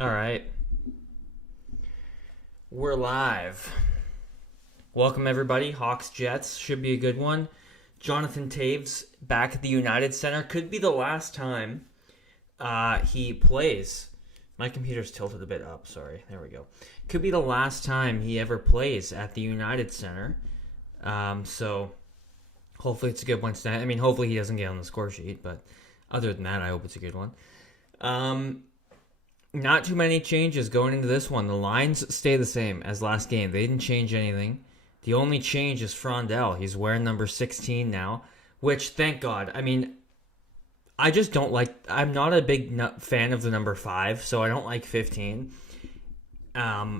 All right. We're live. Welcome, everybody. Hawks Jets. Should be a good one. Jonathan Taves back at the United Center. Could be the last time he plays. My computer's tilted a bit up. Sorry. There we go. Could be the last time he ever plays at the United Center. So hopefully it's a good one tonight. I mean, hopefully he doesn't get on the score sheet, but other than that, I hope it's a good one. Not too many changes going into this one. The lines stay the same as last game. They didn't change anything. The only change is Frondell. He's wearing number 16 now, which, thank God. I mean, I just don't like... I'm not a big fan of the number 5, so I don't like 15.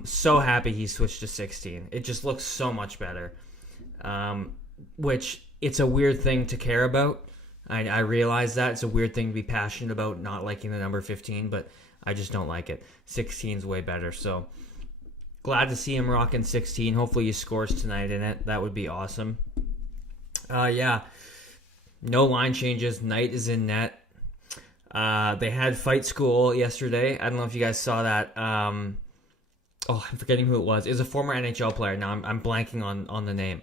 So happy he switched to 16. It just looks so much better. Which, it's a weird thing to care about. I realize that. It's a weird thing to be passionate about, not liking the number 15, but I just don't like it. 16's way better, so glad to see him rocking 16. Hopefully he scores tonight in it. That would be awesome. Yeah, no line changes. Knight is in net. They had fight school yesterday. I don't know if you guys saw that. I'm forgetting who it was. It was a former NHL player. Now I'm blanking on the name.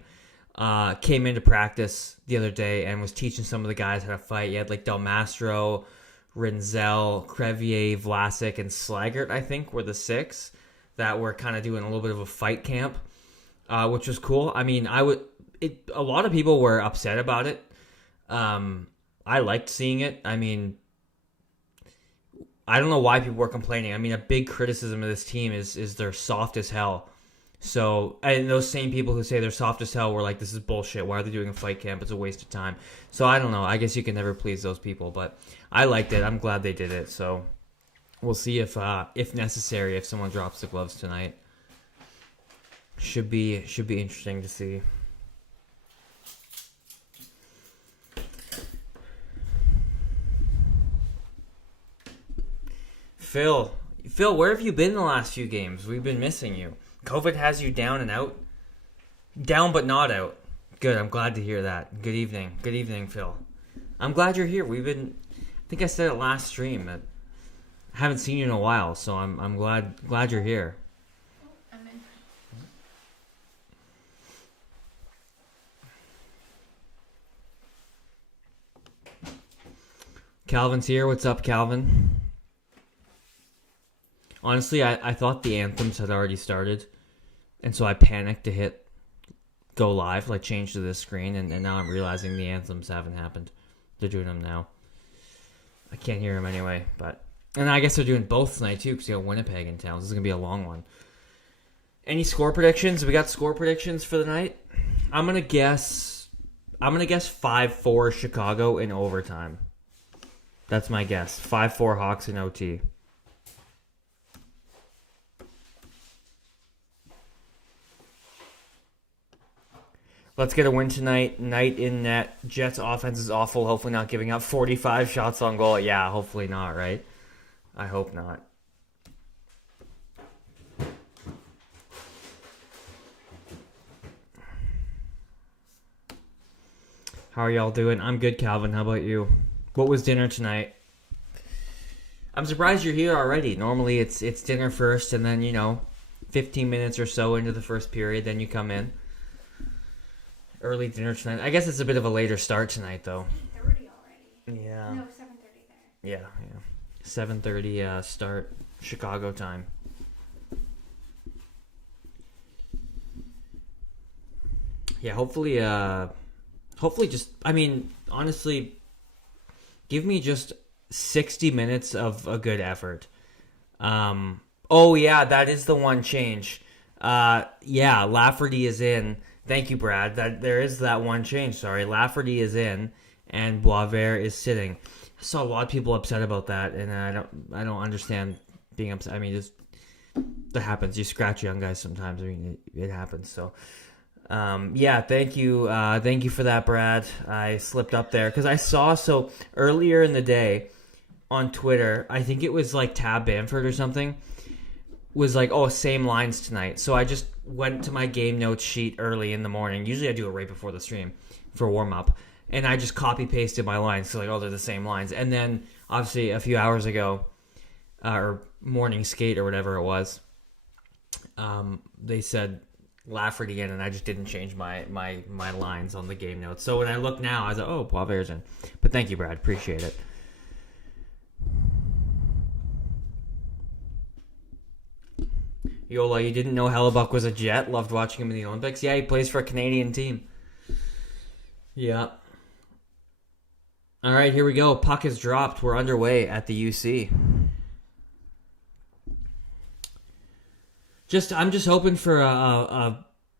Came into practice the other day and was teaching some of the guys how to fight. You had like Del Mastro, Rinzel, Crevier, Vlasic, and Slaggert, I think, were the 6 that were kind of doing a little bit of a fight camp, which was cool. I mean, a lot of people were upset about it. I liked seeing it. I mean, I don't know why people were complaining. I mean, a big criticism of this team is they're soft as hell. So, and those same people who say they're soft as hell were like, this is bullshit. Why are they doing a fight camp? It's a waste of time. So, I don't know. I guess you can never please those people, but I liked it. I'm glad they did it. So, we'll see if necessary, if someone drops the gloves tonight. Should be interesting to see. Phil, where have you been the last few games? We've been missing you. COVID has you down and out? Down but not out. Good, I'm glad to hear that. Good evening. Good evening, Phil. I'm glad you're here. I think I said it last stream that I haven't seen you in a while, so I'm glad you're here. I'm in. Calvin's here. What's up, Calvin? Honestly, I thought the anthems had already started, and so I panicked to hit go live, like change to this screen, and now I'm realizing the anthems haven't happened. They're doing them now. I can't hear them anyway, and I guess they're doing both tonight too, because you got Winnipeg in town. This is gonna be a long one. Any score predictions? We got score predictions for the night. I'm gonna guess 5-4 Chicago in overtime. That's my guess. 5-4 Hawks in OT. Let's get a win tonight. Knight in net. Jets offense is awful. Hopefully not giving up 45 shots on goal. Yeah, hopefully not, right? I hope not. How are y'all doing? I'm good, Calvin. How about you? What was dinner tonight? I'm surprised you're here already. Normally it's dinner first, and then, 15 minutes or so into the first period, then you come in. Early dinner tonight. I guess it's a bit of a later start tonight, though. 8:30 already. Yeah. No, 7:30 there. Yeah. 7:30 start Chicago time. Yeah, hopefully just, I mean, honestly, give me just 60 minutes of a good effort. Oh yeah, that is the one change. Yeah, Lafferty is in. Thank you, Brad. There is that one change. Sorry, Lafferty is in, and Boisvert is sitting. I saw a lot of people upset about that, and I don't understand being upset. I mean, that happens. You scratch young guys sometimes. I mean, it happens. So, yeah, thank you for that, Brad. I slipped up there because I saw earlier in the day on Twitter. I think it was like Tab Bamford or something. Was like, oh, same lines tonight. So I just went to my game notes sheet early in the morning. Usually I do it right before the stream for warm-up. And I just copy-pasted my lines. So like, oh, they're the same lines. And then, obviously, a few hours ago, or morning skate or whatever it was. They said Lafferty in, and I just didn't change my lines on the game notes. So when I look now, I was like, oh, Poiver's in. But thank you, Brad. Appreciate it. Yola, you didn't know Hellebuck was a Jet? Loved watching him in the Olympics? Yeah, he plays for a Canadian team. Yeah. All right, here we go. Puck is dropped. We're underway at the UC. I'm just hoping for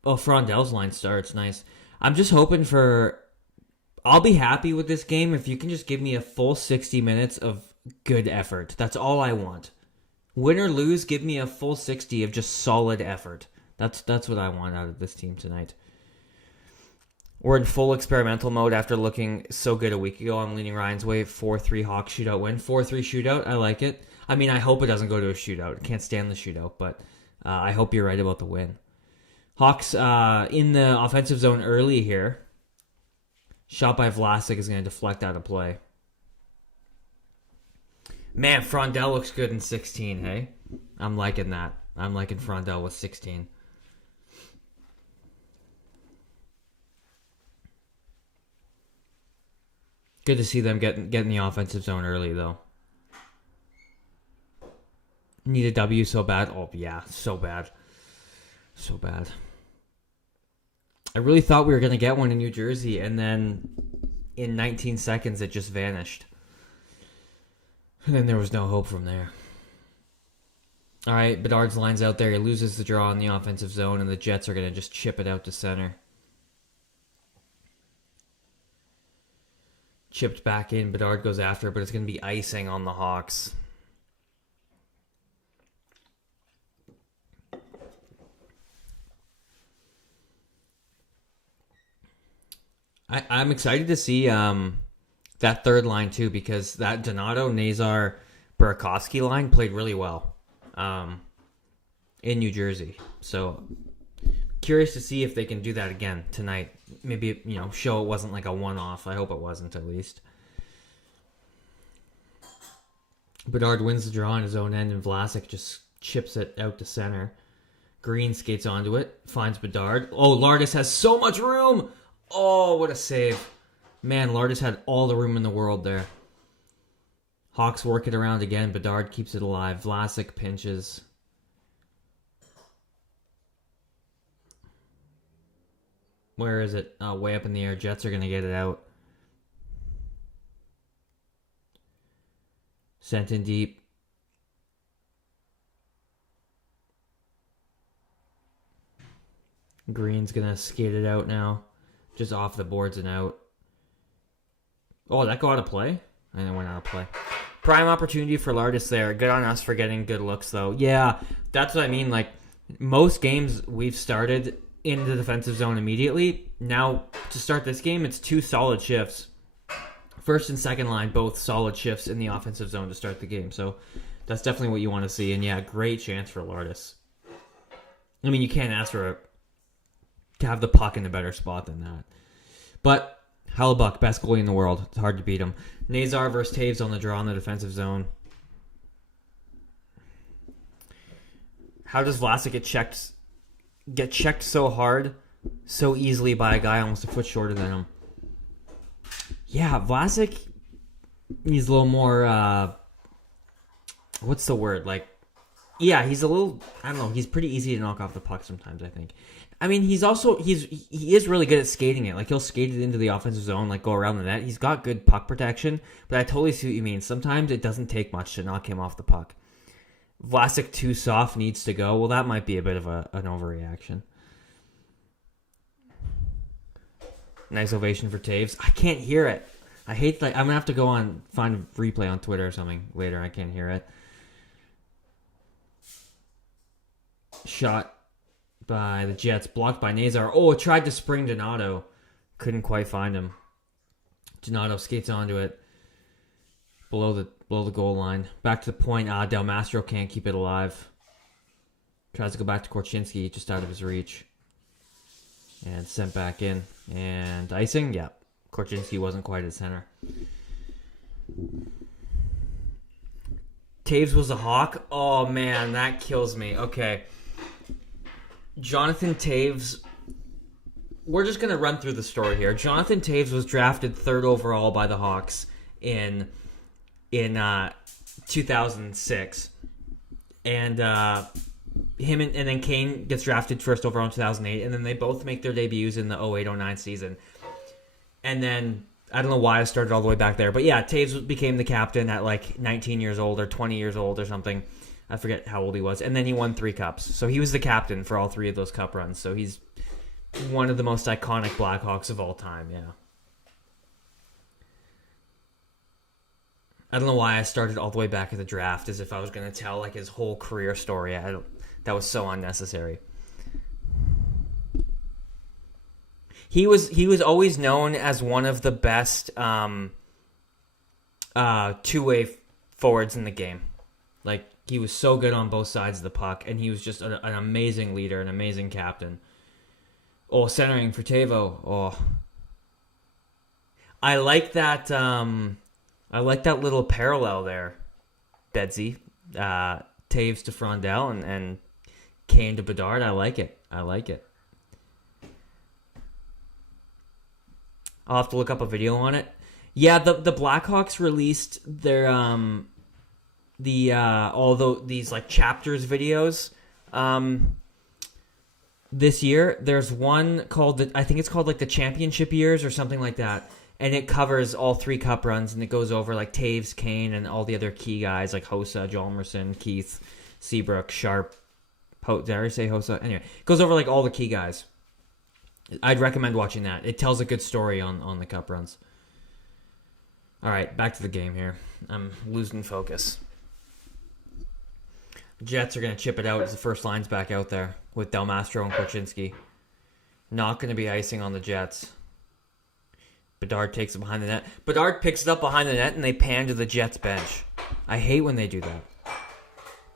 Frondel's line starts. Nice. I'm just hoping for. I'll be happy with this game if you can just give me a full 60 minutes of good effort. That's all I want. Win or lose, give me a full 60 of just solid effort. That's what I want out of this team tonight. We're in full experimental mode after looking so good a week ago. I'm leaning Ryan's way. 4-3 Hawks shootout win. 4-3 shootout. I like it. I mean, I hope it doesn't go to a shootout. I can't stand the shootout, but I hope you're right about the win. Hawks in the offensive zone early here. Shot by Vlasic is going to deflect out of play. Man, Frondell looks good in 16, hey? I'm liking that. I'm liking Frondell with 16. Good to see them get in the offensive zone early, though. Need a W so bad. Oh, yeah, so bad. So bad. I really thought we were going to get one in New Jersey, and then in 19 seconds, it just vanished. And then there was no hope from there. All right, Bedard's line's out there. He loses the draw in the offensive zone, and the Jets are going to just chip it out to center. Chipped back in. Bedard goes after it, but it's going to be icing on the Hawks. I'm excited to see that third line too, because that Donato, Nazar, Burakovsky line played really well in New Jersey. So curious to see if they can do that again tonight. Maybe, show it wasn't like a one-off. I hope it wasn't, at least. Bedard wins the draw on his own end, and Vlasic just chips it out to center. Green skates onto it, finds Bedard. Oh, Lardis has so much room! Oh, what a save. Man, Lardis had all the room in the world there. Hawks work it around again. Bedard keeps it alive. Vlasic pinches. Where is it? Oh, way up in the air. Jets are going to get it out. Sent in deep. Green's going to skate it out now. Just off the boards and out. Oh, that go out of play? And it went out of play. Prime opportunity for Lardis there. Good on us for getting good looks, though. Yeah, that's what I mean. Like, most games we've started in the defensive zone immediately. Now, to start this game, it's two solid shifts. First and second line, both solid shifts in the offensive zone to start the game. So that's definitely what you want to see. And yeah, great chance for Lardis. I mean, you can't ask for to have the puck in a better spot than that. But Hellebuck, best goalie in the world. It's hard to beat him. Nazar versus Taves on the draw in the defensive zone. How does Vlasic get checked so hard, so easily by a guy almost a foot shorter than him? Yeah, Vlasic needs a little more, what's the word? Like, yeah, he's a little, I don't know, he's pretty easy to knock off the puck sometimes, I think. I mean, he is really good at skating it. Like, he'll skate it into the offensive zone, like go around the net. He's got good puck protection, but I totally see what you mean. Sometimes it doesn't take much to knock him off the puck. Vlasic too soft, needs to go. Well, that might be a bit of an overreaction. Nice ovation for Taves. I can't hear it. I hate that. I'm going to have to go on, find a replay on Twitter or something later. I can't hear it. Shot by the Jets, blocked by Nazar. Oh, it tried to spring Donato. Couldn't quite find him. Donato skates onto it. Below the goal line. Back to the point. Del Mastro can't keep it alive. Tries to go back to Korchinski, just out of his reach. And sent back in. And icing? Yeah. Korchinski wasn't quite at center. Taves was a Hawk? Oh, man, that kills me. Okay. Jonathan Taves... We're just going to run through the story here. Jonathan Taves was drafted 3rd overall by the Hawks in 2006. And and then Kane gets drafted 1st overall in 2008. And then they both make their debuts in the 08-09 season. And then... I don't know why I started all the way back there. But yeah, Taves became the captain at like 19 years old or 20 years old or something. I forget how old he was. And then he won 3 cups. So he was the captain for all 3 of those cup runs. So he's one of the most iconic Blackhawks of all time, yeah. I don't know why I started all the way back at the draft as if I was going to tell like his whole career story. That was so unnecessary. He was always known as one of the best two-way forwards in the game. Like, he was so good on both sides of the puck, and he was just an amazing leader, an amazing captain. Oh, centering for Tavo. Oh, I like that. I like that little parallel there, Bedsy. Taves to Frondell and Kane to Bedard. I like it. I'll have to look up a video on it. Yeah, the Blackhawks released their these like chapters videos this year. There's one called I think it's called like the championship years or something like that, and it covers all 3 cup runs, and it goes over like Taves, Kane, and all the other key guys like Hossa, Hjalmarsson, Keith, Seabrook, Sharp. Did I say Hossa? Anyway, it goes over like all the key guys. I'd recommend watching that. It tells a good story on the cup runs. All right, back to the game here. I'm losing focus. Jets are going to chip it out as the first line's back out there with Del Mastro and Korchinski. Not going to be icing on the Jets. Bedard takes it behind the net. Bedard picks it up behind the net, and they pan to the Jets bench. I hate when they do that.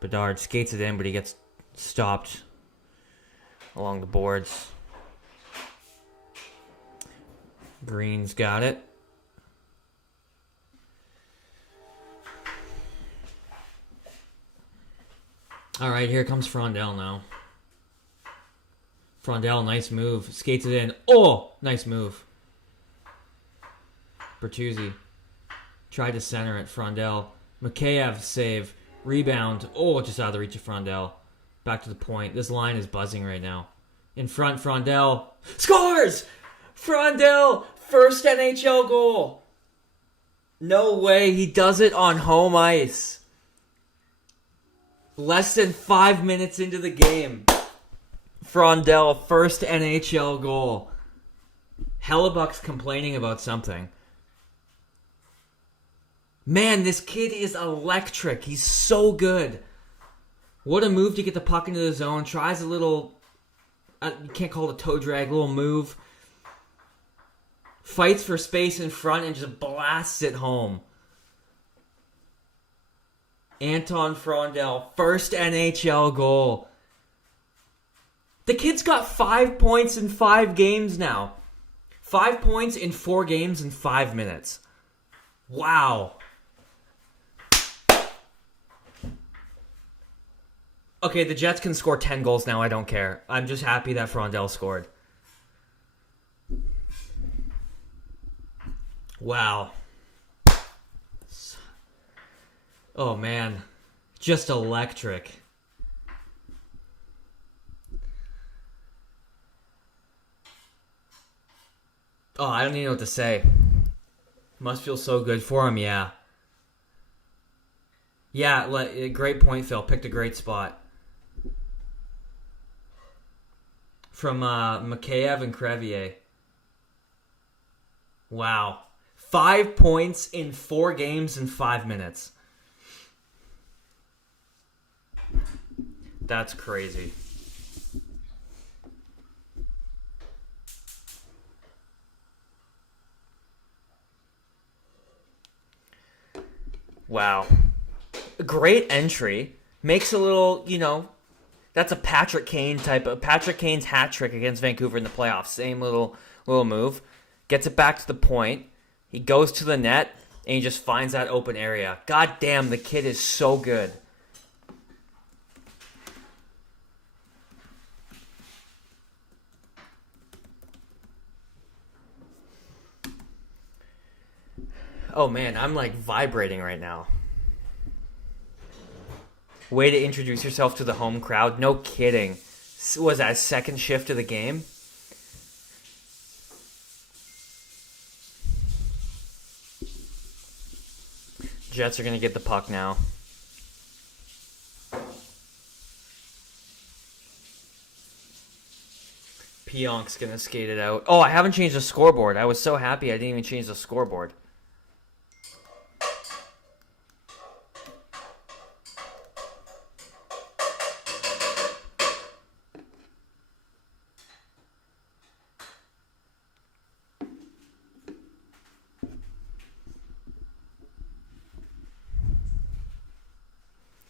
Bedard skates it in, but he gets stopped along the boards. Green's got it. All right, here comes Frondell now. Frondell, nice move. Skates it in. Oh, nice move. Bertuzzi tried to center it. Frondell. Mikheyev save. Rebound. Oh, just out of the reach of Frondell. Back to the point. This line is buzzing right now. In front, Frondell. Scores! Frondell, first NHL goal. No way, he does it on home ice. Less than 5 minutes into the game. Frondell, first NHL goal. Hellebuck's complaining about something. Man, this kid is electric. He's so good. What a move to get the puck into the zone. Tries a little, you can't call it a toe drag, little move. Fights for space in front and just blasts it home. Anton Frondell, first NHL goal. The kid's got 5 points in 5 games now. 5 points in 4 games in 5 minutes. Wow. Okay, the Jets can score 10 goals now. I don't care. I'm just happy that Frondell scored. Wow. Oh, man. Just electric. Oh, I don't even know what to say. Must feel so good for him, yeah. Yeah, great point, Phil. Picked a great spot. From Mikheyev and Crevier. Wow. 5 points in 4 games in 5 minutes. That's crazy. Wow. Great entry. Makes a little, that's a Patrick Kane Patrick Kane's hat trick against Vancouver in the playoffs. Same little move. Gets it back to the point. He goes to the net and he just finds that open area. God damn, the kid is so good. Oh man, I'm like vibrating right now. Way to introduce yourself to the home crowd. No kidding. Was that second shift of the game? Jets are going to get the puck now. Pionk's going to skate it out. Oh, I haven't changed the scoreboard. I was so happy I didn't even change the scoreboard.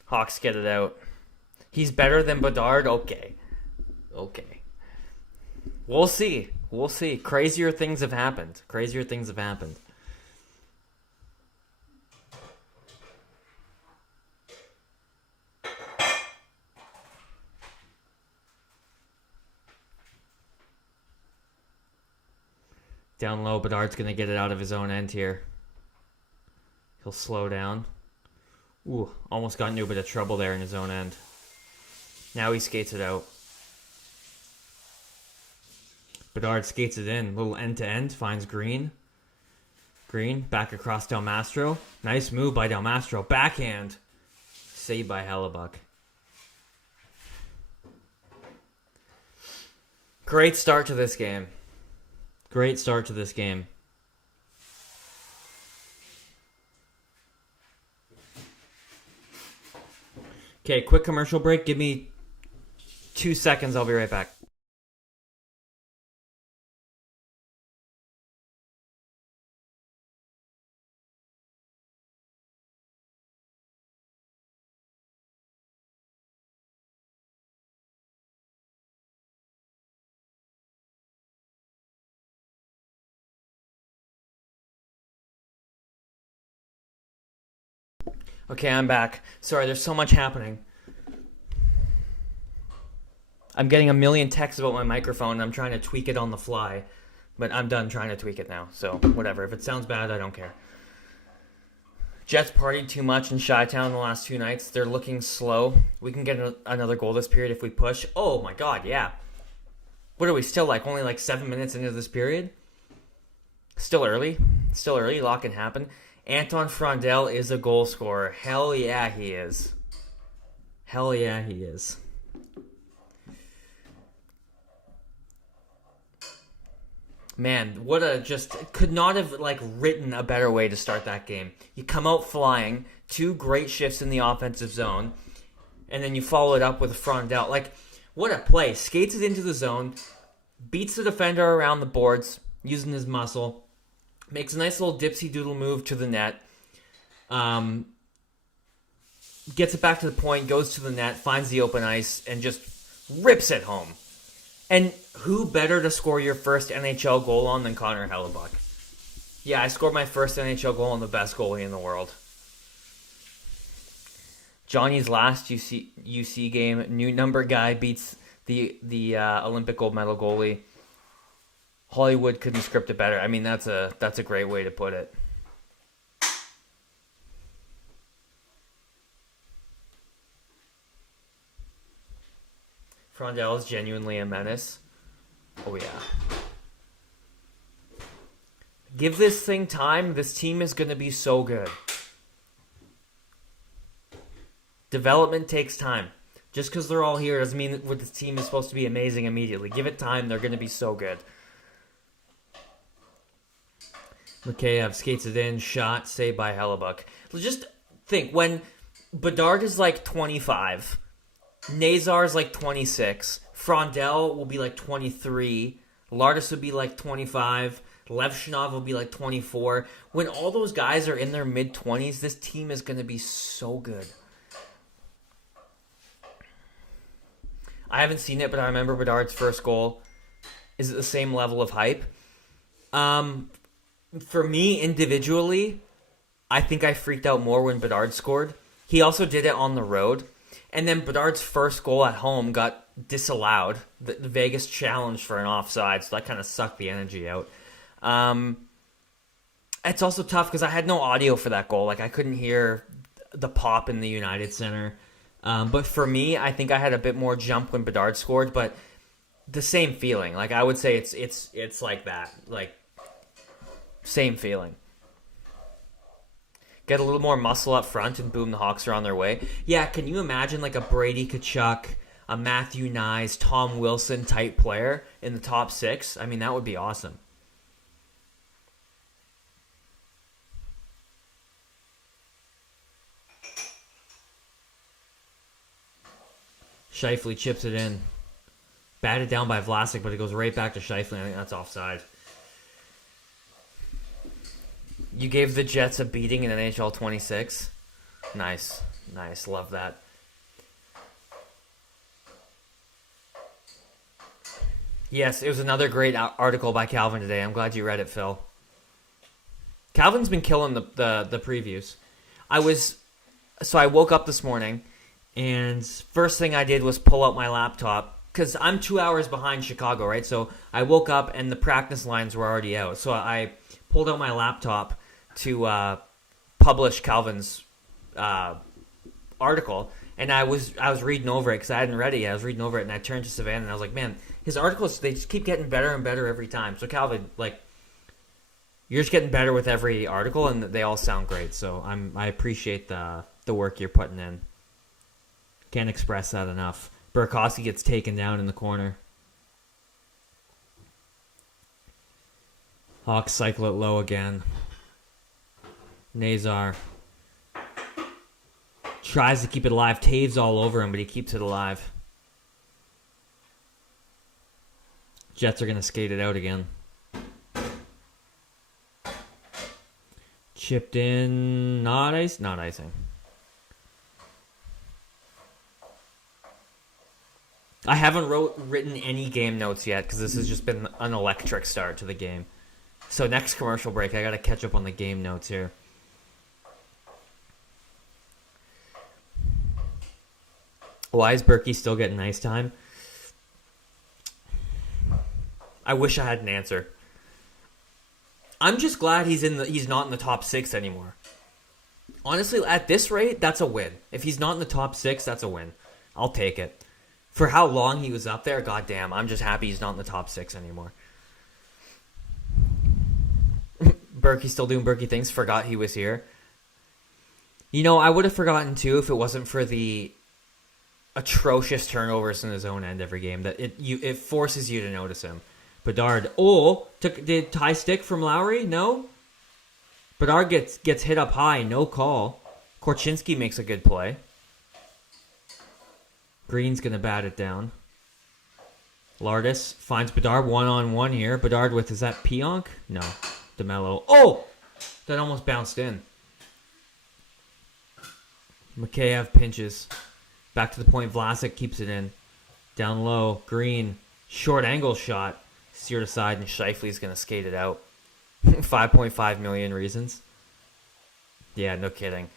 Hawks get it out. He's better than Bedard? Okay. We'll see. Crazier things have happened. Down low, Bedard's going to get it out of his own end here. He'll slow down. Ooh, almost got into a bit of trouble there in his own end. Now he skates it out. Bedard skates it in. Little end-to-end. Finds Green. Green back across Del Mastro. Nice move by Del Mastro. Backhand. Saved by Hellebuck. Great start to this game. Okay, quick commercial break. Give me 2 seconds. I'll be right back. Okay, I'm back. Sorry, there's so much happening. I'm getting a million texts about my microphone, and I'm trying to tweak it on the fly. But I'm done trying to tweak it now, so whatever. If it sounds bad, I don't care. Jets partied too much in Chi-Town the last 2 nights. They're looking slow. We can get another goal this period if we push. Oh my god, yeah. What are we still like? Only like 7 minutes into this period? Still early. A lot can happen. Anton Frondel is a goal scorer. Hell yeah, he is. Man, could not have written a better way to start that game. You come out flying, 2 great shifts in the offensive zone, and then you follow it up with Frondel. What a play. Skates it into the zone, beats the defender around the boards using his muscle. Makes a nice little dipsy doodle move to the net. Gets it back to the point, goes to the net, finds the open ice, and just rips it home. And who better to score your first NHL goal on than Connor Hellebuck? Yeah, I scored my first NHL goal on the best goalie in the world. Johnny's last UC game, new number guy beats the Olympic gold medal goalie. Hollywood couldn't script it better. I mean, that's a great way to put it. Frondel is genuinely a menace. Oh yeah. Give this thing time. This team is going to be so good. Development takes time. Just because they're all here doesn't mean that this team is supposed to be amazing immediately. Give it time. They're going to be so good. Mikheyev skates it in, shot, saved by Hellebuck. Just think, when Bedard is 25, Nazar's 26, Frondel will be 23, Lardis will be 25, Levshinov will be 24. When all those guys are in their mid-20s, this team is going to be so good. I haven't seen it, but I remember Bedard's first goal is at the same level of hype. For me, individually, I think I freaked out more when Bedard scored. He also did it on the road. And then Bedard's first goal at home got disallowed. The Vegas challenged for an offside, so that kind of sucked the energy out. It's also tough because I had no audio for that goal. Like, I couldn't hear the pop in the United Center. But for me, I think I had a bit more jump when Bedard scored, but the same feeling. Like, I would say it's like that. Like, same feeling. Get a little more muscle up front, and boom, the Hawks are on their way. Yeah, can you imagine like a Brady Tkachuk, a Matthew Nyes, Tom Wilson type player in the top 6? I mean, that would be awesome. Scheifele chips it in. Batted down by Vlasic, but it goes right back to Scheifele. I think that's offside. You gave the Jets a beating in NHL 26. Nice. Love that. Yes, it was another great article by Calvin today. I'm glad you read it, Phil. Calvin's been killing the previews. I woke up this morning, and first thing I did was pull out my laptop, because I'm 2 hours behind Chicago, right? So I woke up, and the practice lines were already out. So I pulled out my laptop to publish Calvin's article, and I was reading over it because I hadn't read it yet. I was reading over it, and I turned to Savannah, and I was like, man, his articles, they just keep getting better and better every time. So Calvin, like, you're just getting better with every article, and they all sound great. So I appreciate the work you're putting in. Can't express that enough. Burakovsky gets taken down in the corner. Hawks cycle it low again. Nazar tries to keep it alive. Taves all over him, but he keeps it alive. Jets are going to skate it out again. Chipped in. Not icing. I haven't written any game notes yet because this has just been an electric start to the game. So next commercial break, I got to catch up on the game notes here. Why is Berkey still getting ice time? I wish I had an answer. I'm just glad he's not in the top 6 anymore. Honestly, at this rate, that's a win. If he's not in the top 6, that's a win. I'll take it. For how long he was up there, goddamn, I'm just happy he's not in the top 6 anymore. Berkey's still doing Berkey things. Forgot he was here. You know, I would have forgotten too if it wasn't for the atrocious turnovers in his own end every game. That it forces you to notice him. Bedard, did tie stick from Lowry? No. Bedard gets hit up high, no call. Korchinski makes a good play. Green's gonna bat it down. Lardis finds Bedard one-on-one here. Bedard with, is that Pionk? No. DeMello. Oh! That almost bounced in. Mikheyev pinches. Back to the point. Vlasic keeps it in. Down low. Green. Short angle shot. Steered aside, and Scheifele's going to skate it out. 5.5 million reasons. Yeah, no kidding.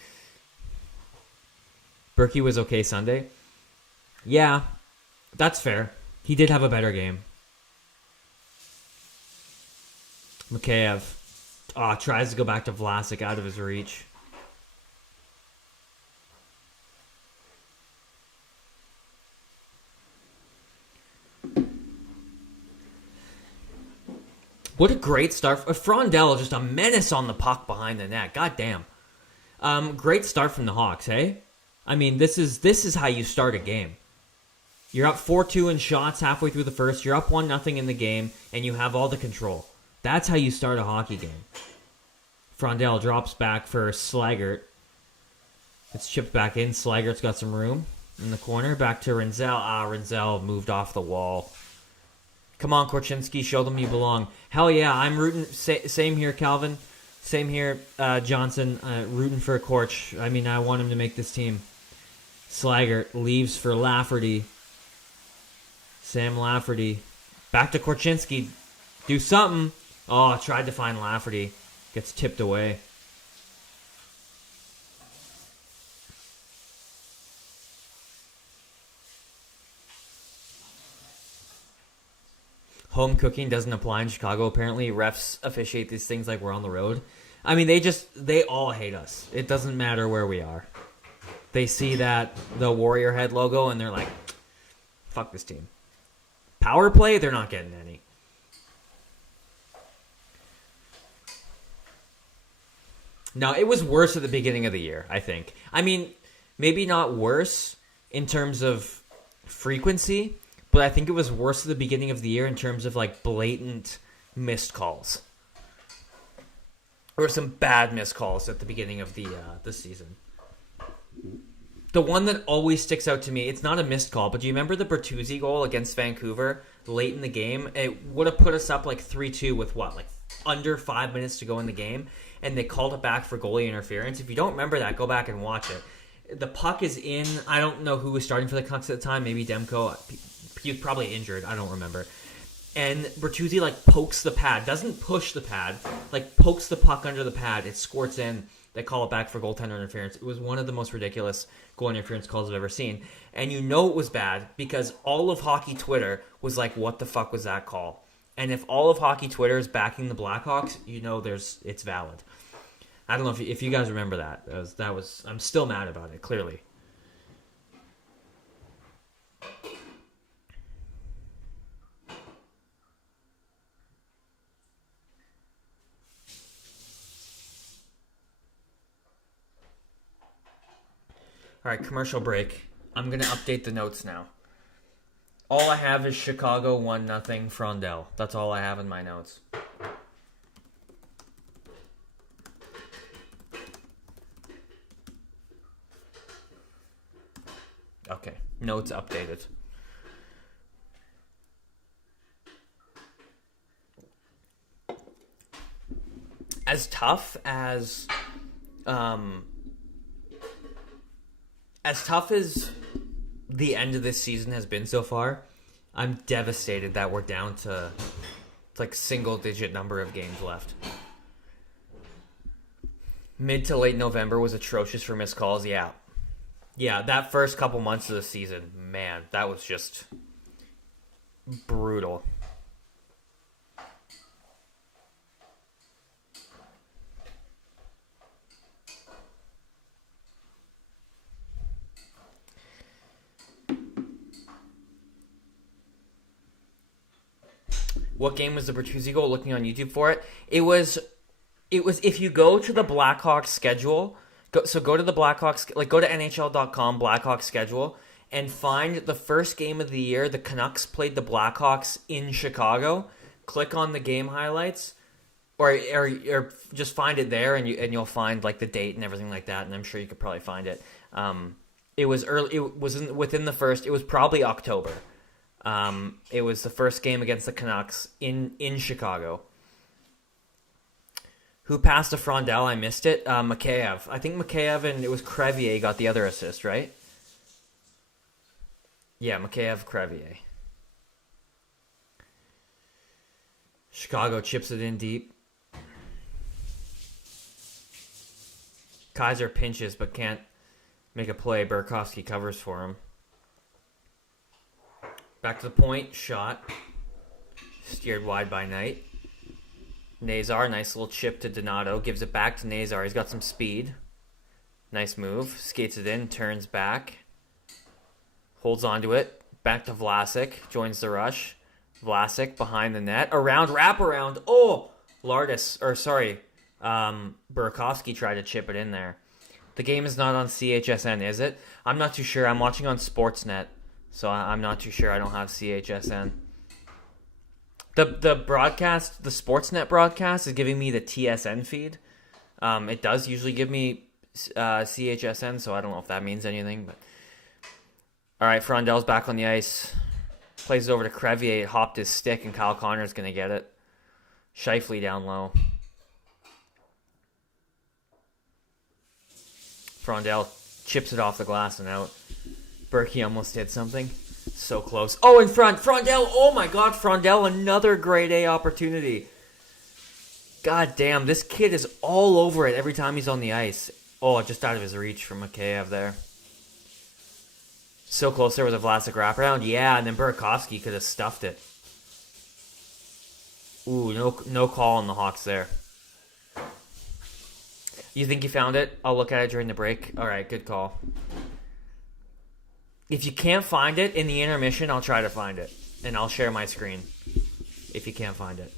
Berkey was okay Sunday. Yeah, that's fair. He did have a better game. Mikheyev tries to go back to Vlasic, out of his reach. What a great start. Frondell, just a menace on the puck behind the net. God damn. Great start from the Hawks, hey? I mean, this is how you start a game. You're up 4-2 in shots halfway through the first. You're up 1-0 in the game, and you have all the control. That's how you start a hockey game. Frondell drops back for Slaggert. It's chipped back in. Slaggert's got some room in the corner. Back to Rinzel. Rinzel moved off the wall. Come on, Korchinski, show them you belong. Hell yeah, I'm rooting. Same here, Calvin. Same here, Johnson. Rooting for Korch. I mean, I want him to make this team. Slaggert leaves for Lafferty. Sam Lafferty. Back to Korchinski. Do something. Oh, tried to find Lafferty. Gets tipped away. home cooking doesn't apply in Chicago. Apparently, refs officiate these things like we're on the road. I mean, they all hate us. It doesn't matter where we are. They see the Warrior Head logo and they're like, fuck this team. Power play, they're not getting any. No, it was worse at the beginning of the year, I think. I mean, maybe not worse in terms of frequency, but I think it was worse at the beginning of the year in terms of like blatant missed calls. There were some bad missed calls at the beginning of the season. The one that always sticks out to me, it's not a missed call, but do you remember the Bertuzzi goal against Vancouver late in the game? It would have put us up like 3-2 with what, like under 5 minutes to go in the game, and they called it back for goalie interference. If you don't remember that, go back and watch it. The puck is in. I don't know who was starting for the Canucks at the time. Maybe Demko. He was probably injured. I don't remember. And Bertuzzi like pokes the pad, doesn't push the pad, like pokes the puck under the pad. It squirts in. They call it back for goaltender interference. It was one of the most ridiculous goal interference calls I've ever seen. And you know it was bad because all of hockey Twitter was like, what the fuck was that call? And if all of hockey Twitter is backing the Blackhawks, you know it's valid. I don't know if you guys remember that. That was I'm still mad about it, clearly. All right, commercial break. I'm going to update the notes now. All I have is Chicago 1-0 Frondel. That's all I have in my notes. Okay, notes updated. As tough as the end of this season has been so far, I'm devastated that we're down to like single-digit number of games left. Mid to late November was atrocious for missed calls. Yeah, that first couple months of the season, man, that was just brutal. What game was the Bertuzzi goal? Looking on YouTube for it. It was if you go to the Blackhawks schedule, go to the Blackhawks, like go to NHL.com Blackhawks schedule and find the first game of the year the Canucks played the Blackhawks in Chicago. Click on the game highlights, or just find it there, and you'll find like the date and everything like that. And I'm sure you could probably find it. It was early. It was within the first. It was probably October. It was the first game against the Canucks in Chicago. Who passed to Frondel? I missed it. Mikheyev. I think Mikheyev and it was Crevier got the other assist, right? Yeah, Mikheyev, Crevier. Chicago chips it in deep. Kaiser pinches but can't make a play. Burakovsky covers for him. Back to the point, shot. Steered wide by Knight. Nazar, nice little chip to Donato. Gives it back to Nazar. He's got some speed. Nice move. Skates it in, turns back. Holds onto it. Back to Vlasic. Joins the rush. Vlasic behind the net. Around, wraparound. Oh! Burakovsky tried to chip it in there. The game is not on CHSN, is it? I'm not too sure. I'm watching on Sportsnet. So I'm not too sure. I don't have CHSN. The broadcast, the Sportsnet broadcast, is giving me the TSN feed. It does usually give me CHSN, so I don't know if that means anything. But all right, Frondel's back on the ice. Plays it over to Crevier. It hopped his stick, and Kyle Connor's going to get it. Scheifele down low. Frondel chips it off the glass and out. Berkey almost did something. So close. Oh, in front. Frondel. Oh, my God. Frondel, another grade A opportunity. God damn. This kid is all over it every time he's on the ice. Oh, just out of his reach from Mikheyev there. So close there with a Vlasic wraparound. Yeah, and then Burakovsky could have stuffed it. Ooh, no call on the Hawks there. You think you found it? I'll look at it during the break. All right, good call. If you can't find it in the intermission, I'll try to find it. And I'll share my screen if you can't find it.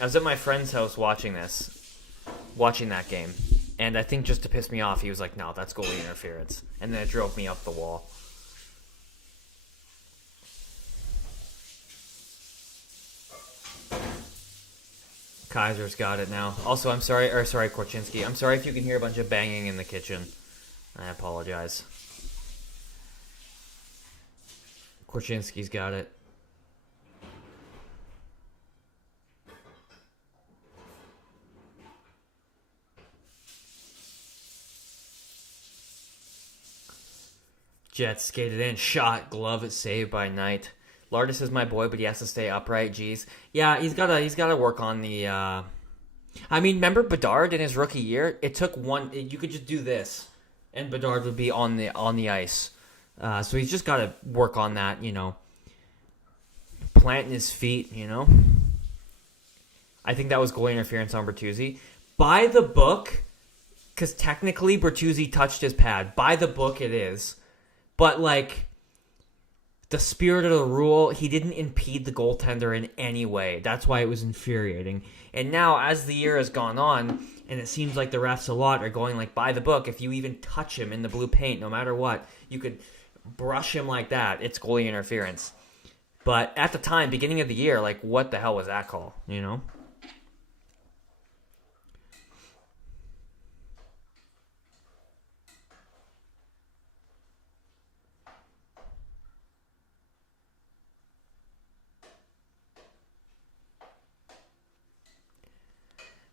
I was at my friend's house watching that game. And I think just to piss me off, he was like, no, that's goalie interference. And then it drove me up the wall. Kaiser's got it now. Also, sorry, Korchinski. I'm sorry if you can hear a bunch of banging in the kitchen. I apologize. Korchinski's got it. Jets skated in, shot, glove, it's saved by Knight. Lardis is my boy, but he has to stay upright. Jeez, yeah, he's gotta work on the. I mean, remember Bedard in his rookie year? It took one. You could just do this, and Bedard would be on the ice. So he's just gotta work on that. Planting his feet. I think that was goalie interference on Bertuzzi. By the book, because technically Bertuzzi touched his pad. By the book, it is. But, the spirit of the rule, he didn't impede the goaltender in any way. That's why it was infuriating. And now, as the year has gone on, and it seems like the refs a lot are going, by the book, if you even touch him in the blue paint, no matter what, you could brush him like that. It's goalie interference. But at the time, beginning of the year, what the hell was that call,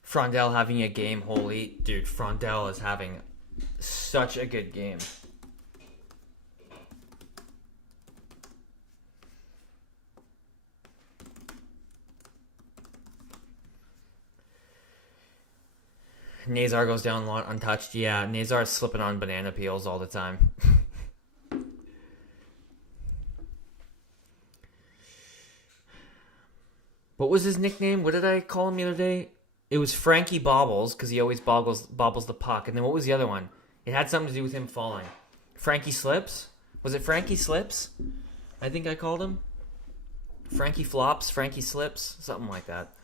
Frondell having a game, holy... Dude, Frondell is having such a good game. Nazar goes down untouched. Yeah, Nazar's slipping on banana peels all the time. What was his nickname? What did I call him the other day? It was Frankie Bobbles, because he always bobbles the puck. And then what was the other one? It had something to do with him falling. Frankie Slips? Was it Frankie Slips? I think I called him. Frankie Flops, Frankie Slips, something like that.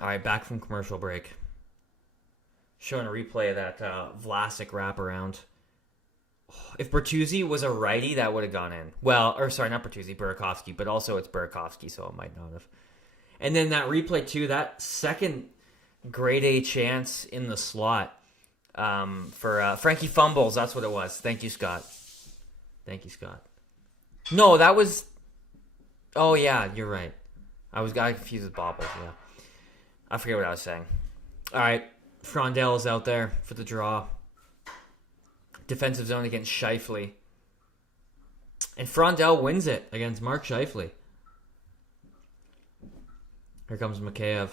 All right, back from commercial break. Showing a replay of that Vlasic wraparound. If Bertuzzi was a righty, that would have gone in. Well, or sorry, not Bertuzzi, Burakovsky, but also it's Burakovsky, so it might not have. And then that replay too, that second grade A chance in the slot for Frankie Fumbles, that's what it was. Thank you, Scott. No, that was... Oh, yeah, you're right. I got confused with Bobbles, yeah. I forget what I was saying. All right, Frondell is out there for the draw. Defensive zone against Scheifele. And Frondell wins it against Mark Scheifele. Here comes Mikheyev.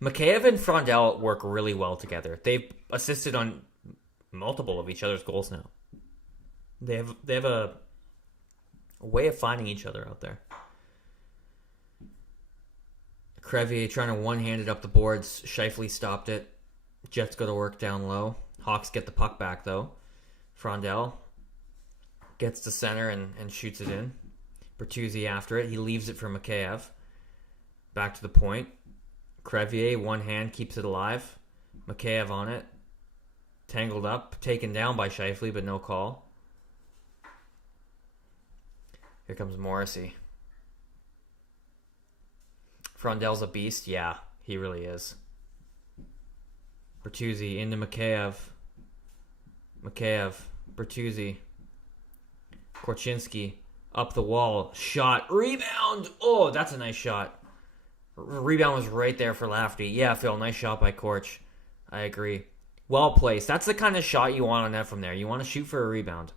Mikheyev and Frondell work really well together. They've assisted on multiple of each other's goals now. They have a way of finding each other out there. Crevier trying to one-hand it up the boards. Scheifele stopped it. Jets go to work down low. Hawks get the puck back, though. Frondell gets to center and shoots it in. Bertuzzi after it. He leaves it for Mikheyev. Back to the point. Crevier, one hand, keeps it alive. Mikheyev on it. Tangled up. Taken down by Scheifele, but no call. Here comes Morrissey. Frondell's a beast. Yeah, he really is. Bertuzzi into Mikheyev. Bertuzzi. Korchinski. Up the wall. Shot. Rebound. Oh, that's a nice shot. Rebound was right there for Lafferty. Yeah, Phil, nice shot by Korch. I agree. Well placed. That's the kind of shot you want on net from there. You want to shoot for a rebound.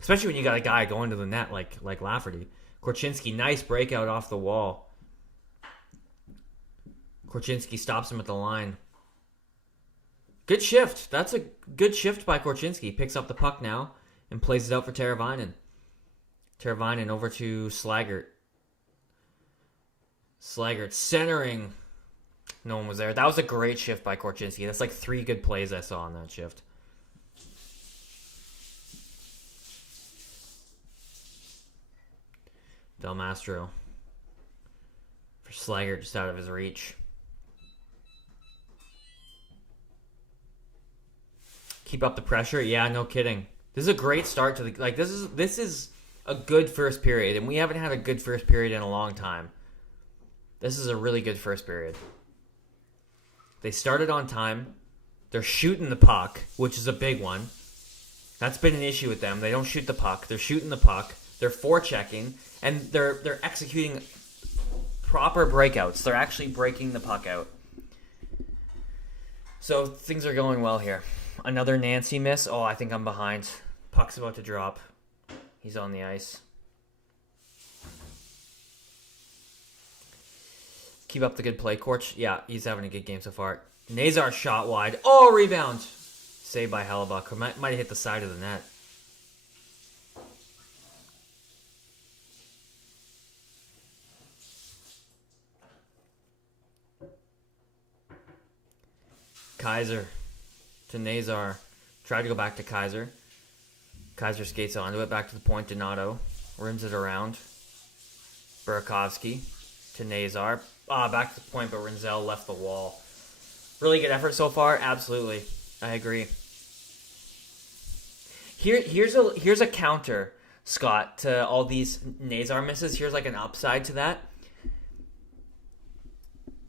Especially when you got a guy going to the net like Lafferty. Korchinski, nice breakout off the wall. Korchinski stops him at the line. Good shift. That's a good shift by Korchinski. Picks up the puck now and plays it out for Teravainen. Teravainen over to Slaggert. Slaggert centering. No one was there. That was a great shift by Korchinski. That's like 3 good plays I saw on that shift. Del Mastro. For Slaggert, just out of his reach. Keep up the pressure. Yeah, no kidding. This is a great start to the this is a good first period, and we haven't had a good first period in a long time. This is a really good first period. They started on time. They're shooting the puck, which is a big one. That's been an issue with them. They don't shoot the puck. They're shooting the puck. They're forechecking, and they're executing proper breakouts. They're actually breaking the puck out. So things are going well here. Another Nancy miss. Oh, I think I'm behind. Puck's about to drop. He's on the ice. Keep up the good play, Korch. Yeah, he's having a good game so far. Nazar shot wide. Oh, rebound. Saved by Hellebuck. Might have hit the side of the net. Kaiser to Nazar. Tried to go back to Kaiser. Kaiser skates onto it. Back to the point. Donato rims it around. Burakovsky to Nazar. Back to the point, but Rinzel left the wall. Really good effort so far. Absolutely. I agree. Here's a counter, Scott, to all these Nazar misses. Here's like an upside to that.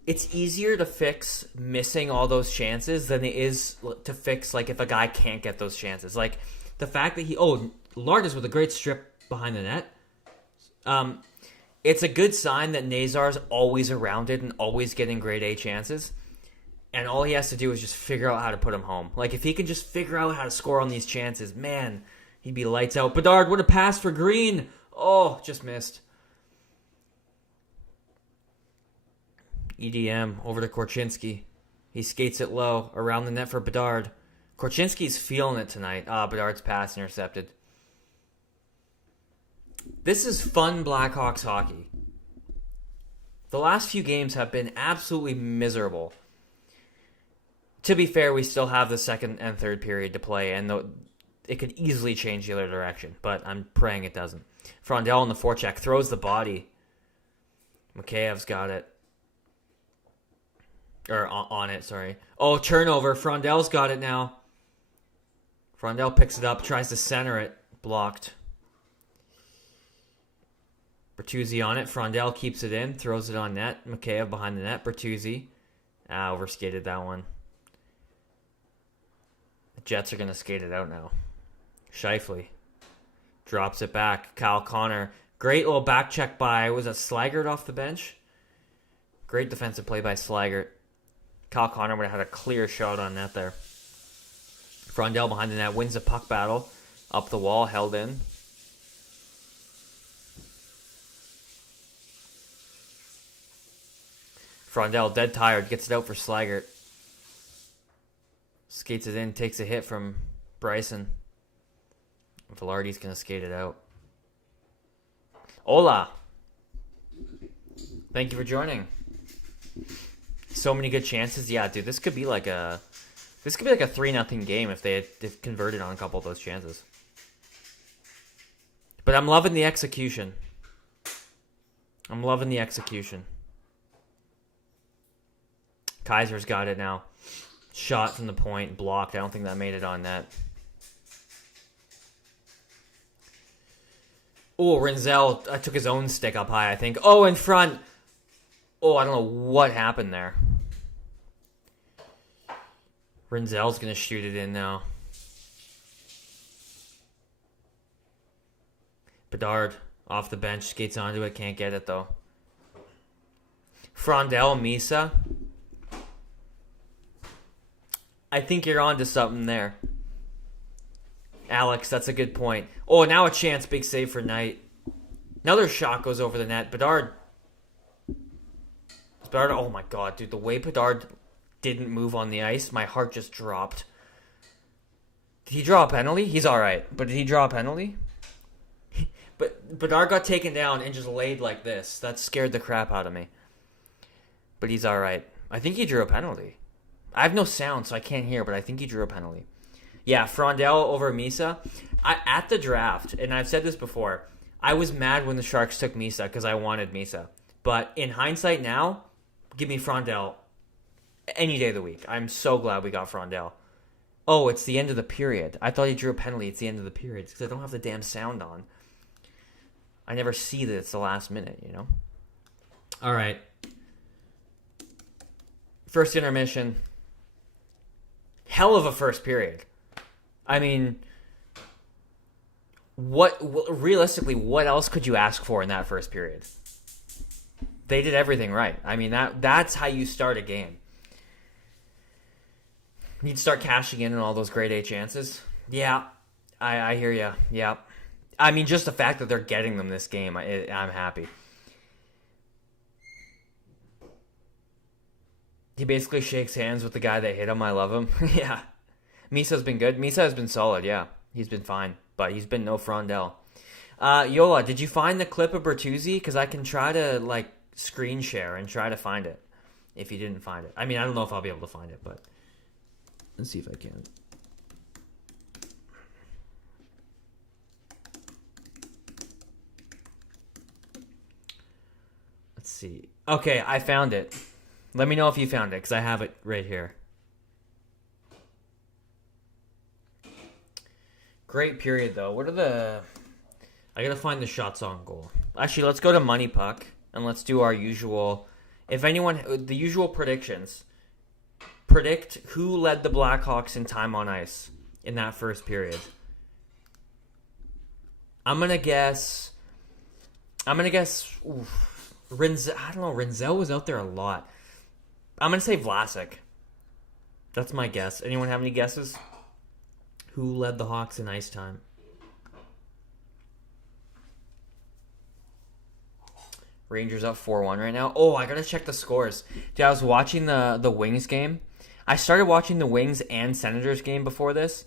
It's easier to fix missing all those chances than it is to fix like if a guy can't get those chances. Like the fact that Lardis with a great strip behind the net. It's a good sign that Nazar's always around it and always getting grade A chances. And all he has to do is just figure out how to put him home. Like if he can just figure out how to score on these chances, man, he'd be lights out. Bedard, what a pass for Green. Oh, just missed. EDM over to Korchinski. He skates it low around the net for Bedard. Korchinski's feeling it tonight. Bedard's pass intercepted. This is fun Blackhawks hockey. The last few games have been absolutely miserable. To be fair, we still have the second and third period to play, and it could easily change the other direction, but I'm praying it doesn't. Frondell on the forecheck throws the body. Makheyev's got it. Or on it, sorry. Oh, turnover. Frondell's got it now. Frondell picks it up, tries to center it. Blocked. Bertuzzi on it. Frondell keeps it in, throws it on net. Makheyev behind the net. Bertuzzi. Overskated that one. The Jets are going to skate it out now. Scheifele drops it back. Kyle Connor. Great little back check by, was it Slaggert off the bench? Great defensive play by Slaggert. Kyle Connor would have had a clear shot on net there. Frondell behind the net wins the puck battle. Up the wall, held in. Frondell, dead tired, gets it out for Slaggert. Skates it in, takes a hit from Bryson. Velarde's going to skate it out. Hola. Thank you for joining. So many good chances. Yeah, dude, this could be like a 3-0 game if they had converted on a couple of those chances. But I'm loving the execution. Kaiser's got it now. Shot from the point, blocked. I don't think that made it on net. Oh, Rinzel took his own stick up high, I think. Oh, in front. Oh, I don't know what happened there. Rinzel's going to shoot it in now. Bedard off the bench, skates onto it, can't get it though. Frondell, Misa. I think you're on to something there. Alex, that's a good point. Oh, now a chance, big save for Knight. Another shot goes over the net. Bedard, oh my god, dude, the way Bedard didn't move on the ice, my heart just dropped. Did he draw a penalty? He's all right. But did he draw a penalty? But Bedard got taken down and just laid like this. That scared the crap out of me. But he's all right. I think he drew a penalty. I have no sound, so I can't hear, but I think he drew a penalty. Yeah, Frondell over Misa. At the draft, and I've said this before, I was mad when the Sharks took Misa because I wanted Misa. But in hindsight now, give me Frondell any day of the week. I'm so glad we got Frondell. Oh, it's the end of the period. I thought he drew a penalty. It's the end of the period because I don't have the damn sound on. I never see that it's the last minute, you know? All right. First intermission. Hell of a first period. I mean, realistically, what else could you ask for in that first period? They did everything right. I mean, that's how you start a game. You'd start cashing in on all those grade A chances. Yeah, I hear you. Yeah. I mean, just the fact that they're getting them this game, I'm happy. He basically shakes hands with the guy that hit him. I love him. Yeah. Misa's been good. Misa has been solid, yeah. He's been fine, but he's been no Frondell. Yola, did you find the clip of Bertuzzi? Because I can try to, screen share and try to find it if you didn't find it. I mean, I don't know if I'll be able to find it, but let's see if I can. Let's see. Okay, I found it. Let me know if you found it, because I have it right here. Great period, though. I gotta find the shots on goal. Actually, let's go to Money Puck, and let's do our usual... the usual predictions. Predict who led the Blackhawks in time on ice in that first period. I'm gonna guess... Rinzel, I don't know. Rinzel was out there a lot. I'm going to say Vlasic. That's my guess. Anyone have any guesses? Who led the Hawks in ice time? Rangers up 4-1 right now. Oh, I got to check the scores. Dude, I was watching the Wings game. I started watching the Wings and Senators game before this.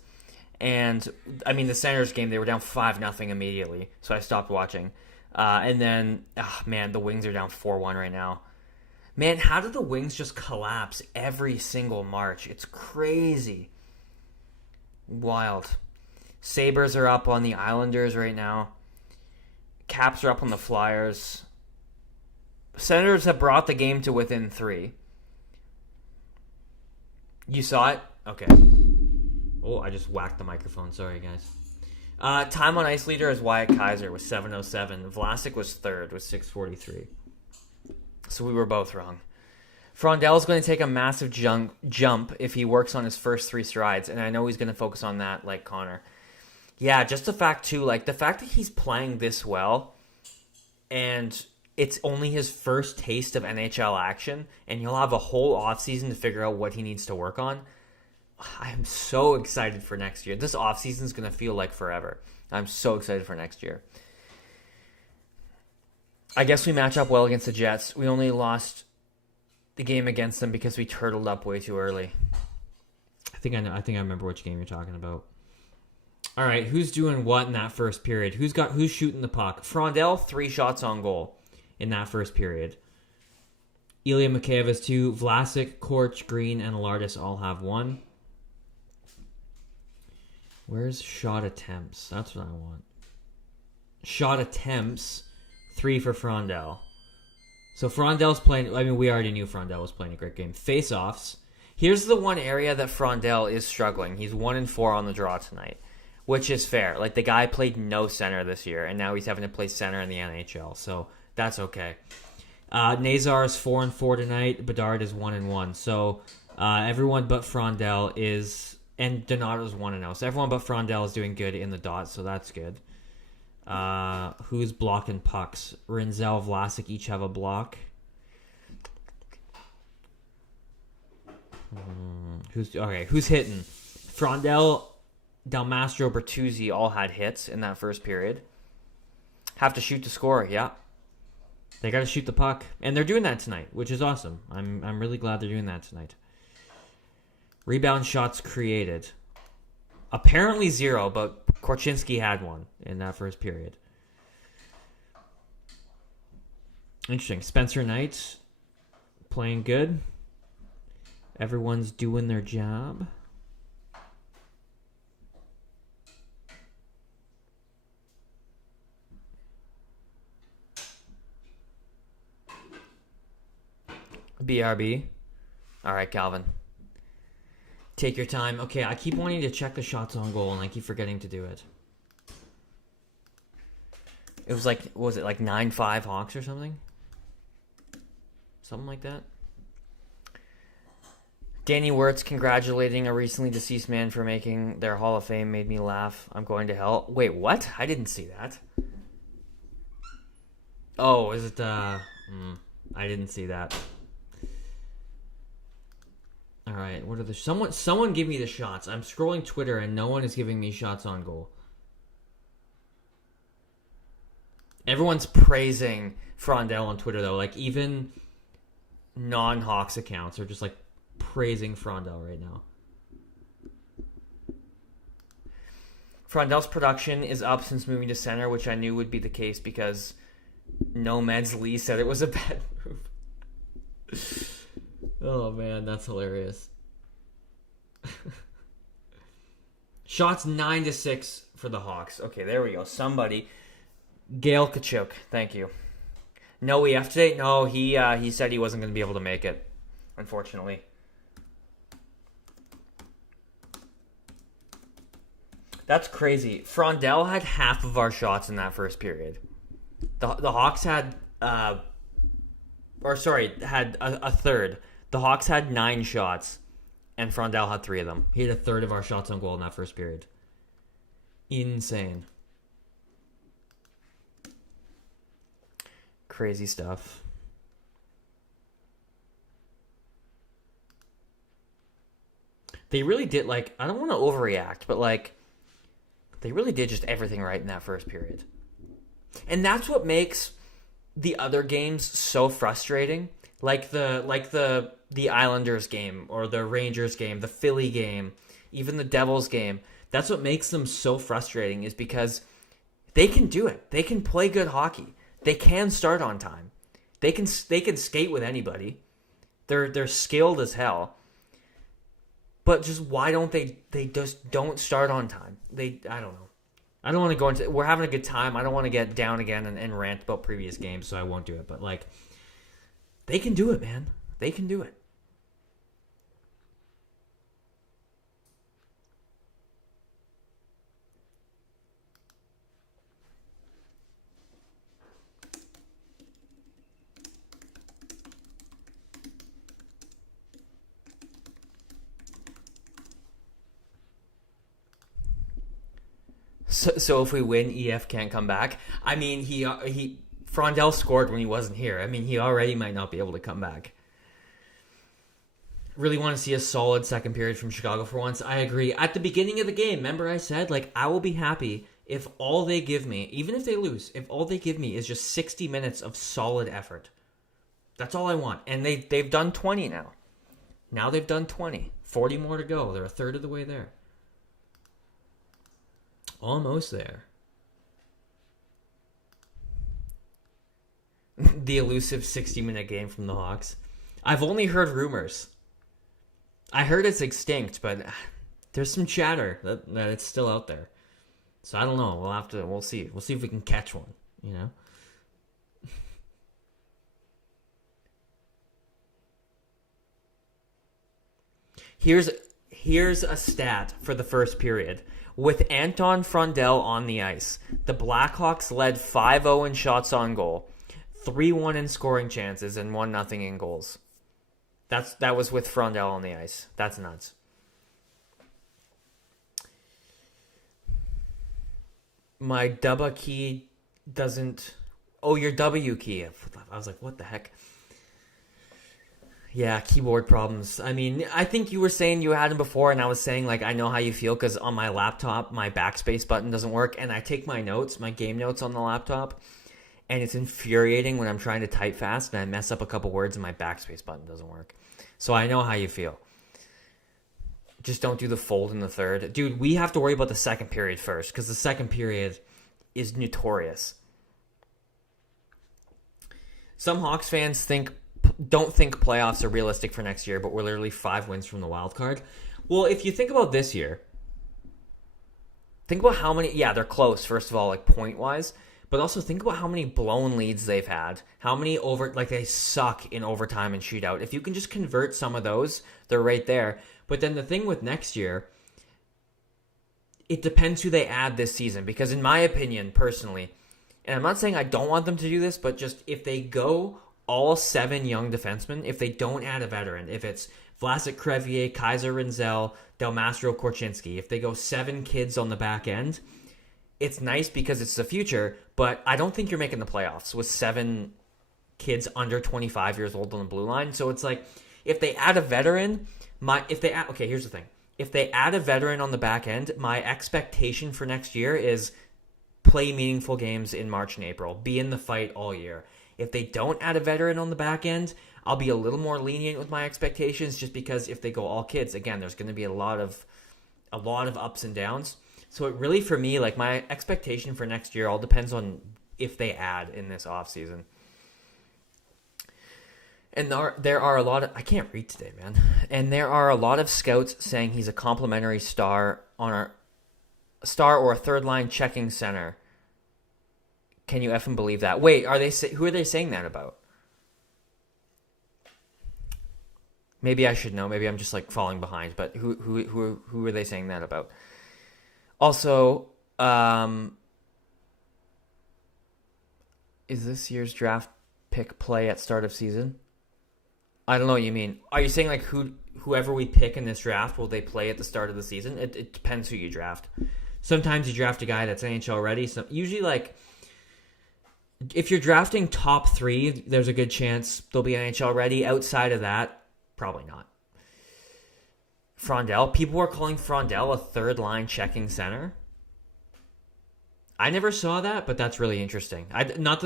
And, I mean, the Senators game, they were down 5-0 immediately. So I stopped watching. And then, the Wings are down 4-1 right now. Man, how did the Wings just collapse every single March? It's crazy. Wild. Sabres are up on the Islanders right now. Caps are up on the Flyers. Senators have brought the game to within 3. You saw it? Okay. Oh, I just whacked the microphone. Sorry, guys. Time on ice leader is Wyatt Kaiser with 7:07. Vlasic was third with 6:43. So we were both wrong. Frondell is going to take a massive jump if he works on his first 3 strides, and I know he's going to focus on that like Connor. Yeah, just the fact, too, the fact that he's playing this well, and it's only his first taste of NHL action, and he'll have a whole offseason to figure out what he needs to work on. I am so excited for next year. This offseason is going to feel like forever. I'm so excited for next year. I guess we match up well against the Jets. We only lost the game against them because we turtled up way too early. I think I know. I think I remember which game you're talking about. All right, who's doing what in that first period? Who's shooting the puck? Frondell, 3 shots on goal in that first period. Ilya Mikheyev has 2. Vlasic, Korch, Green, and Lardis all have 1. Where's shot attempts? That's what I want. Shot attempts, 3 for Frondell. So Frondell's playing... I mean, we already knew Frondell was playing a great game. Face-offs. Here's the one area that Frondell is struggling. He's 1-4 on the draw tonight, which is fair. The guy played no center this year, and now he's having to play center in the NHL, so that's okay. Nazar is 4-4 tonight. Bedard is 1-1. So everyone but Frondell is... And Donato's 1-0. So everyone but Frondell is doing good in the dot, so that's good. Who's blocking pucks? Rinzel, Vlasic each have a block. Who's hitting? Frondell, Dalmastro, Bertuzzi all had hits in that first period. Have to shoot to score, yeah. They got to shoot the puck, and they're doing that tonight, which is awesome. I'm really glad they're doing that tonight. Rebound shots created. Apparently 0, but Korchinski had one in that first period. Interesting. Spencer Knight playing good. Everyone's doing their job. BRB. All right, Calvin. Take your time. Okay, I keep wanting to check the shots on goal, and I keep forgetting to do it. It was like, what was it, like 9-5 Hawks or something? Something like that. Danny Wirtz congratulating a recently deceased man for making their Hall of Fame made me laugh. I'm going to hell. Wait, what? I didn't see that. Oh, is it, I didn't see that. All right, what are the... Someone give me the shots. I'm scrolling Twitter and no one is giving me shots on goal. Everyone's praising Frondell on Twitter, though. Like, even non-Hawks accounts are just, like, praising Frondell right now. Frondell's production is up since moving to center, which I knew would be the case because Nomeds Lee said it was a bad move. Oh, man, that's hilarious. Shots 9-6 for the Hawks. Okay, there we go. Somebody. Gail Kachuk, thank you. No EF today? No, he said he wasn't going to be able to make it, unfortunately. That's crazy. Frondell had half of our shots in that first period. The Hawks had, had a third. The Hawks had 9 shots, and Frondell had 3 of them. He had a third of our shots on goal in that first period. Insane. Crazy stuff. They really did, like, I don't want to overreact, but, like, they really did just everything right in that first period. And that's what makes the other games so frustrating. Like the Islanders game or the Rangers game, the Philly game, even the Devils game. That's what makes them so frustrating is because they can do it. They can play good hockey. They can start on time. They can skate with anybody. They're skilled as hell. But just why don't they just don't start on time? I don't know. I don't want to go into... We're having a good time. I don't want to get down again and rant about previous games, so I won't do it. But, like, they can do it, man. They can do it. So if we win, EF can't come back. I mean, Frondell scored when he wasn't here. I mean, he already might not be able to come back. Really want to see a solid second period from Chicago for once. I agree. At the beginning of the game, remember I said, like, I will be happy if all they give me, even if they lose, if all they give me is just 60 minutes of solid effort. That's all I want. And they've done 20 now. Now they've done 20. 40 more to go. They're a third of the way there. Almost there. The elusive 60-minute game from the Hawks. I've only heard rumors. I heard it's extinct, but there's some chatter that it's still out there. So I don't know. We'll see. We'll see if we can catch one, you know? Here's a stat for the first period. With Anton Frondell on the ice, the Blackhawks led 5-0 in shots on goal, 3-1 in scoring chances, and 1-0 in goals. That was with Frondell on the ice. That's nuts. My W key doesn't... Oh, your W key. I was like, what the heck? Yeah, keyboard problems. I mean, I think you were saying you had them before, and I was saying, like, I know how you feel, because on my laptop, my backspace button doesn't work, and I take my notes, my game notes on the laptop, and it's infuriating when I'm trying to type fast, and I mess up a couple words, and my backspace button doesn't work. So I know how you feel. Just don't do the fold in the third. Dude, we have to worry about the second period first because the second period is notorious. Some Hawks fans don't think playoffs are realistic for next year, but we're literally 5 wins from the wild card. Well, if you think about this year, think about how many... Yeah, they're close, first of all, like point-wise. But also think about how many blown leads they've had. How many they suck in overtime and shootout. If you can just convert some of those, they're right there. But then the thing with next year, it depends who they add this season. Because in my opinion, personally, and I'm not saying I don't want them to do this, but just if they go all 7 young defensemen, if they don't add a veteran, if it's Vlasic, Crevier, Kaiser, Rinzel, Del Mastro, Korchinski, if they go 7 kids on the back end, it's nice because it's the future, but I don't think you're making the playoffs with 7 kids under 25 years old on the blue line. So it's like, if they add a veteran, okay, here's the thing. If they add a veteran on the back end, my expectation for next year is play meaningful games in March and April, be in the fight all year. If they don't add a veteran on the back end, I'll be a little more lenient with my expectations just because if they go all kids, again, there's going to be a lot of ups and downs. So it really, for me, like my expectation for next year all depends on if they add in this offseason. And there are a lot of... I can't read today, man. And there are a lot of scouts saying he's a complimentary star or a third-line checking center. Can you effing believe that? Wait, who are they saying that about? Maybe I should know. Maybe I'm just like falling behind. But who are they saying that about? Also, is this year's draft pick play at start of season? I don't know what you mean. Are you saying like whoever we pick in this draft, will they play at the start of the season? It depends who you draft. Sometimes you draft a guy that's NHL ready. So usually, like, if you're drafting top 3, there's a good chance they'll be NHL ready. Outside of that, probably not. Frondell. People are calling Frondell a third-line checking center. I never saw that, but that's really interesting. I'm not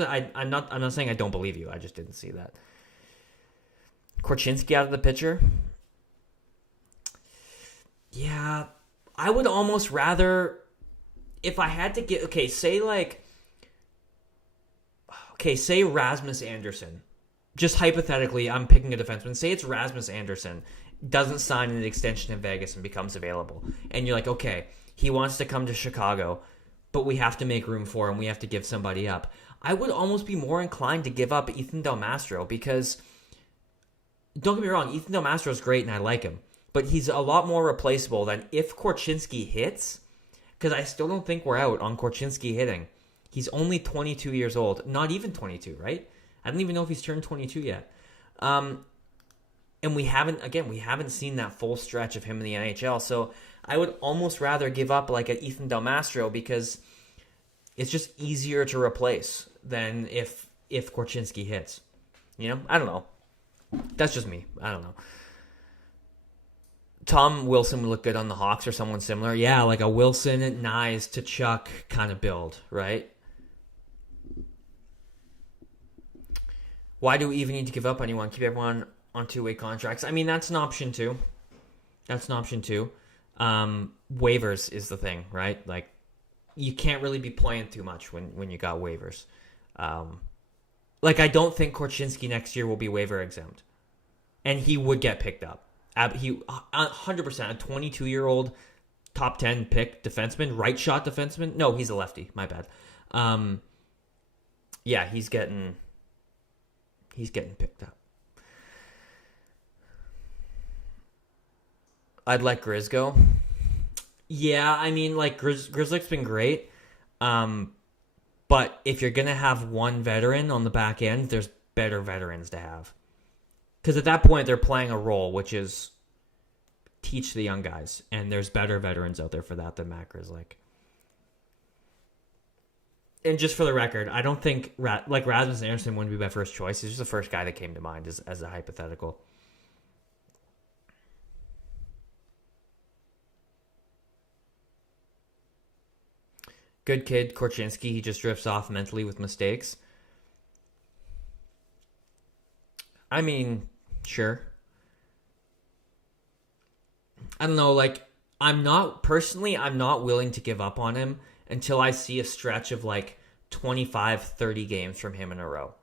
saying I don't believe you. I just didn't see that. Korchinski out of the picture. Yeah, I would almost rather, if I had to get, say Rasmus Anderson. Just hypothetically, I'm picking a defenseman. Say it's Rasmus Anderson. Doesn't sign an extension in Vegas and becomes available. And you're like, okay, he wants to come to Chicago, but we have to make room for him. We have to give somebody up. I would almost be more inclined to give up Ethan Del Mastro because, don't get me wrong, Ethan Del Mastro is great and I like him, but he's a lot more replaceable than if Korchinski hits, because I still don't think we're out on Korchinski hitting. He's only 22 years old. Not even 22, right? I don't even know if he's turned 22 yet. And we haven't seen that full stretch of him in the NHL. So I would almost rather give up like an Ethan Del Mastro because it's just easier to replace than if Korchinski hits. You know? I don't know. That's just me. I don't know. Tom Wilson would look good on the Hawks or someone similar. Yeah, like a Wilson, Nyes, Tkachuk kind of build, right? Why do we even need to give up anyone? Keep everyone on 2-way contracts. I mean, that's an option too. Waivers is the thing, right? Like, you can't really be playing too much when you got waivers. I don't think Korchinski next year will be waiver exempt. And he would get picked up. He 100%, a 22-year-old top 10 pick defenseman, right shot defenseman. No, he's a lefty. My bad. Yeah, he's getting picked up. I'd let Grizz go. Yeah, I mean, like, Grizzlick's been great. But if you're going to have one veteran on the back end, there's better veterans to have. Because at that point, they're playing a role, which is teach the young guys. And there's better veterans out there for that than Matt Grizzlick. And just for the record, I don't think Rasmus Anderson wouldn't be my first choice. He's just the first guy that came to mind as a hypothetical. Good kid, Korchinski. He just drifts off mentally with mistakes. I mean, sure. I don't know, like, I'm not willing to give up on him until I see a stretch of like 25, 30 games from him in a row.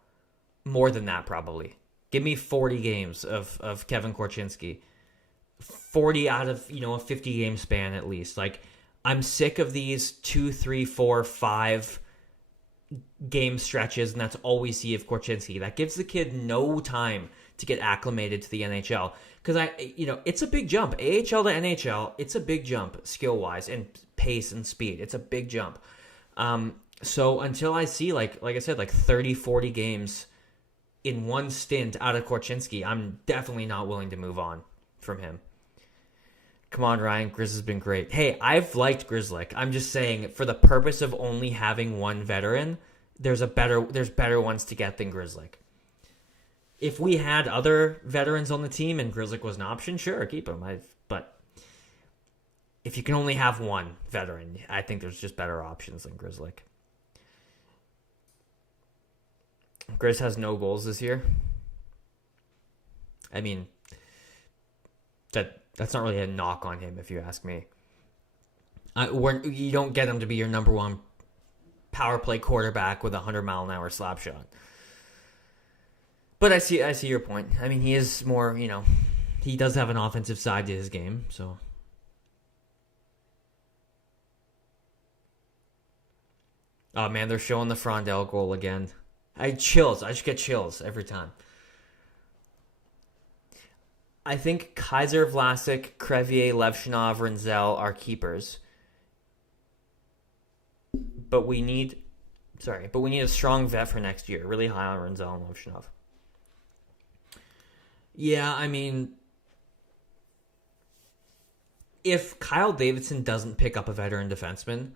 More than that, probably. Give me 40 games of Kevin Korchinski. 40 out of, a 50 game span at least. Like, I'm sick of these 2, 3, 4, 5 game stretches, and that's all we see of Korchinski. That gives the kid no time to get acclimated to the NHL. Because it's a big jump. AHL to NHL, it's a big jump skill-wise and pace and speed. It's a big jump. So until I see, like I said, like 30, 40 games in one stint out of Korchinski, I'm definitely not willing to move on from him. Come on, Ryan. Grizz has been great. Hey, I've liked Grizzlick. I'm just saying, for the purpose of only having one veteran, there's better ones to get than Grizzlick. If we had other veterans on the team and Grizzlick was an option, sure, keep him. But if you can only have one veteran, I think there's just better options than Grizzlick. Grizz has no goals this year. I mean, that's not really a knock on him, if you ask me. You don't get him to be your number one power play quarterback with a 100-mile-an-hour slap shot. But I see your point. I mean, he is more, he does have an offensive side to his game, so. Oh, man, they're showing the Frondell goal again. I just get chills every time. I think Kaiser, Vlasic, Crevier, Levshunov, Rinzel are keepers. But we need a strong vet for next year. Really high on Rinzel and Levshunov. Yeah, I mean, if Kyle Davidson doesn't pick up a veteran defenseman,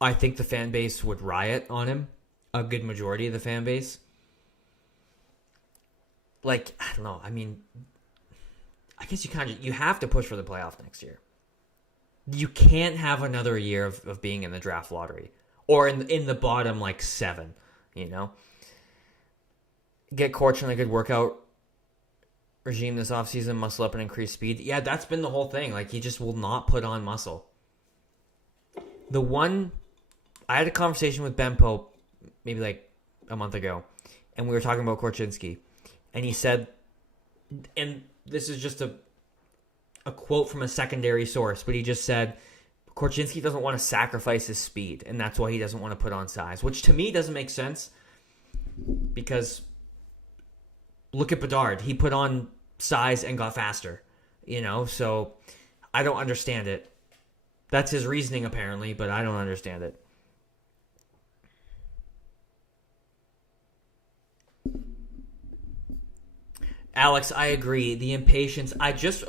I think the fan base would riot on him. A good majority of the fan base. Like, I don't know. I mean, I guess you have to push for the playoff next year. You can't have another year of being in the draft lottery or in the bottom like 7. Get Korch in a good workout regime this offseason, muscle up and increase speed. Yeah, that's been the whole thing. Like, he just will not put on muscle. I had a conversation with Ben Pope maybe like a month ago, and we were talking about Korchinski, and he said, and this is just a quote from a secondary source, but he just said Korchinski doesn't want to sacrifice his speed, and that's why he doesn't want to put on size, which to me doesn't make sense, because look at Bedard. He put on size and got faster, so I don't understand it. That's his reasoning apparently, but I don't understand it. Alex, I agree. The impatience. Alex,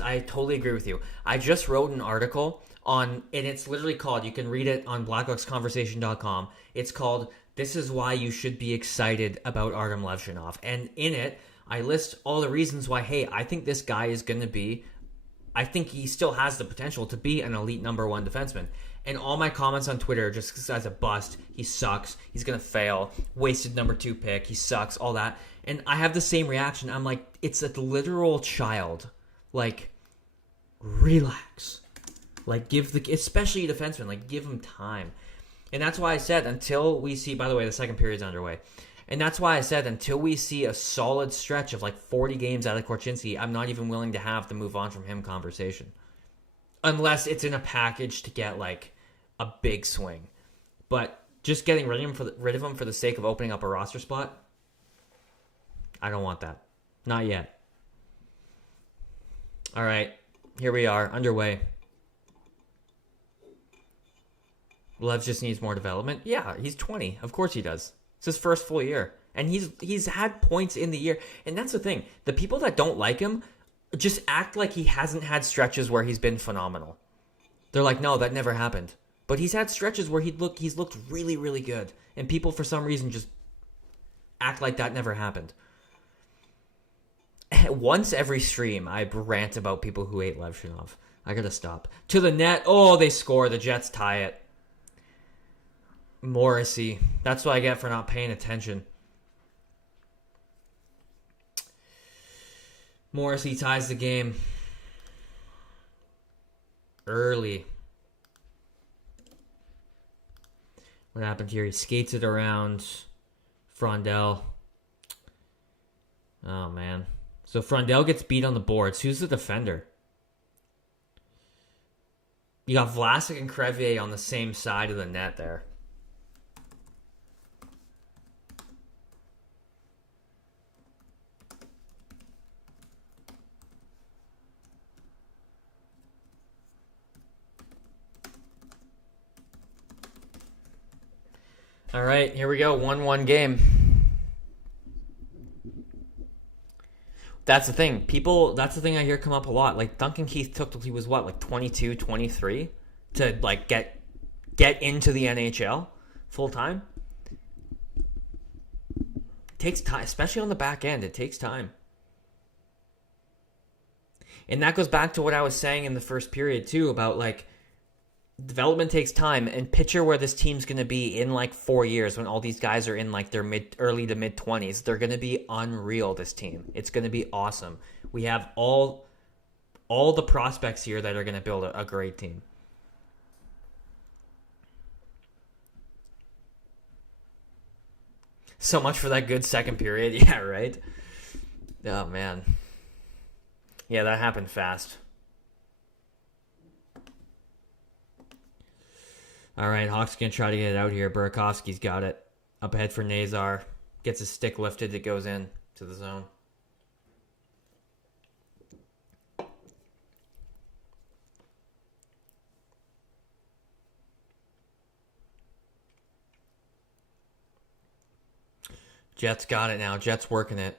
I totally agree with you. I just wrote an article and it's literally called, you can read it on blackhawksconversation.com. It's called, "This is Why You Should Be Excited About Artem Levshunov." And in it, I list all the reasons why, hey, I think this guy is going to be, I think he still has the potential to be an elite number 1 defenseman. And all my comments on Twitter just as a bust. He sucks. He's going to fail. Wasted number 2 pick. He sucks. All that. And I have the same reaction. I'm like, it's a literal child. Like, relax. Like, especially a defenseman, like, give him time. And that's why I said until we see, by the way, the second period's underway. And that's why I said until we see a solid stretch of like 40 games out of Korchinski, I'm not even willing to have the move on from him conversation. Unless it's in a package to get like a big swing. But just getting rid of him for the sake of opening up a roster spot, I don't want that. Not yet. All right, here we are, underway. Lev just needs more development. Yeah, he's 20. Of course he does. It's his first full year. And he's had points in the year. And that's the thing. The people that don't like him just act like he hasn't had stretches where he's been phenomenal. They're like, no, that never happened. But he's had stretches where he's looked really, really good. And people, for some reason, just act like that never happened. Once every stream, I rant about people who hate Levshunov. I gotta stop. To the net. Oh, they score. The Jets tie it. Morrissey. That's what I get for not paying attention. Morrissey ties the game. Early. What happened here? He skates it around Frondell. Oh, man. So Frondell gets beat on the boards. Who's the defender? You got Vlasic and Crevier on the same side of the net there. All right, here we go. 1-1 game. That's the thing. That's the thing I hear come up a lot. Like, Duncan Keith took till he was, what, like 22, 23 to, like, get into the NHL full time? Takes time, especially on the back end. It takes time. And that goes back to what I was saying in the first period, too, about, like, development takes time, and picture where this team's going to be in like 4 years when all these guys are in like their early to mid 20s. They're going to be unreal, this team. It's going to be awesome. We have all the prospects here that are going to build a great team. So much for that good second period. Yeah, right? Oh, man. Yeah, that happened fast. All right, Hawks going to try to get it out here. Burakovsky's got it. Up ahead for Nazar. Gets his stick lifted. It goes in to the zone. Jets got it now. Jets working it.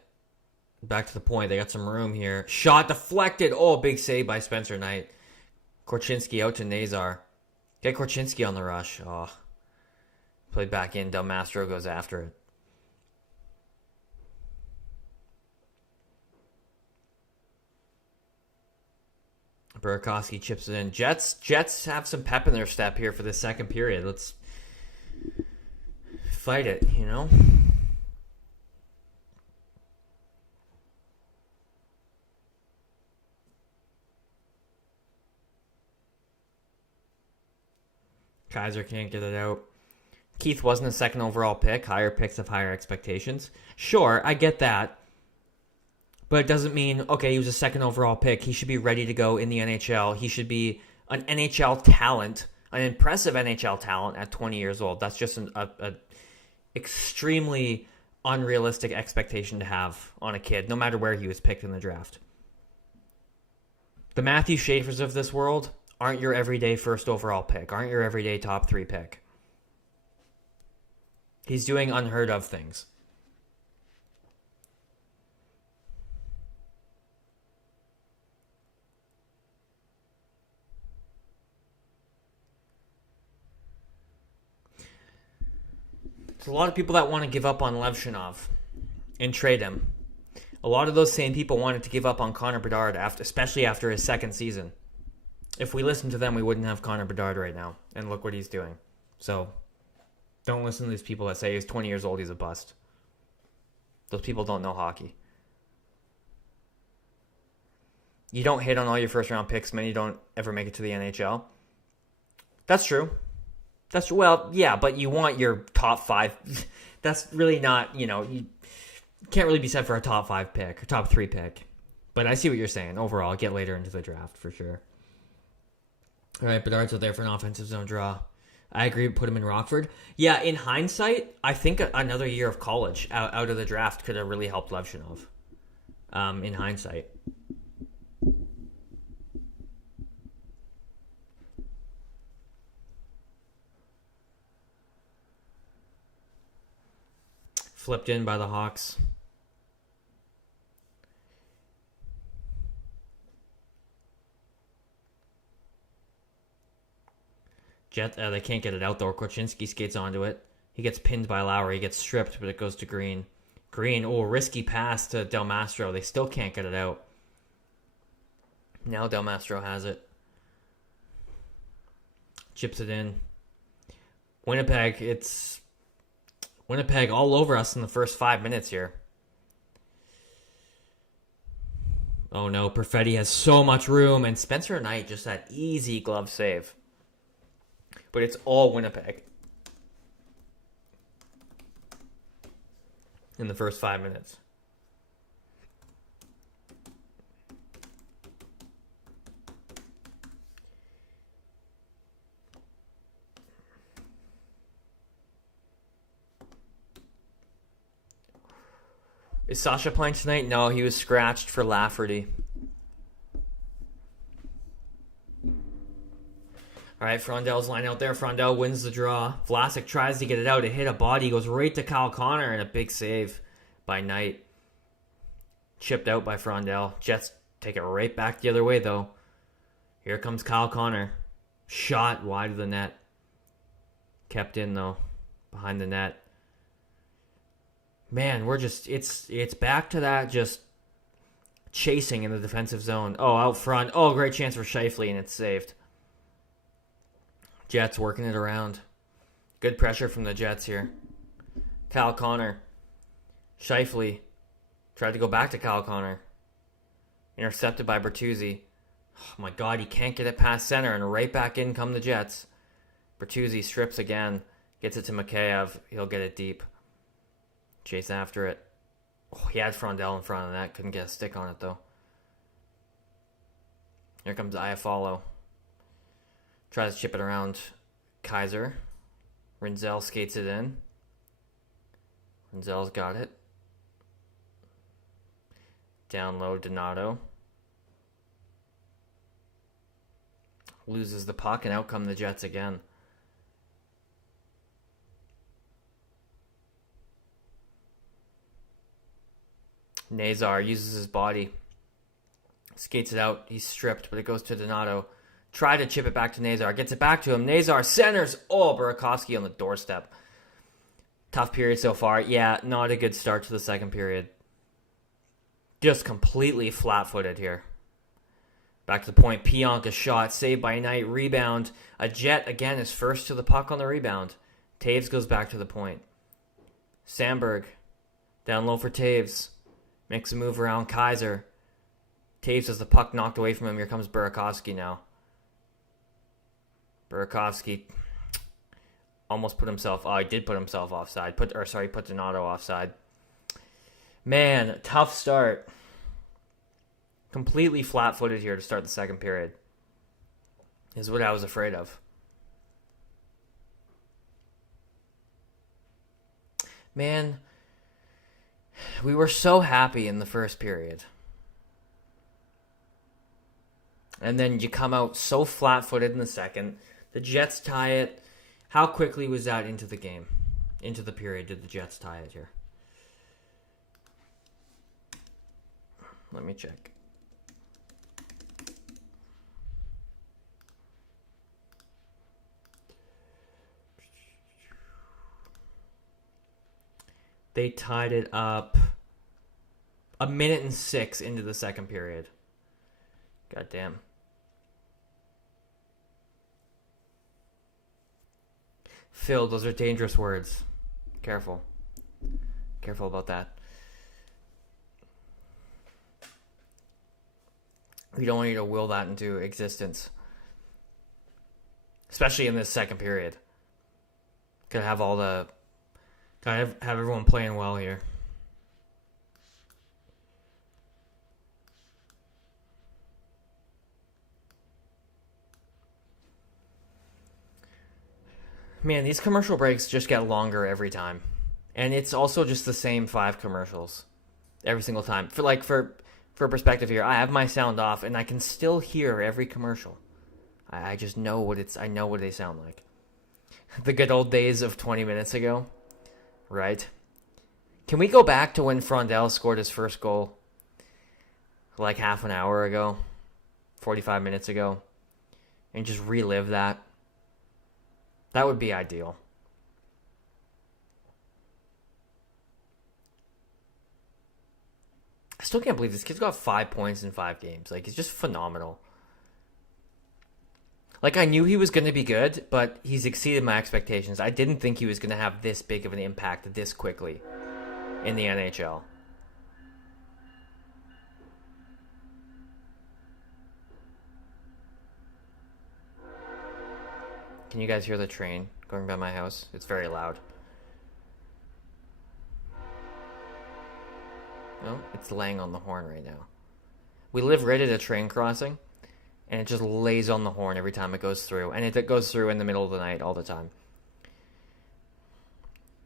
Back to the point. They got some room here. Shot deflected. Oh, big save by Spencer Knight. Korchinski out to Nazar. Get Korchinski on the rush. Oh. Played back in. Del Mastro goes after it. Burakovsky chips it in. Jets have some pep in their step here for the second period. Let's fight it, you know? Kaiser can't get it out. Keith wasn't a second overall pick. Higher picks have higher expectations. Sure, I get that. But it doesn't mean, okay, he was a second overall pick. He should be ready to go in the NHL. He should be an NHL talent, an impressive NHL talent at 20 years old. That's just an extremely unrealistic expectation to have on a kid, no matter where he was picked in the draft. The Matthew Schaefers of this world aren't your everyday first overall pick, aren't your everyday top 3 pick. He's doing unheard of things. There's a lot of people that want to give up on Levshinov and trade him. A lot of those same people wanted to give up on Connor Bedard, especially after his second season. If we listened to them, we wouldn't have Connor Bedard right now. And look what he's doing. So, don't listen to these people that say he's 20 years old, he's a bust. Those people don't know hockey. You don't hit on all your first-round picks, many don't ever make it to the NHL. That's true. Well, yeah, but you want your top 5. That's really not, you can't really be set for a top 5 pick or top 3 pick. But I see what you're saying. Overall, get later into the draft for sure. All right, Bedard's out there for an offensive zone draw. I agree, put him in Rockford. Yeah, in hindsight, I think another year of college out of the draft could have really helped Levshinov. In hindsight. Flipped in by the Hawks. They can't get it out though. Korchinski skates onto it. He gets pinned by Lowry. He gets stripped, but it goes to Green. Risky pass to Del Mastro. They still can't get it out. Now Del Mastro has it. Chips it in. Winnipeg, it's Winnipeg all over us in the first 5 minutes here. Oh no, Perfetti has so much room, and Spencer Knight just that easy glove save. But it's all Winnipeg in the first 5 minutes. Is Sasha playing tonight? No, he was scratched for Lafferty. All right, Frondell's line out there. Frondell wins the draw. Vlasic tries to get it out. It hit a body. Goes right to Kyle Connor, and a big save by Knight. Chipped out by Frondell. Jets take it right back the other way, though. Here comes Kyle Connor. Shot wide of the net. Kept in, though. Behind the net. Man, we're just, it's back to that just chasing in the defensive zone. Oh, out front. Oh, great chance for Scheifele, and it's saved. Jets working it around. Good pressure from the Jets here. Kyle Connor. Scheifele tried to go back to Kyle Connor. Intercepted by Bertuzzi. Oh my God, he can't get it past center, and right back in come the Jets. Bertuzzi strips again. Gets it to Mikheyev. He'll get it deep. Chase after it. Oh, he had Frondell in front of that. Couldn't get a stick on it, though. Here comes Iafallo. Tries to chip it around Kaiser. Rinzel skates it in. Rinzel's got it. Down low, Donato. Loses the puck, and out come the Jets again. Nazar uses his body. Skates it out. He's stripped, but it goes to Donato. Try to chip it back to Nazar. Gets it back to him. Nazar centers. Oh, Burakovsky on the doorstep. Tough period so far. Yeah, not a good start to the second period. Just completely flat-footed here. Back to the point. Pionk, a shot. Saved by Knight. Rebound. A Jet, again, is first to the puck on the rebound. Taves goes back to the point. Sandberg. Down low for Taves. Makes a move around Kaiser. Taves has the puck knocked away from him. Here comes Burakovsky now. Burakovsky almost put himself... Oh, he did put himself offside. Put Donato offside. Man, tough start. Completely flat-footed here to start the second period. Is what I was afraid of. Man, we were so happy in the first period. And then you come out so flat-footed in the second. The Jets tie it. How quickly was that into the game? Into the period did the Jets tie it here? Let me check. They tied it up 1:06 into the second period. Goddamn. Phil, those are dangerous words. Careful. Careful about that. We don't want you to will that into existence. Especially in this second period. Gotta have have everyone playing well here. Man, these commercial breaks just get longer every time. And it's also just the same 5 commercials every single time. For perspective here, I have my sound off and I can still hear every commercial. I just know I know what they sound like. The good old days of 20 minutes ago, right? Can we go back to when Frondell scored his first goal like half an hour ago, 45 minutes ago, and just relive that? That would be ideal. I still can't believe this kid's got 5 points in 5 games. Like, he's just phenomenal. Like, I knew he was going to be good, but he's exceeded my expectations. I didn't think he was going to have this big of an impact this quickly in the NHL. Can you guys hear the train going by my house? It's very loud. No, it's laying on the horn right now. We live right at a train crossing, and it just lays on the horn every time it goes through. And it goes through in the middle of the night all the time.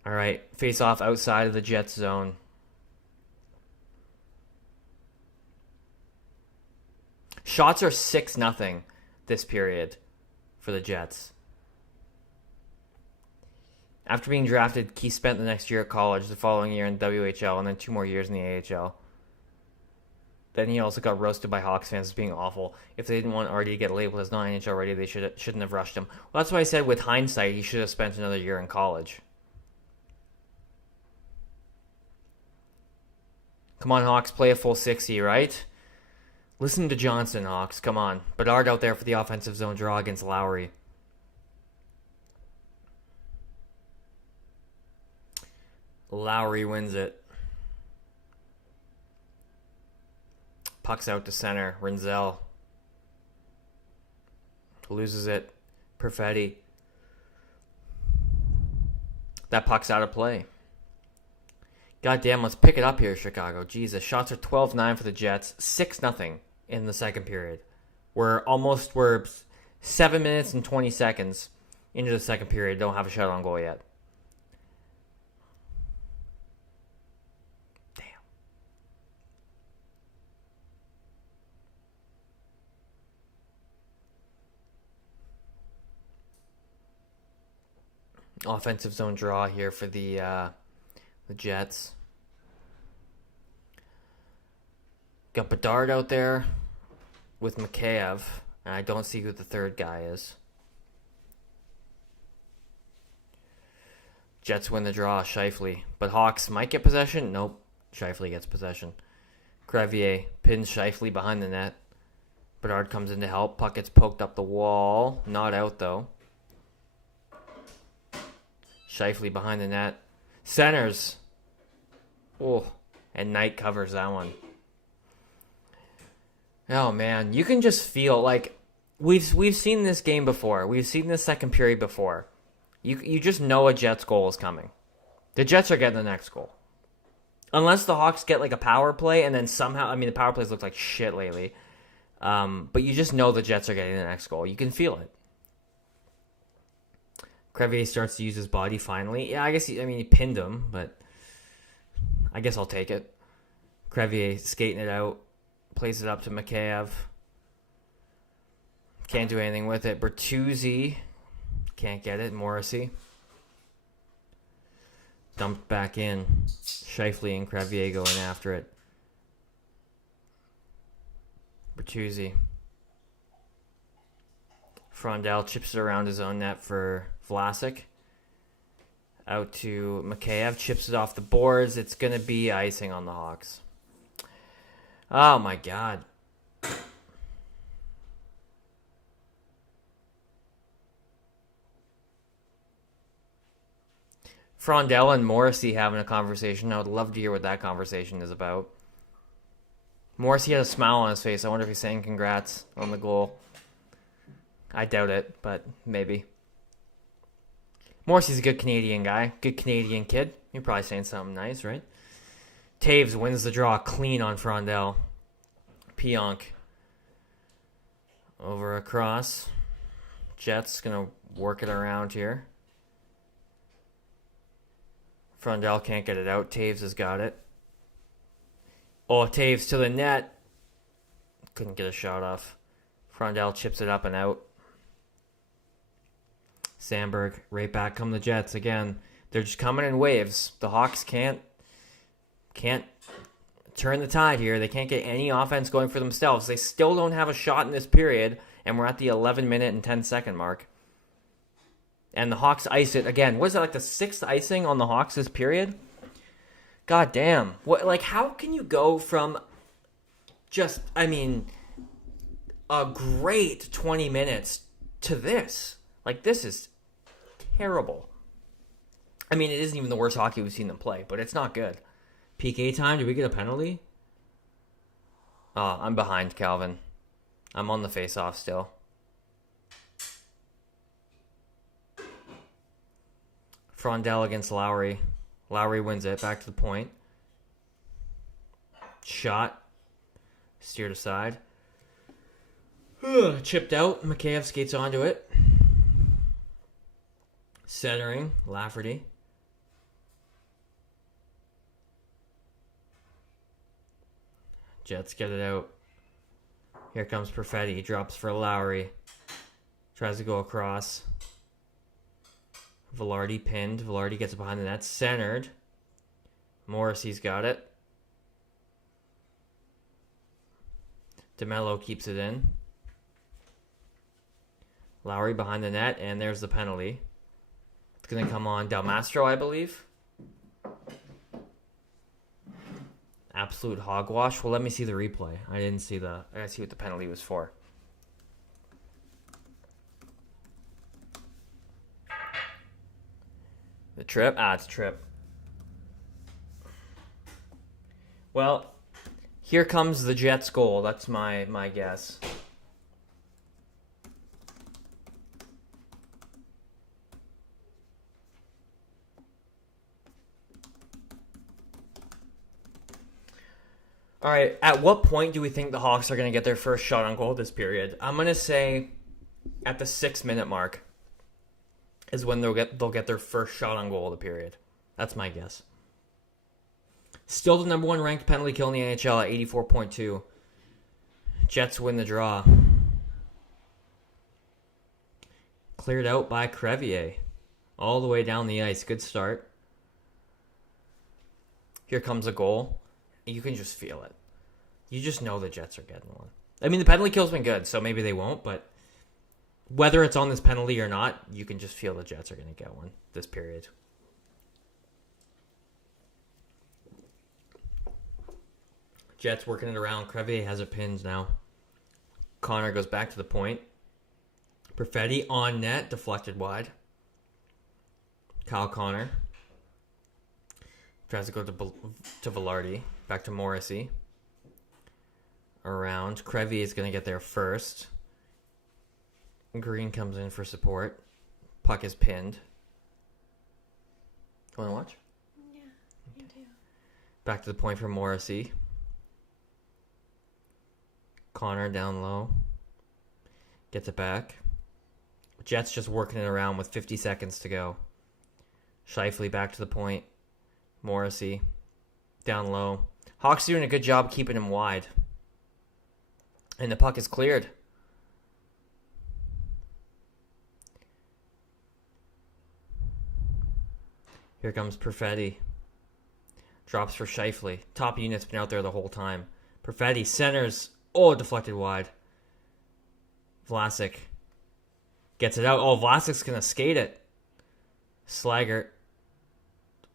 All right, face off outside of the Jets zone. Shots are 6-0 this period for the Jets. After being drafted, he spent the next year at college, the following year in WHL, and then 2 more years in the AHL. Then he also got roasted by Hawks fans as being awful. If they didn't want Artie to get labeled as non-NHL ready, they shouldn't have rushed him. Well, that's why I said with hindsight, he should have spent another year in college. Come on, Hawks, play a full 60, right? Listen to Johnson, Hawks. Come on. Bedard out there for the offensive zone draw against Lowry. Lowry wins it. Puck's out to center. Rinzel loses it. Perfetti. That puck's out of play. Goddamn, let's pick it up here, Chicago. Jesus, shots are 12-9 for the Jets. 6-0 in the second period. We're 7 minutes and 20 seconds into the second period. Don't have a shot on goal yet. Damn. Offensive zone draw here for the Jets. Got Bedard out there with Mikheyev, and I don't see who the third guy is. Jets win the draw, Scheifele. But Hawks might get possession. Nope, Scheifele gets possession. Crevier pins Scheifele behind the net. Bedard comes in to help. Puck gets poked up the wall. Not out, though. Scheifele behind the net. Centers. Oh, and Knight covers that one. Oh, man. You can just feel like we've seen this game before. We've seen this second period before. You just know a Jets goal is coming. The Jets are getting the next goal. Unless the Hawks get like a power play and then somehow, I mean, the power plays look like shit lately. But you just know the Jets are getting the next goal. You can feel it. Crevier starts to use his body finally. Yeah, I guess he pinned him, but I guess I'll take it. Crevier skating it out. Plays it up to Mikheyev. Can't do anything with it. Bertuzzi. Can't get it. Morrissey. Dumped back in. Scheifele and Crevier going after it. Bertuzzi. Frondell chips it around his own net for Vlasic. Out to Mikheyev. Chips it off the boards. It's going to be icing on the Hawks. Oh, my God. Frondell and Morrissey having a conversation. I would love to hear what that conversation is about. Morrissey has a smile on his face. I wonder if he's saying congrats on the goal. I doubt it, but maybe. Morrissey's a good Canadian guy. Good Canadian kid. You're probably saying something nice, right? Taves wins the draw clean on Frondell. Pionk. Over across. Jets going to work it around here. Frondell can't get it out. Taves has got it. Oh, Taves to the net. Couldn't get a shot off. Frondell chips it up and out. Sandberg, right back come the Jets again. They're just coming in waves. The Hawks can't turn the tide here. They can't get any offense going for themselves. They still don't have a shot in this period, and we're at the 11-minute and 10-second mark. And the Hawks ice it again. What is that, like the 6th icing on the Hawks this period? God damn. What, like, how can you go from just, a great 20 minutes to this? Like, this is terrible. I mean, it isn't even the worst hockey we've seen them play, but it's not good. PK time, did we get a penalty? Oh, I'm behind, Calvin. I'm on the face-off still. Frondell against Lowry. Lowry wins it. Back to the point. Shot. Steered aside. Chipped out. Mikheyev skates onto it. Centering. Lafferty. Jets get it out. Here comes Perfetti. He drops for Lowry. Tries to go across. Velarde pinned. Velarde gets it behind the net. Centered. Morrissey's got it. DeMello keeps it in. Lowry behind the net, and there's the penalty. It's going to come on Del Mastro, I believe. Absolute hogwash. Well, let me see the replay. I gotta see what the penalty was for. The trip? It's a trip. Well, here comes the Jets goal. That's my guess. All right, at what point do we think the Hawks are going to get their first shot on goal this period? I'm going to say at the 6-minute mark is when they'll get their first shot on goal of the period. That's my guess. Still the number one ranked penalty kill in the NHL at 84.2. Jets win the draw. Cleared out by Crevier. All the way down the ice. Good start. Here comes a goal. You can just feel it. You just know the Jets are getting one. I mean, the penalty kill's been good, so maybe they won't, but whether it's on this penalty or not, you can just feel the Jets are going to get one this period. Jets working it around. Crevier has it pinned now. Connor goes back to the point. Perfetti on net, deflected wide. Kyle Connor tries to go to Velarde. Back to Morrissey. Around. Crevier is going to get there first. Green comes in for support. Puck is pinned. Want to watch? Yeah, you do. Back to the point for Morrissey. Connor down low. Gets it back. Jets just working it around with 50 seconds to go. Scheifele back to the point. Morrissey down low. Hawks doing a good job keeping him wide. And the puck is cleared. Here comes Perfetti. Drops for Scheifele. Top unit's been out there the whole time. Perfetti centers. Oh, deflected wide. Vlasic gets it out. Oh, Vlasic's going to skate it. Slaggert.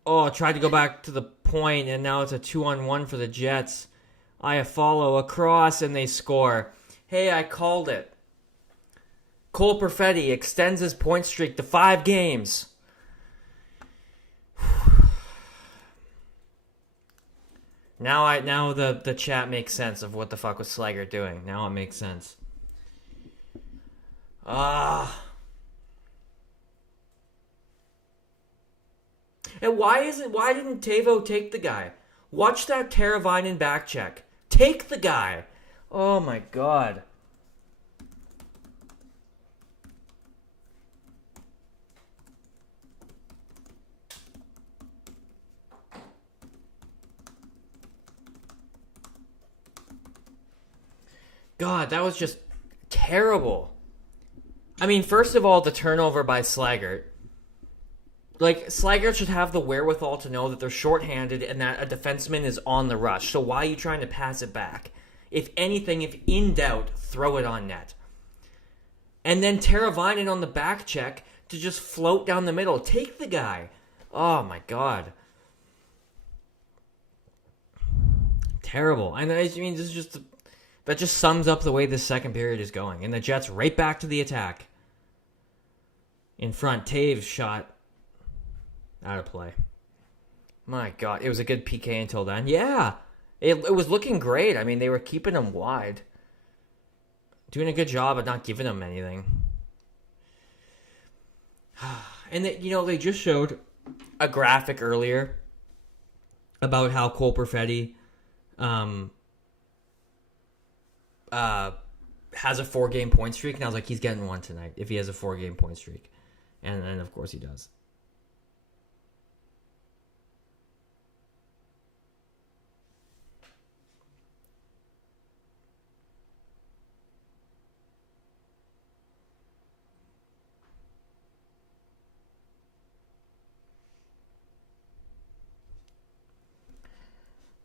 Oh, tried to go back to the point, and now it's a 2-on-1 for the Jets. Iafallo across, and they score. Hey, I called it. Cole Perfetti extends his point streak to 5 games. Now the chat makes sense of what the fuck was Slaggert doing. Now it makes sense. And why didn't Tavo take the guy? Watch that Teravainen back check. Take the guy. Oh my god. God, that was just terrible. I mean, first of all, the turnover by Slaggert. Like, Slaggert should have the wherewithal to know that they're shorthanded and that a defenseman is on the rush. So why are you trying to pass it back? If anything, if in doubt, throw it on net. And then Teravainen on the back check to just float down the middle. Take the guy. Oh, my God. Terrible. And I mean, this is just... That just sums up the way this second period is going. And the Jets right back to the attack. In front, Taves shot out of play. My God, it was a good PK until then. Yeah, it was looking great. I mean, they were keeping him wide. Doing a good job of not giving him anything. And, they just showed a graphic earlier about how Cole Perfetti has a 4-game point streak, and I was like, he's getting one tonight if he has a 4-game point streak. And then, of course, he does.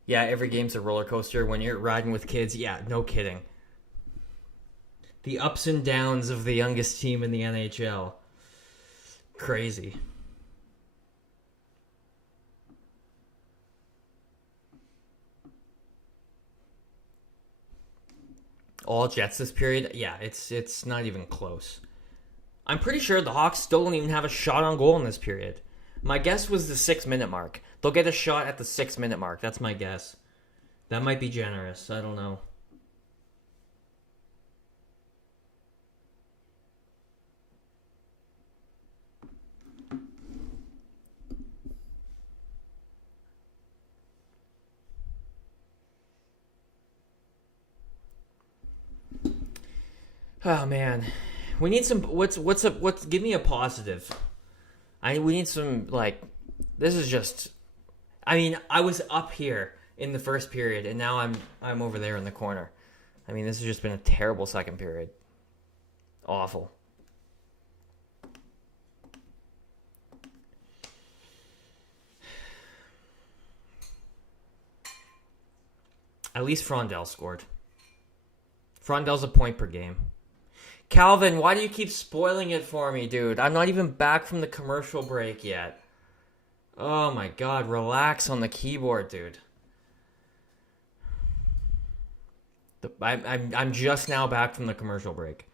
Yeah, every game's a roller coaster when you're riding with kids. Yeah, no kidding. The ups and downs of the youngest team in the NHL. Crazy. All Jets this period? Yeah, it's not even close. I'm pretty sure the Hawks still don't even have a shot on goal in this period. My guess was the 6-minute mark. They'll get a shot at the 6-minute mark. That's my guess. That might be generous. I don't know. Oh man, we need some. What's give me a positive. We need some like. This is just. I mean, I was up here in the first period, and now I'm over there in the corner. I mean, this has just been a terrible second period. Awful. At least Frondell scored. Frondell's a point per game. Calvin, why do you keep spoiling it for me, dude? I'm not even back from the commercial break yet. Oh my god, relax on the keyboard, dude. I'm just now back from the commercial break.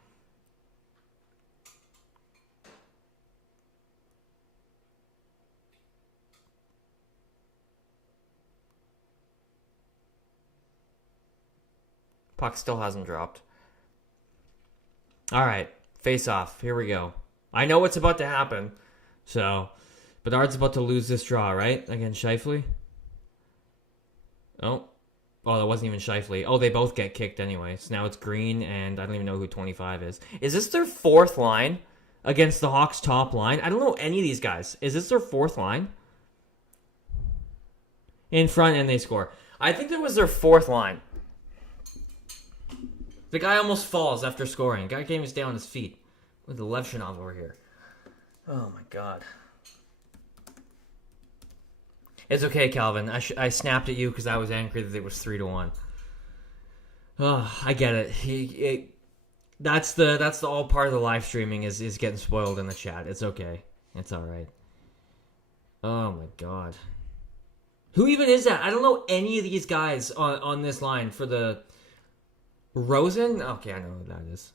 Puck still hasn't dropped. All right, face off. Here we go. I know what's about to happen. So, Bedard's about to lose this draw, right? Against Scheifele. Oh, that wasn't even Scheifele. Oh, they both get kicked anyway. So now it's Green, and I don't even know who 25 is. Is this their fourth line against the Hawks' top line? I don't know any of these guys. Is this their fourth line? In front, and they score. I think that was their fourth line. The guy almost falls after scoring. Guy can't even stay on his feet. With the Levshinov over here. Oh my god. It's okay, Calvin. I snapped at you because I was angry that it was 3-1. Oh, I get it. That's the all part of the live streaming is getting spoiled in the chat. It's okay. It's all right. Oh my god. Who even is that? I don't know any of these guys on this line for the Rosen? Okay, I know who that is.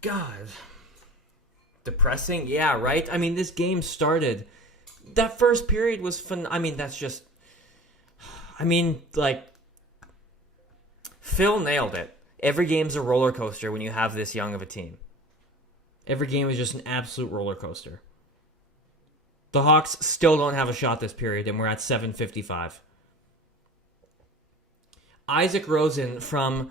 God. Depressing? Yeah, right? I mean, this game started. That first period was fun. I mean, that's just. I mean, like. Phil nailed it. Every game's a roller coaster when you have this young of a team. Every game is just an absolute roller coaster. The Hawks still don't have a shot this period, and we're at 7:55. Isaac Rosen from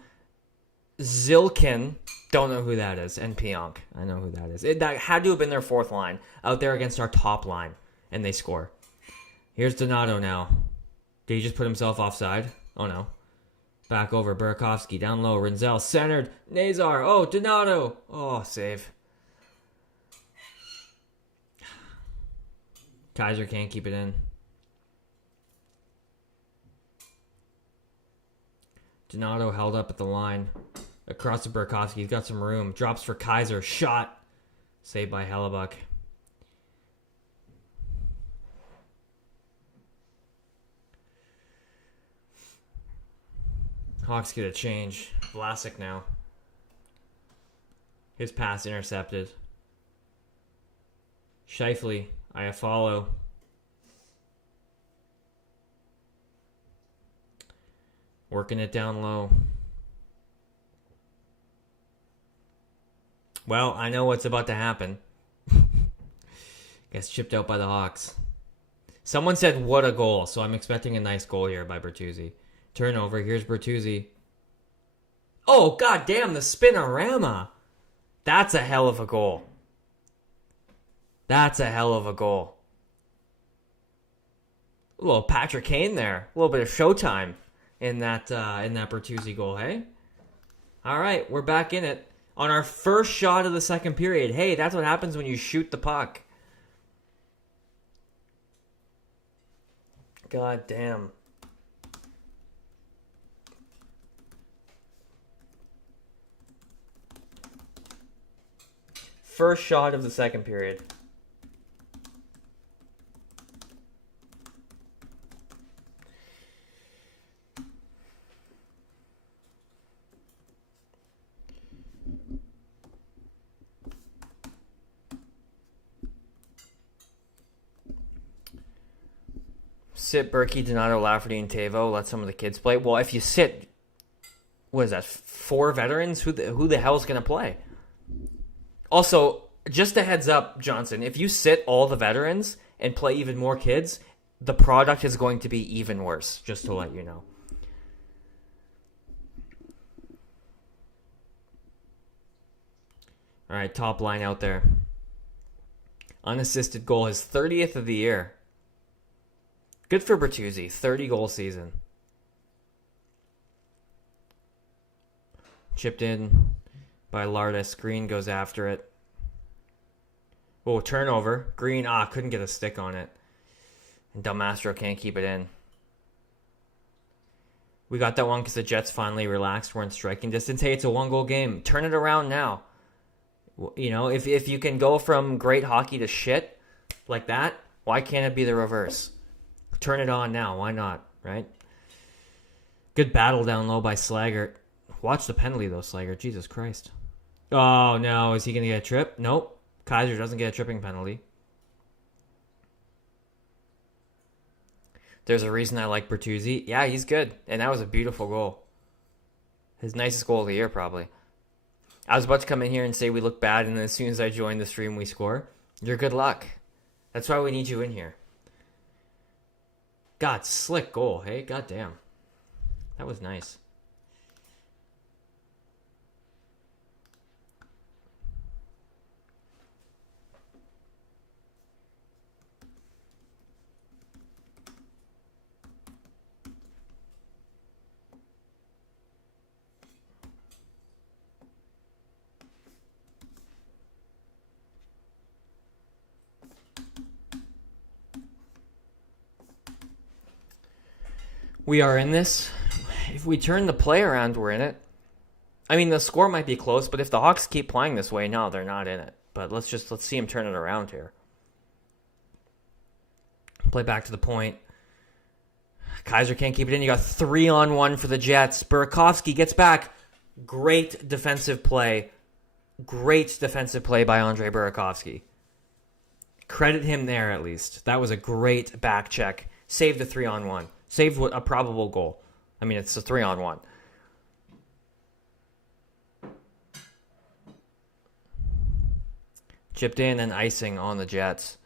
Zilkin, don't know who that is, and Pionk, I know who that is. That had to have been their fourth line, out there against our top line, and they score. Here's Donato now. Did he just put himself offside? Oh no. Back over, Burakovsky, down low, Rinzel, centered, Nazar, oh, Donato, oh, save. Kaiser can't keep it in. Donato held up at the line. Across to Burakovsky. He's got some room. Drops for Kaiser. Shot. Saved by Hellebuck. Hawks get a change. Vlasic now. His pass intercepted. Scheifele. I follow. Working it down low. Well, I know what's about to happen. Gets chipped out by the Hawks. Someone said, what a goal. So I'm expecting a nice goal here by Bertuzzi. Turnover. Here's Bertuzzi. Oh, god damn, the spinorama. That's a hell of a goal. That's a hell of a goal. A little Patrick Kane there. A little bit of showtime in that Bertuzzi goal, hey? All right, we're back in it. On our first shot of the second period. Hey, that's what happens when you shoot the puck. God damn. First shot of the second period. Sit Berkey, Donato, Lafferty, and Tavo. Let some of the kids play. Well, if you sit, what is that? 4 veterans? Who the hell is going to play? Also, just a heads up, Johnson. If you sit all the veterans and play even more kids, the product is going to be even worse. Just to let you know. All right, top line out there. Unassisted goal, his 30th of the year. Good for Bertuzzi, 30-goal season. Chipped in by Lardis. Green goes after it. Oh, turnover. Green, couldn't get a stick on it. And Del Mastro can't keep it in. We got that one because the Jets finally relaxed. We're in striking distance. Hey, it's a 1-goal game. Turn it around now. You know, if you can go from great hockey to shit like that, why can't it be the reverse? Turn it on now. Why not, right? Good battle down low by Slaggert. Watch the penalty, though, Slaggert. Jesus Christ. Oh, no. Is he going to get a trip? Nope. Kaiser doesn't get a tripping penalty. There's a reason I like Bertuzzi. Yeah, he's good. And that was a beautiful goal. His nicest goal of the year, probably. I was about to come in here and say we look bad, and then as soon as I join the stream, we score. You're good luck. That's why we need you in here. God, slick goal, hey? God damn. That was nice. We are in this. If we turn the play around, we're in it. I mean, the score might be close, but if the Hawks keep playing this way, no, they're not in it. But let's see them turn it around here. Play back to the point. Kaiser can't keep it in. You got 3-on-1 for the Jets. Burakovsky gets back. Great defensive play. Great defensive play by Andre Burakovsky. Credit him there, at least. That was a great back check. Saved the 3-on-1. Saved a probable goal. I mean, it's a 3-on-1. Chipped in and icing on the Jets.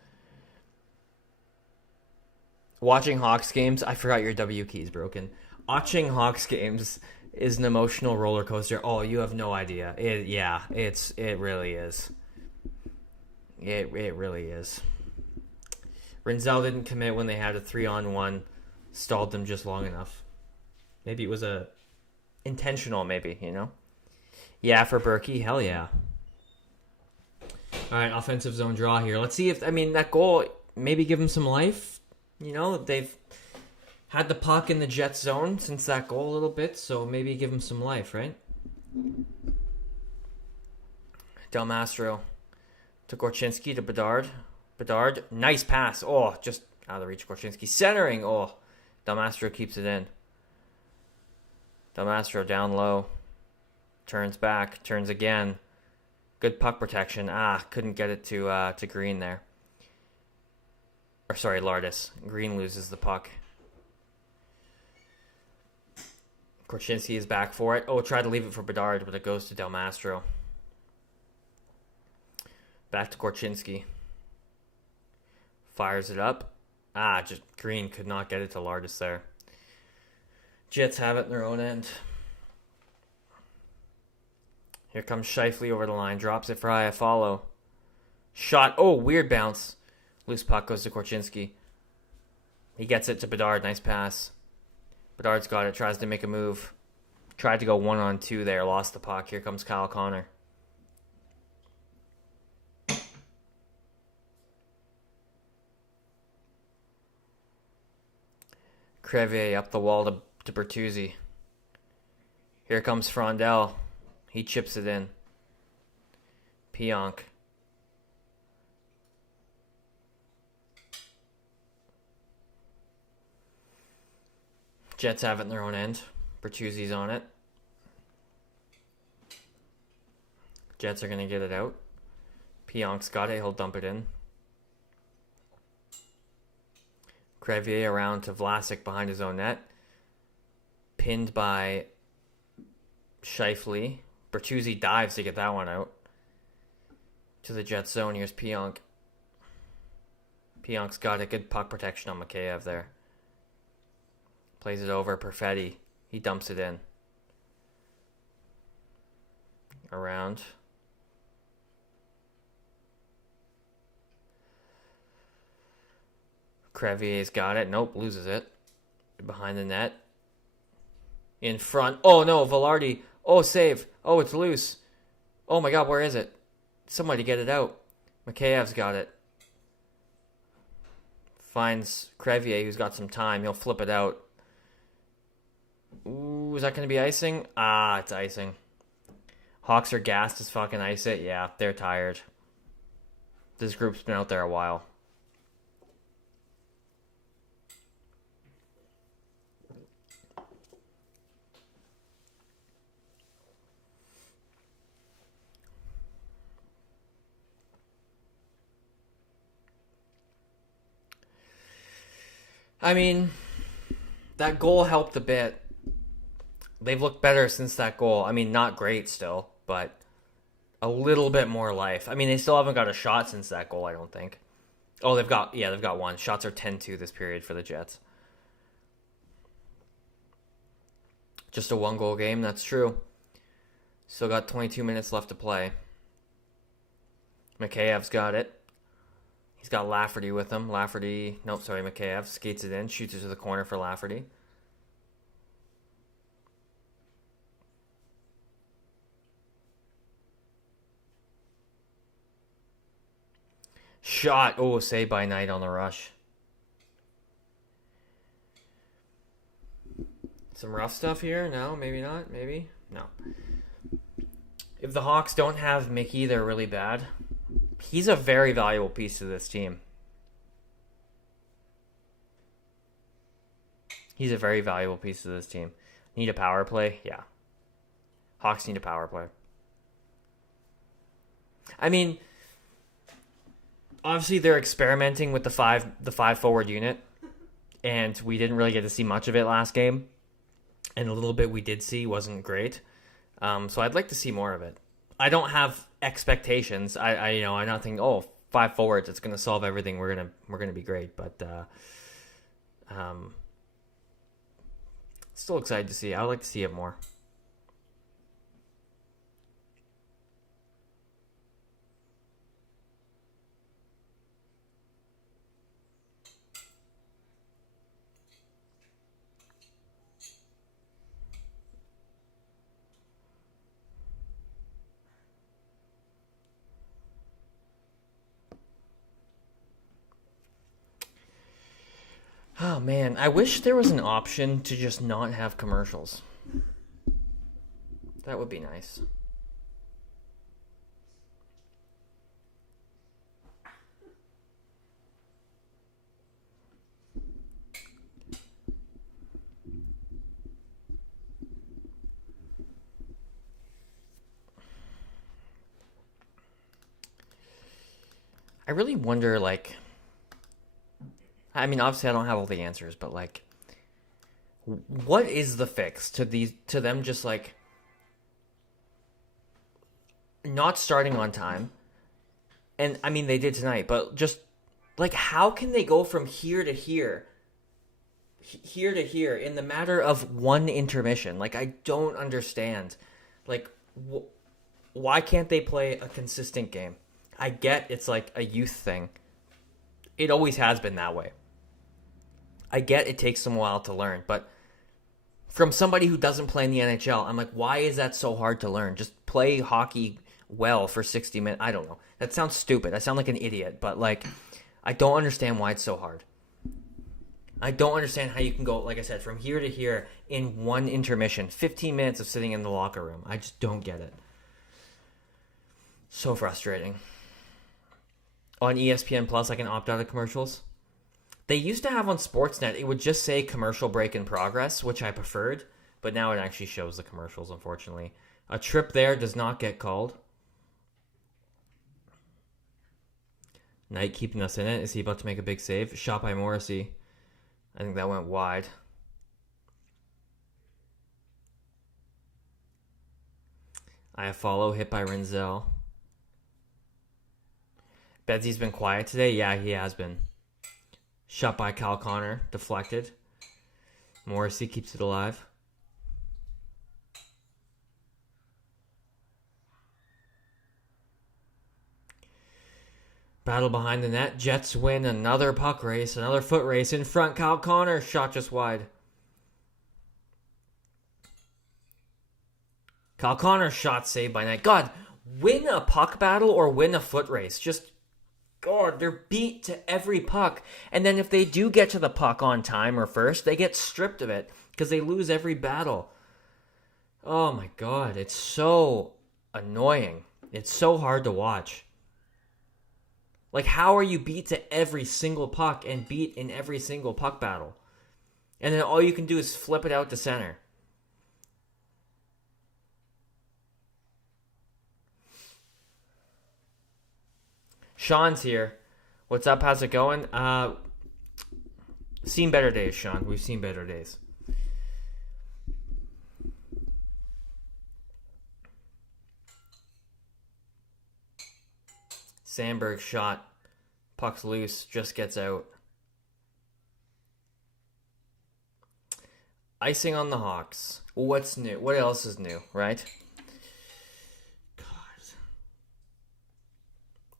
Watching Hawks games, I forgot your W key's broken. Watching Hawks games is an emotional roller coaster. Oh, you have no idea. It really is. It really is. Rinzel didn't commit when they had a 3-on-1. Stalled them just long enough. Maybe it was intentional, maybe, you know? Yeah, for Berkey, hell yeah. All right, offensive zone draw here. Let's see if, that goal, maybe give them some life. You know, they've had the puck in the Jets zone since that goal a little bit, so maybe give them some life, right? Del Mastro to Gorchinski to Bedard. Bedard, nice pass. Oh, just out of the reach of Gorchinski. Centering, oh. Del Mastro keeps it in. Del Mastro down low. Turns back. Turns again. Good puck protection. Couldn't get it to Green there. Or sorry, Lardis. Green loses the puck. Korchinski is back for it. Oh, tried to leave it for Bedard, but it goes to Del Mastro. Back to Korchinski. Fires it up. Just Green could not get it to Lardis there. Jets have it in their own end. Here comes Scheifele over the line. Drops it for Iafallo. Shot. Oh, weird bounce. Loose puck goes to Korchinski. He gets it to Bedard. Nice pass. Bedard's got it. Tries to make a move. Tried to go 1-on-2 there. Lost the puck. Here comes Kyle Connor. Crevier up the wall to Bertuzzi. Here comes Frondel. He chips it in. Pionk. Jets have it in their own end. Bertuzzi's on it. Jets are going to get it out. Pionk's got it. He'll dump it in. Crevier around to Vlasic behind his own net. Pinned by Scheifele. Bertuzzi dives to get that one out. To the Jets zone. Here's Pionk. Pionk's got a good puck protection on Mikheyev there. Plays it over. Perfetti. He dumps it in. Around. Crevier's got it. Nope, loses it. Behind the net. In front. Oh no, Velarde. Oh, save. Oh, it's loose. Oh my god, where is it? Somebody get it out. Mikheyev's got it. Finds Crevier, who's got some time. He'll flip it out. Ooh, is that going to be icing? It's icing. Hawks are gassed as fucking ice it. Yeah, they're tired. This group's been out there a while. I mean, that goal helped a bit. They've looked better since that goal. I mean, not great still, but a little bit more life. I mean, they still haven't got a shot since that goal, I don't think. Oh, they've got one. Shots are 10-2 this period for the Jets. Just a one-goal game, that's true. Still got 22 minutes left to play. Mikheyev's got it. He's got Lafferty with him. Mikheyev skates it in, shoots it to the corner for Lafferty. Shot. Oh, saved by Knight on the rush. Some rough stuff here? No, maybe not. Maybe? No. If the Hawks don't have Mickey, they're really bad. He's a very valuable piece to this team. He's a very valuable piece to this team. Need a power play? Yeah. Hawks need a power play. I mean, obviously they're experimenting with the five forward unit, and we didn't really get to see much of it last game. And a little bit we did see wasn't great. So I'd like to see more of it. I don't have expectations. I'm not thinking, 5 forwards, it's gonna solve everything. We're gonna be great. But still excited to see. I would like to see it more. Oh, man. I wish there was an option to just not have commercials. That would be nice. I really wonder, I mean, obviously I don't have all the answers, but what is the fix to them just not starting on time? And I mean, they did tonight, but just Like, how can they go from here to here in the matter of one intermission? Like, I don't understand. Like, why can't they play a consistent game? I get it's like a youth thing. It always has been that way. I get it takes them a while to learn, but from somebody who doesn't play in the NHL, I'm like, why is that so hard to learn? Just play hockey well for 60 minutes. I don't know. That sounds stupid. I sound like an idiot, but like, I don't understand why it's so hard. I don't understand how you can go, like I said, from here to here in one intermission. 15 minutes of sitting in the locker room. I just don't get it. So frustrating. On ESPN Plus, I can opt out of commercials. They used to have on Sportsnet, it would just say commercial break in progress, which I preferred, but now it actually shows the commercials, unfortunately. A trip there does not get called. Knight keeping us in it. Is he about to make a big save? Shot by Morrissey. I think that went wide. I have follow, hit by Rinzel. Bedsy's been quiet today? Yeah, he has been. Shot by Kyle Connor, deflected. Morrissey keeps it alive. Battle behind the net. Jets win another puck race, another foot race. In front, Kyle Connor, shot just wide. Kyle Connor shot saved by Knight. God, win a puck battle or win a foot race. Just, God, they're beat to every puck. And then if they do get to the puck on time or first, they get stripped of it because they lose every battle. Oh my God, it's so annoying. It's so hard to watch. Like, how are you beat to every single puck and beat in every single puck battle? And then all you can do is flip it out to center. Sean's here. What's up? How's it going? Seen better days, Sean. We've seen better days. Sandberg shot. Puck's loose. Just gets out. Icing on the Hawks. What's new? What else is new, right?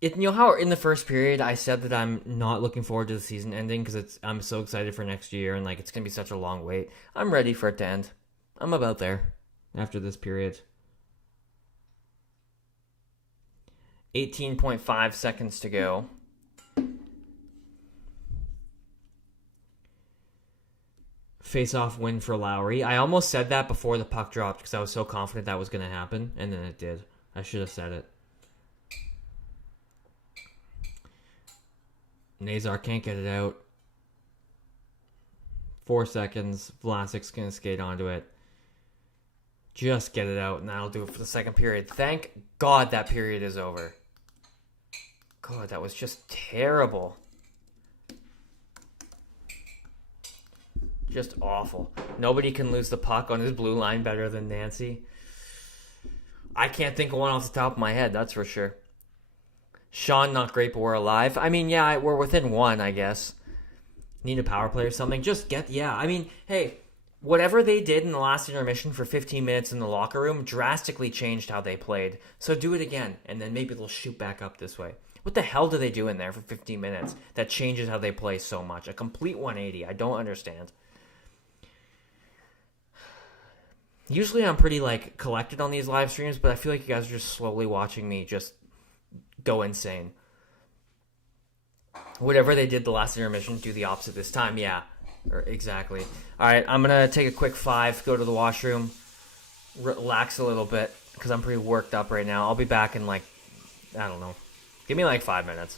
You know how in the first period I said that I'm not looking forward to the season ending because I'm so excited for next year and like it's gonna be such a long wait. I'm ready for it to end. I'm about there after this period. 18.5 seconds to go. Face-off win for Lowry. I almost said that before the puck dropped because I was so confident that was going to happen, and then it did. I should have said it. Nazar can't get it out. 4 seconds. Vlasic's going to skate onto it. Just get it out, and that'll do it for the second period. Thank God that period is over. God, that was just terrible. Just awful. Nobody can lose the puck on his blue line better than Nancy. I can't think of one off the top of my head, that's for sure. Sean, not great, but we're alive. I mean, yeah, we're within one, I guess. Need a power play or something? Just get, yeah. I mean, hey, whatever they did in the last intermission for 15 minutes in the locker room drastically changed how they played. So do it again, and then maybe they'll shoot back up this way. What the hell do they do in there for 15 minutes that changes how they play so much? A complete 180. I don't understand. Usually I'm pretty, like, collected on these live streams, but I feel like you guys are just slowly watching me just go insane. Whatever they did the last intermission, do the opposite this time. Yeah, exactly. All right, I'm going to take a quick 5, go to the washroom, relax a little bit, because I'm pretty worked up right now. I'll be back in, like, I don't know. Give me, like, 5 minutes.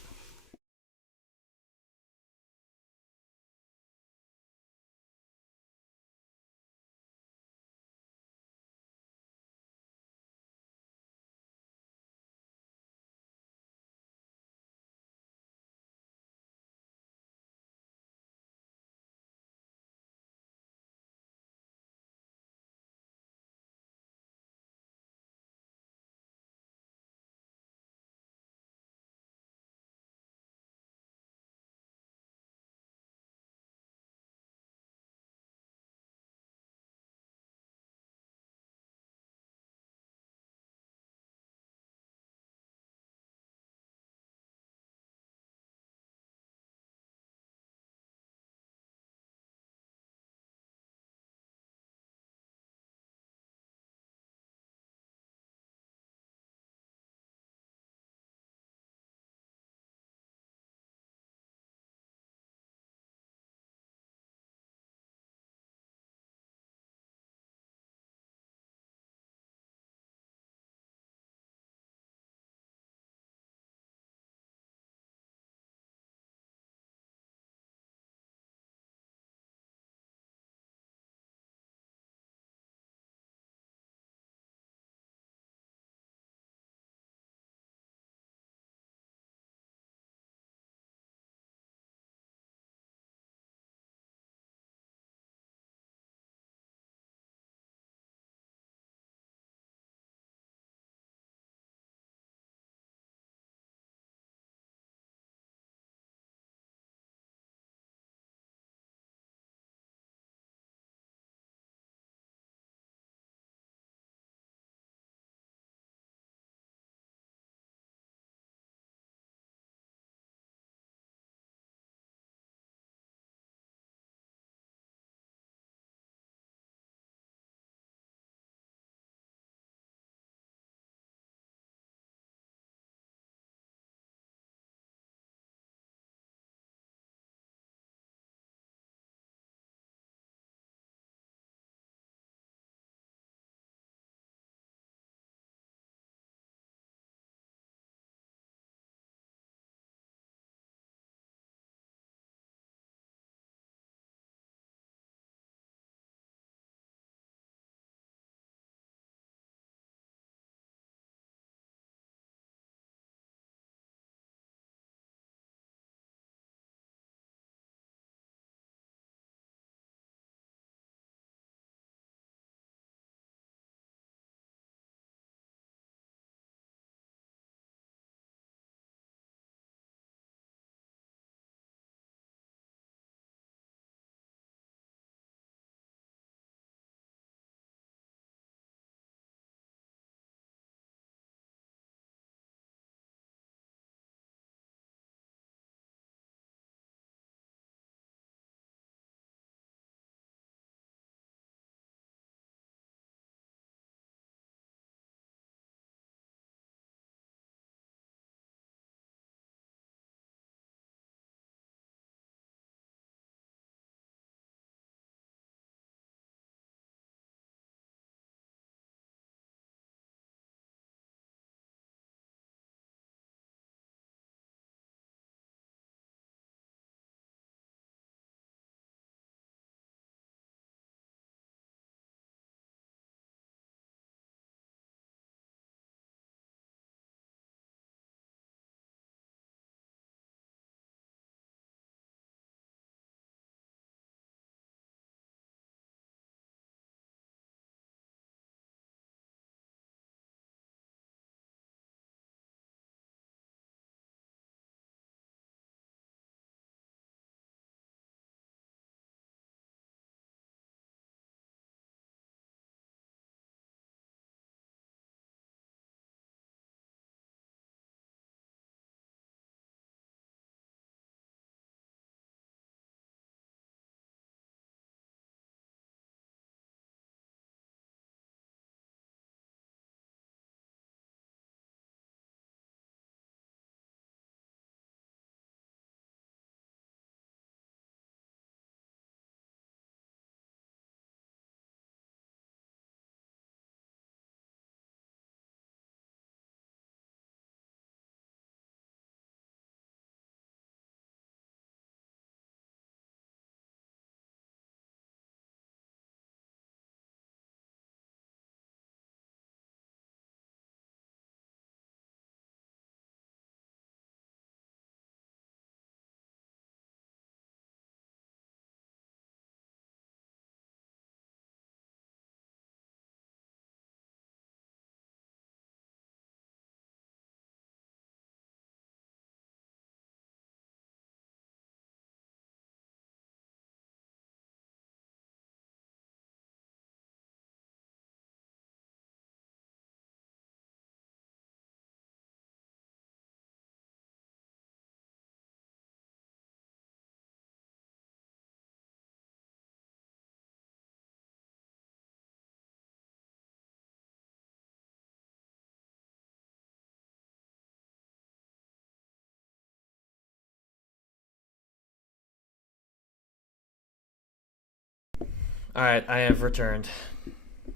All right, I have returned.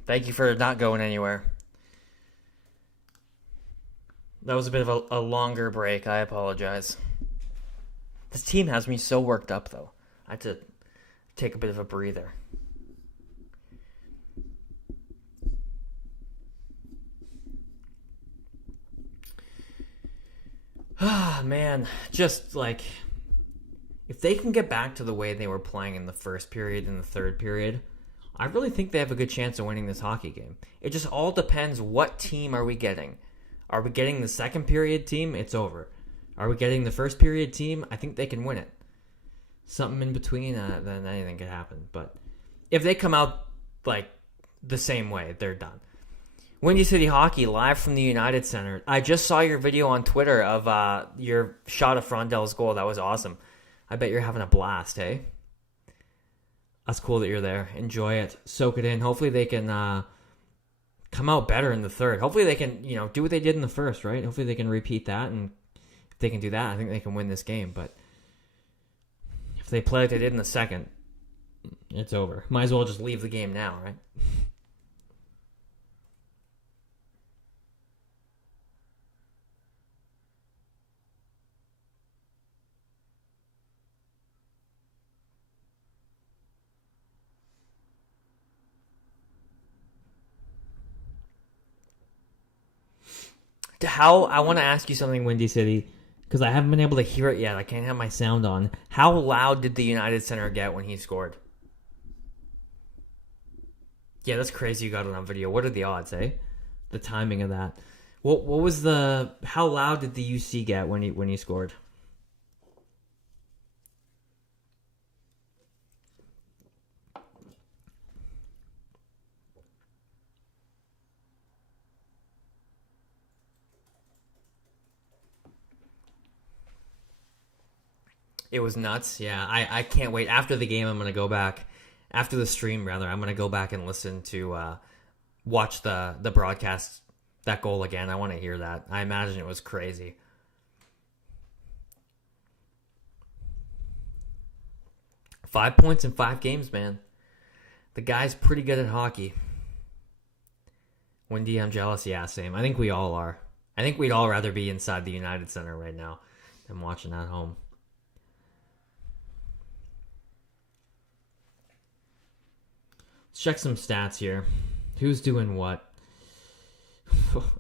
Thank you for not going anywhere. That was a bit of a longer break. I apologize. This team has me so worked up, though. I had to take a bit of a breather. Ah, man. Just like, if they can get back to the way they were playing in the first period and the third period, I really think they have a good chance of winning this hockey game. It just all depends, what team are we getting? Are we getting the second period team? It's over. Are we getting the first period team? I think they can win it. Something in between, then anything could happen. But if they come out like the same way, they're done. Windy City Hockey, live from the United Center. I just saw your video on Twitter of your shot of Frondel's goal. That was awesome. I bet you're having a blast, hey? That's cool that you're there. Enjoy it. Soak it in. Hopefully they can come out better in the third. Hopefully they can, do what they did in the first, right? Hopefully they can repeat that, and if they can do that, I think they can win this game. But if they play like they did in the second, it's over. Might as well just leave the game now, right? I want to ask you something, Windy City, because I haven't been able to hear it yet. I can't have my sound on. How loud did the United Center get when he scored? Yeah, that's crazy you got it on video. What are the odds, eh? The timing of that. What was how loud did the UC get when he scored? It was nuts. Yeah, I can't wait. After the game, I'm going to go back. After the stream, rather, I'm going to go back and listen to watch the broadcast, that goal again. I want to hear that. I imagine it was crazy. Five points in 5 games, man. The guy's pretty good at hockey. Windy, I'm jealous. Yeah, same. I think we all are. I think we'd all rather be inside the United Center right now than watching at home. Let's check some stats here. Who's doing what?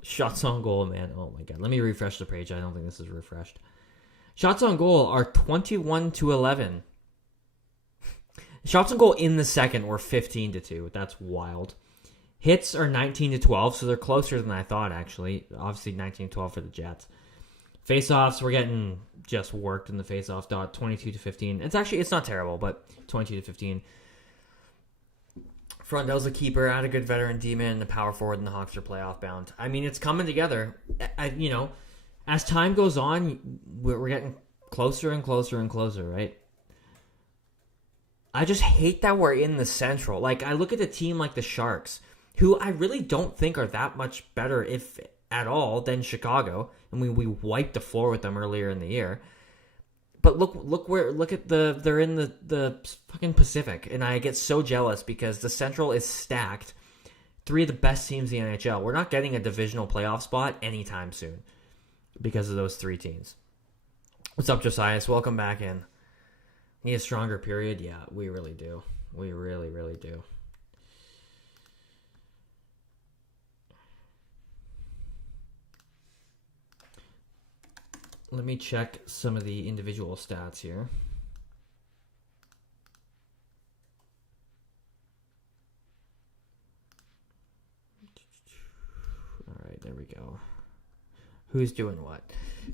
Shots on goal, man. Oh my god. Let me refresh the page. I don't think this is refreshed. Shots on goal are 21-11. Shots on goal in the second were 15-2. That's wild. Hits are 19-12, so they're closer than I thought, actually. Obviously 19-12 for the Jets. Face-offs, we're getting just worked in the face-off dot, 22-15. It's not terrible, but 22-15. Frondel's a keeper, had a good veteran D-man, and the power forward, and the Hawks are playoff bound. I mean, it's coming together. As time goes on, we're getting closer and closer and closer, right? I just hate that we're in the Central. Like, I look at a team like the Sharks, who I really don't think are that much better, if at all, than Chicago. And we wiped the floor with them earlier in the year. But they're in the fucking Pacific, and I get so jealous because the Central is stacked. 3 of the best teams in the NHL. We're not getting a divisional playoff spot anytime soon because of those 3 teams. What's up, Josias? Welcome back in. Need a stronger period? Yeah, we really do. We really, really do. Let me check some of the individual stats here. All right, there we go. Who's doing what?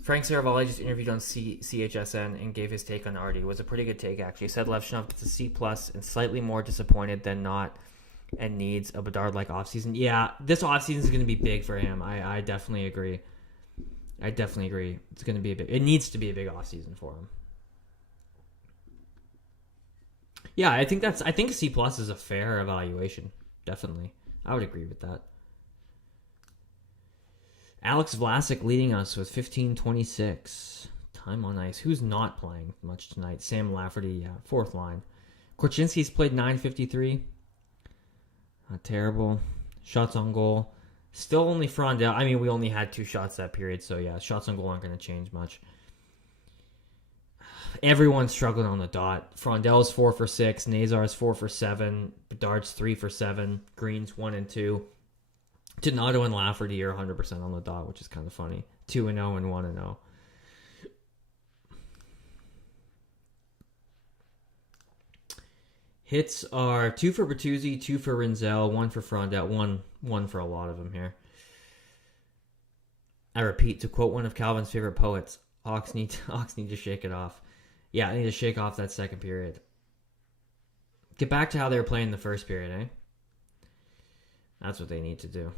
Frank Saravalli just interviewed on CHSN and gave his take on Artie. It was a pretty good take, actually. He said Levshunov gets a C+ and slightly more disappointed than not and needs a Bedard-like offseason. Yeah, this offseason is going to be big for him. I definitely agree. It's going to be it needs to be a big offseason for him. Yeah, I think C+ is a fair evaluation. Definitely. I would agree with that. Alex Vlasic leading us with 15-26. Time on ice. Who's not playing much tonight? Sam Lafferty, yeah, 4th line. Korchinski's played 9:53. Not terrible. Shots on goal. Still only Frondell. I mean, we only had 2 shots that period, so yeah, shots on goal aren't going to change much. Everyone's struggling on the dot. Frondell's 4 for 6. Nazar's 4 for 7. Bedard's 3 for 7. Green's 1 and 2. Donato and Lafferty are 100% on the dot, which is kind of funny. 2 and 0 and 1 and 0. Hits are 2 for Bertuzzi, 2 for Rinzel, 1 for Frondell, one for a lot of them here. I repeat, to quote one of Calvin's favorite poets, Hawks need to shake it off. Yeah, I need to shake off that second period. Get back to how they were playing the first period, eh? That's what they need to do.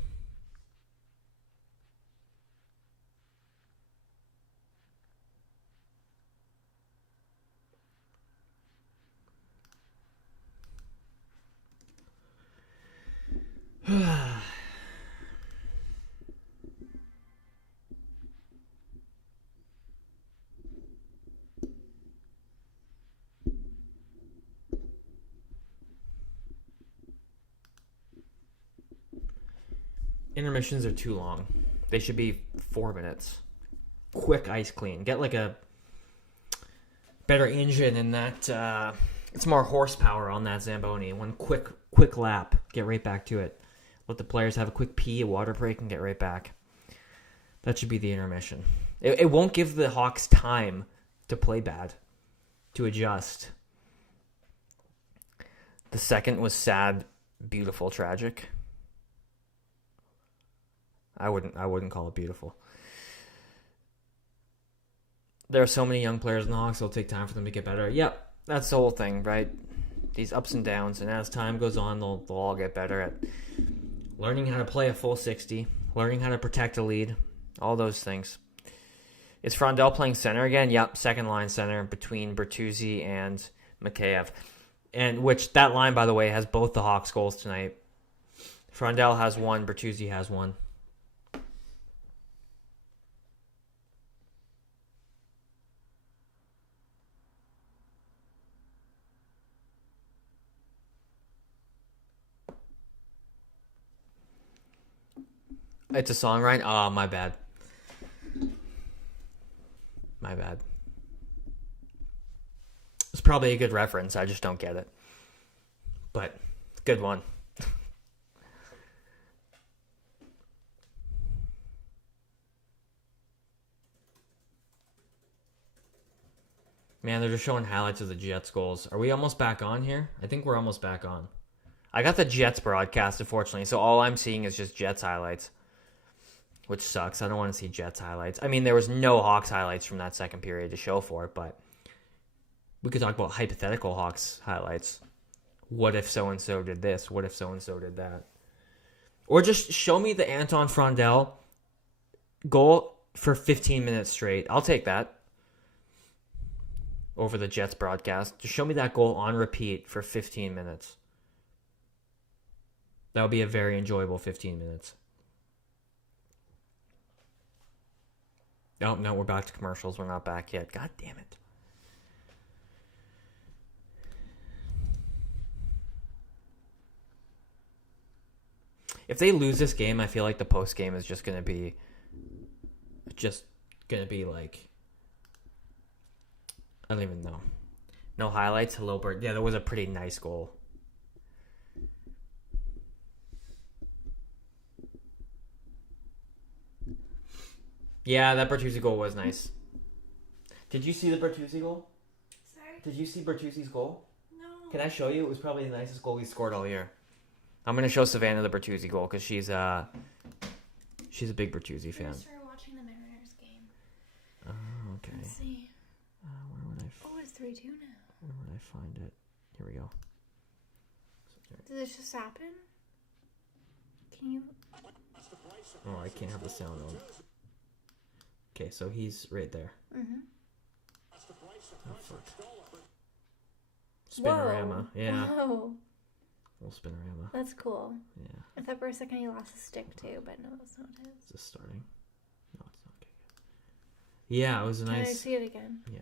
Intermissions are too long. They should be 4 minutes. Quick ice clean. Get like a better engine in that. It's more horsepower on that Zamboni. One quick lap. Get right back to it. Let the players have a quick pee, a water break, and get right back. That should be the intermission. It won't give the Hawks time to play bad, to adjust. The second was sad, beautiful, tragic. I wouldn't call it beautiful. There are so many young players in the Hawks, it'll take time for them to get better. Yep, that's the whole thing, right? These ups and downs, and as time goes on, they'll all get better at learning how to play a full 60, learning how to protect a lead, all those things. Is Frondell playing center again? Yep, second line center between Bertuzzi and Mikheyev. And which, that line, by the way, has both the Hawks goals tonight. Frondell has 1, Bertuzzi has 1. It's a song, right? Oh, my bad. My bad. It's probably a good reference. I just don't get it. But, good one. Man, they're just showing highlights of the Jets goals. Are we almost back on here? I think we're almost back on. I got the Jets broadcast, unfortunately, so all I'm seeing is just Jets highlights. Which sucks. I don't want to see Jets highlights. I mean, there was no Hawks highlights from that second period to show for it, but we could talk about hypothetical Hawks highlights. What if so-and-so did this? What if so-and-so did that? Or just show me the Anton Frondell goal for 15 minutes straight. I'll take that over the Jets broadcast. Just show me that goal on repeat for 15 minutes. That would be a very enjoyable 15 minutes. Oh, no, we're back to commercials. We're not back yet. God damn it. If they lose this game, I feel like the post game is just gonna be like, I don't even know. No highlights. Hello, Bert. Yeah, there was a pretty nice goal. Yeah, that Bertuzzi goal was nice. Did you see the Bertuzzi goal? Sorry? Did you see Bertuzzi's goal? No. Can I show you? It was probably the nicest goal he scored all year. I'm going to show Savannah the Bertuzzi goal because she's a big Bertuzzi fan. I started watching the Mariners game. Oh, okay. Let's see. Where would I Oh, it's 3-2 now. where would I find it? Here we go. Did this just happen? Can you... Oh, I can't have the sound on. Okay, so he's right there. Mm-hmm. Oh, fuck. Spinorama. Yeah. Whoa. Little spinorama. That's cool. Yeah. I thought for a second he lost his stick too, but no, that's not his. Is this starting? No, it's not. Okay, good. Yeah, it was a Can nice... I see it again? Yeah.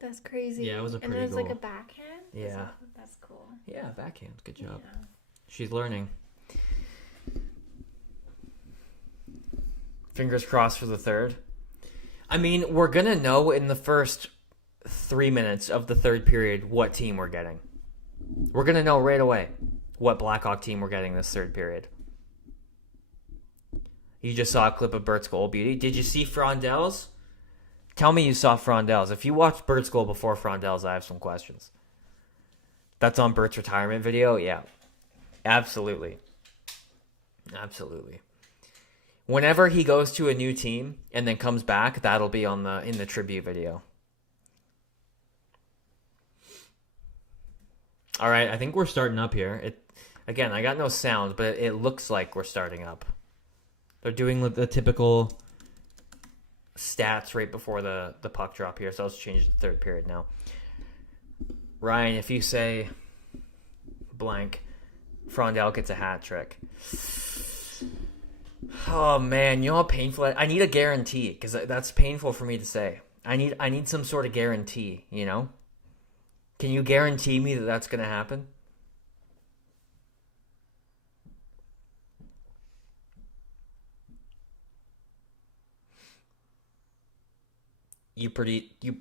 That's crazy. Yeah, it was a And pretty it was like goal. a backhand? Yeah. That's cool. Yeah, backhand. Good job. Yeah. She's learning. Fingers crossed for the third. I mean, we're going to know in the first 3 minutes of the third period what team we're getting. We're going to know right away what Blackhawk team we're getting this third period. You just saw a clip of Bert's goal, Beauty. Did you see Frondel's? Tell me you saw Frondel's. If you watched Bert's goal before Frondel's, I have some questions. That's on Bert's retirement video? Yeah. Absolutely. Absolutely. Whenever he goes to a new team and then comes back, that'll be in the tribute video. All right, I think we're starting up here. Again, I got no sound, but it looks like we're starting up. They're doing the typical stats right before the puck drop here, so let's change the third period now. Ryan, if you say blank, Frondel gets a hat trick. Oh man, you know how painful I need a guarantee, because that's painful for me to say. I need some sort of guarantee, you know? Can you guarantee me that that's going to happen? You predicted 4-3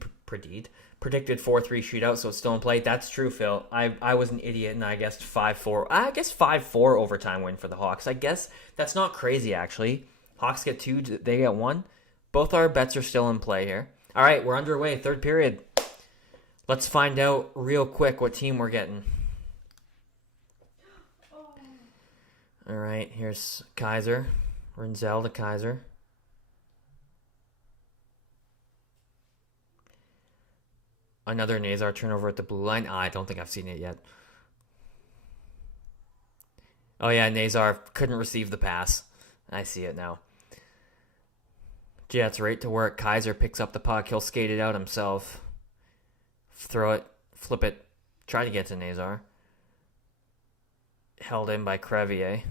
shootout, so it's still in play. That's true, Phil. I was an idiot, and I guessed 5-4. I guess 5-4 overtime win for the Hawks. I guess that's not crazy, actually. Hawks get 2, they get 1. Both our bets are still in play here. All right, we're underway, third period. Let's find out real quick what team we're getting. All right, here's Kaiser. Renzel to Kaiser. Another Nazar turnover at the blue line. I don't think I've seen it yet. Oh, yeah, Nazar couldn't receive the pass. I see it now. Jets right to work. Kaiser picks up the puck. He'll skate it out himself. Throw it. Flip it. Try to get to Nazar. Held in by Crevier.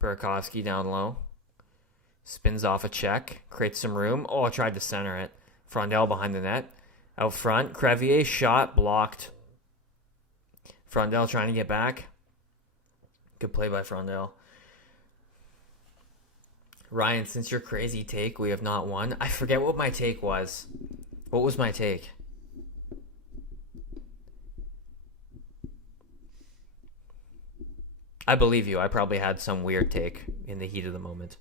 Burakovsky down low. Spins off a check. Creates some room. Oh, I tried to center it. Frondel behind the net. Out front. Crevier shot. Blocked. Frondel trying to get back. Good play by Frondel. Ryan, since your crazy take, we have not won. I forget what my take was. What was my take? I believe you. I probably had some weird take in the heat of the moment.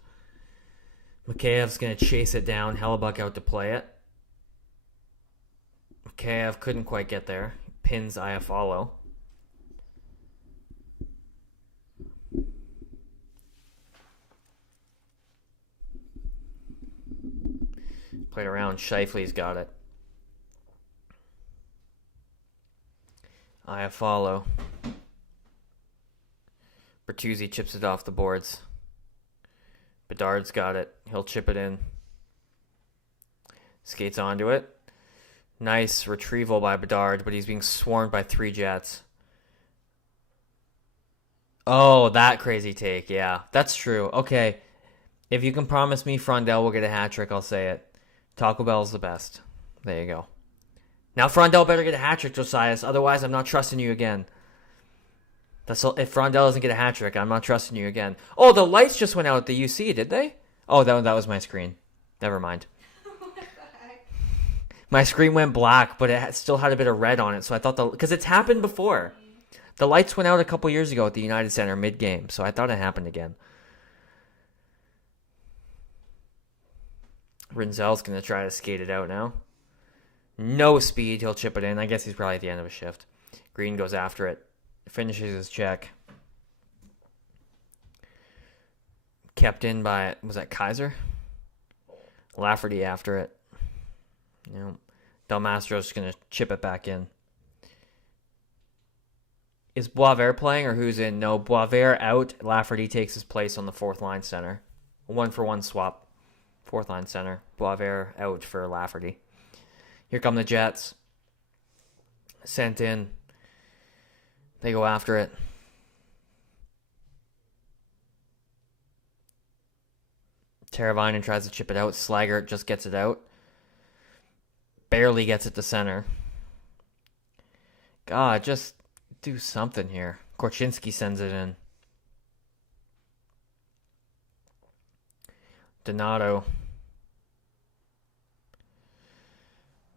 Makheyev's going to chase it down. Hellebuck out to play it. Makheyev couldn't quite get there. Pins Iafallo. Played around. Scheifele's got it. Iafallo. Bertuzzi chips it off the boards. Bedard's got it. He'll chip it in. Skates onto it. Nice retrieval by Bedard, but he's being swarmed by 3 Jets. Oh, that crazy take. Yeah, that's true. Okay. If you can promise me Frondel will get a hat trick, I'll say it. Taco Bell's the best. There you go. Now Frondel better get a hat trick, Josias. Otherwise, I'm not trusting you again. If Frondel doesn't get a hat trick, I'm not trusting you again. Oh, the lights just went out at the UC, did they? Oh, that was my screen. Never mind. What the heck? My screen went black, but it still had a bit of red on it, so I thought because it's happened before. The lights went out a couple years ago at the United Center mid-game, so I thought it happened again. Renzel's going to try to skate it out now. No speed. He'll chip it in. I guess he's probably at the end of a shift. Green goes after it. Finishes his check. Kept in by, was that Kaiser? Lafferty after it. Del Mastro's going to chip it back in. Is Boisvert playing or who's in? No, Boisvert out. Lafferty takes his place on the fourth line center. 1-for-1 swap. Fourth line center. Boisvert out for Lafferty. Here come the Jets. Sent in. They go after it. Teravainen tries to chip it out. Slaggert just gets it out. Barely gets it to center. God, just do something here. Korchinski sends it in. Donato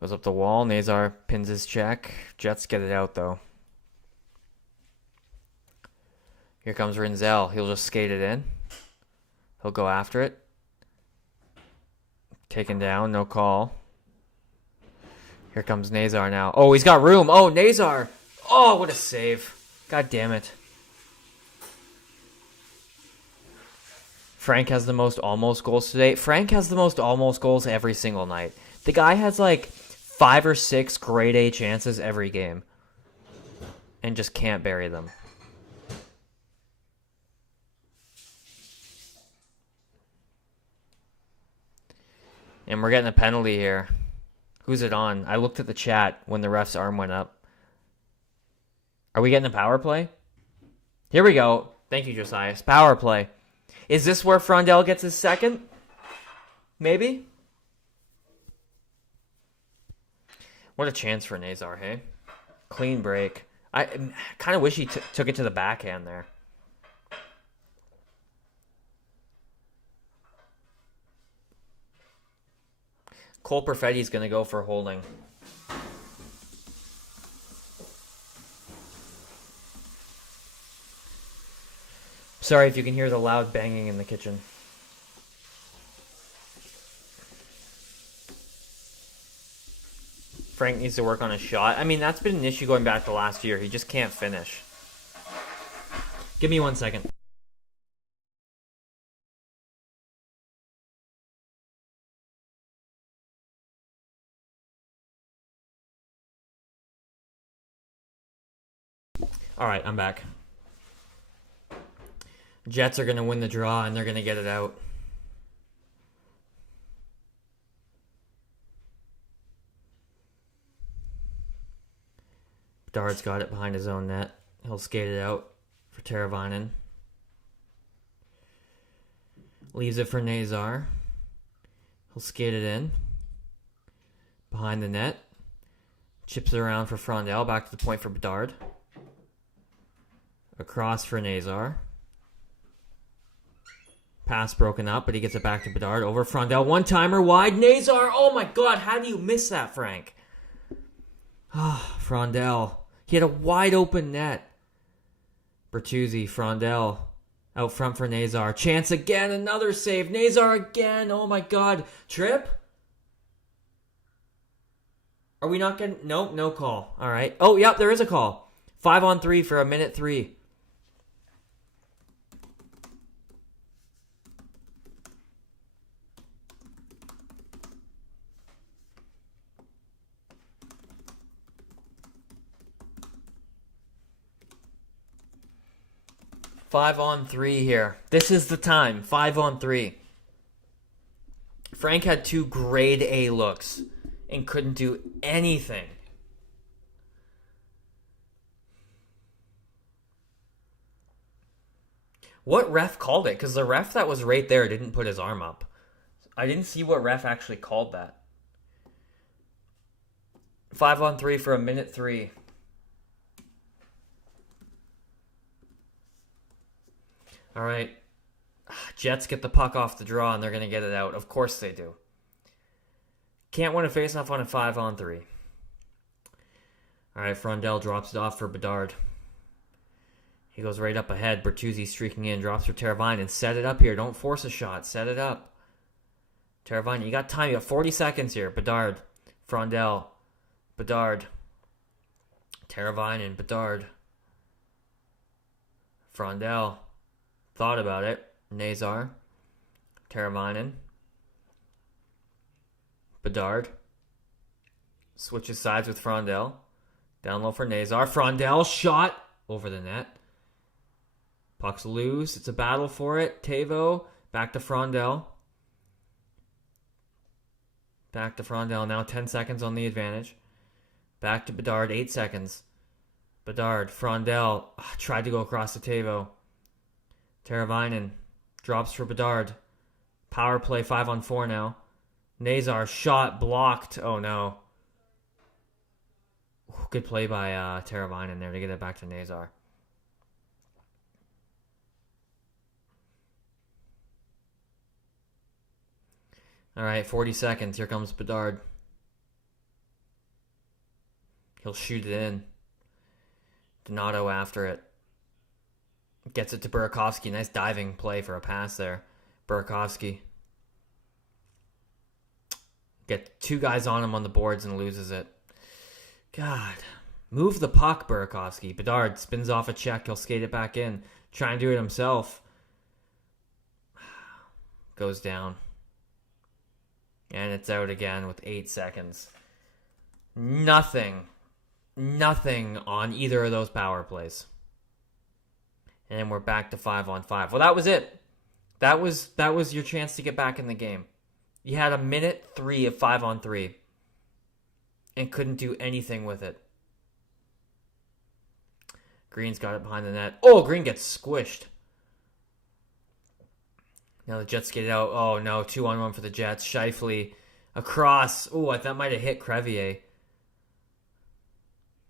goes up the wall. Nazar pins his check. Jets get it out, though. Here comes Rinzel. He'll just skate it in. He'll go after it. Taken down. No call. Here comes Nazar now. Oh, he's got room. Oh, Nazar. Oh, what a save. God damn it. Frank has the most almost goals today. Frank has the most almost goals every single night. The guy has like 5 or 6 grade A chances every game. And just can't bury them. And we're getting a penalty here. Who's it on? I looked at the chat when the ref's arm went up. Are we getting a power play? Here we go. Thank you, Josias. Power play. Is this where Frondell gets his second? Maybe? What a chance for Nazar, hey? Clean break. I kind of wish he took it to the backhand there. Cole Perfetti's going to go for holding. Sorry if you can hear the loud banging in the kitchen. Frank needs to work on his shot. I mean, that's been an issue going back to last year. He just can't finish. Give me 1 second. All right, I'm back. Jets are going to win the draw, and they're going to get it out. Bedard's got it behind his own net. He'll skate it out for Teravainen. Leaves it for Nazar. He'll skate it in. Behind the net. Chips it around for Frondell. Back to the point for Bedard. Across for Nazar. Pass broken up, but he gets it back to Bedard. Over Frondell. One-timer wide. Nazar. Oh my god, how do you miss that, Frank? Ah, Frondell. He had a wide open net. Bertuzzi, Frondell. Out front for Nazar. Chance again. Another save. Nazar again. Oh my god. Trip? Are we not getting... Nope, no call. All right. Oh, yep, there is a call. 5-on-3 for a minute 3. Five on 3 here. This is the time. 5-on-3. Frank had 2 grade A looks and couldn't do anything. What ref called it? Because the ref that was right there didn't put his arm up. I didn't see what ref actually called that. 5-on-3 for a minute 3. All right. Jets get the puck off the draw, and they're going to get it out. Of course they do. Can't win a faceoff on a 5-on-3. All right, Frondell drops it off for Bedard. He goes right up ahead. Bertuzzi streaking in. Drops for Teravainen. Set it up here. Don't force a shot. Set it up. Teravainen, you got time. You got 40 seconds here. Bedard. Frondell. Bedard. Teravainen. Bedard. Frondell. Thought about it. Nazar. Teravainen. Bedard. Switches sides with Frondell. Down low for Nazar. Frondell. Shot. Over the net. Puck's loose. It's a battle for it. Tavo. Back to Frondell. Back to Frondell. Now 10 seconds on the advantage. Back to Bedard. 8 seconds. Bedard. Frondell. Tried to go across to Tavo. Teravainen drops for Bedard. Power play 5-on-4 now. Nazar shot blocked. Oh no. Good play by Teravainen there to get it back to Nazar. All right, 40 seconds. Here comes Bedard. He'll shoot it in. Donato after it. Gets it to Burakovsky. Nice diving play for a pass there. Burakovsky. Get two guys on him on the boards and loses it. God. Move the puck, Burakovsky. Bedard spins off a check. He'll skate it back in. Try and do it himself. Goes down. And it's out again with 8 seconds. Nothing on either of those power plays. And then we're back to 5-on-5. Well, that was it. That was your chance to get back in the game. You had a minute 3 of 5-on-3 and couldn't do anything with it. Green's got it behind the net. Oh, Green gets squished. Now the Jets get it out. Oh, no. 2-on-1 for the Jets. Scheifele across. Oh, I thought might have hit Crevier.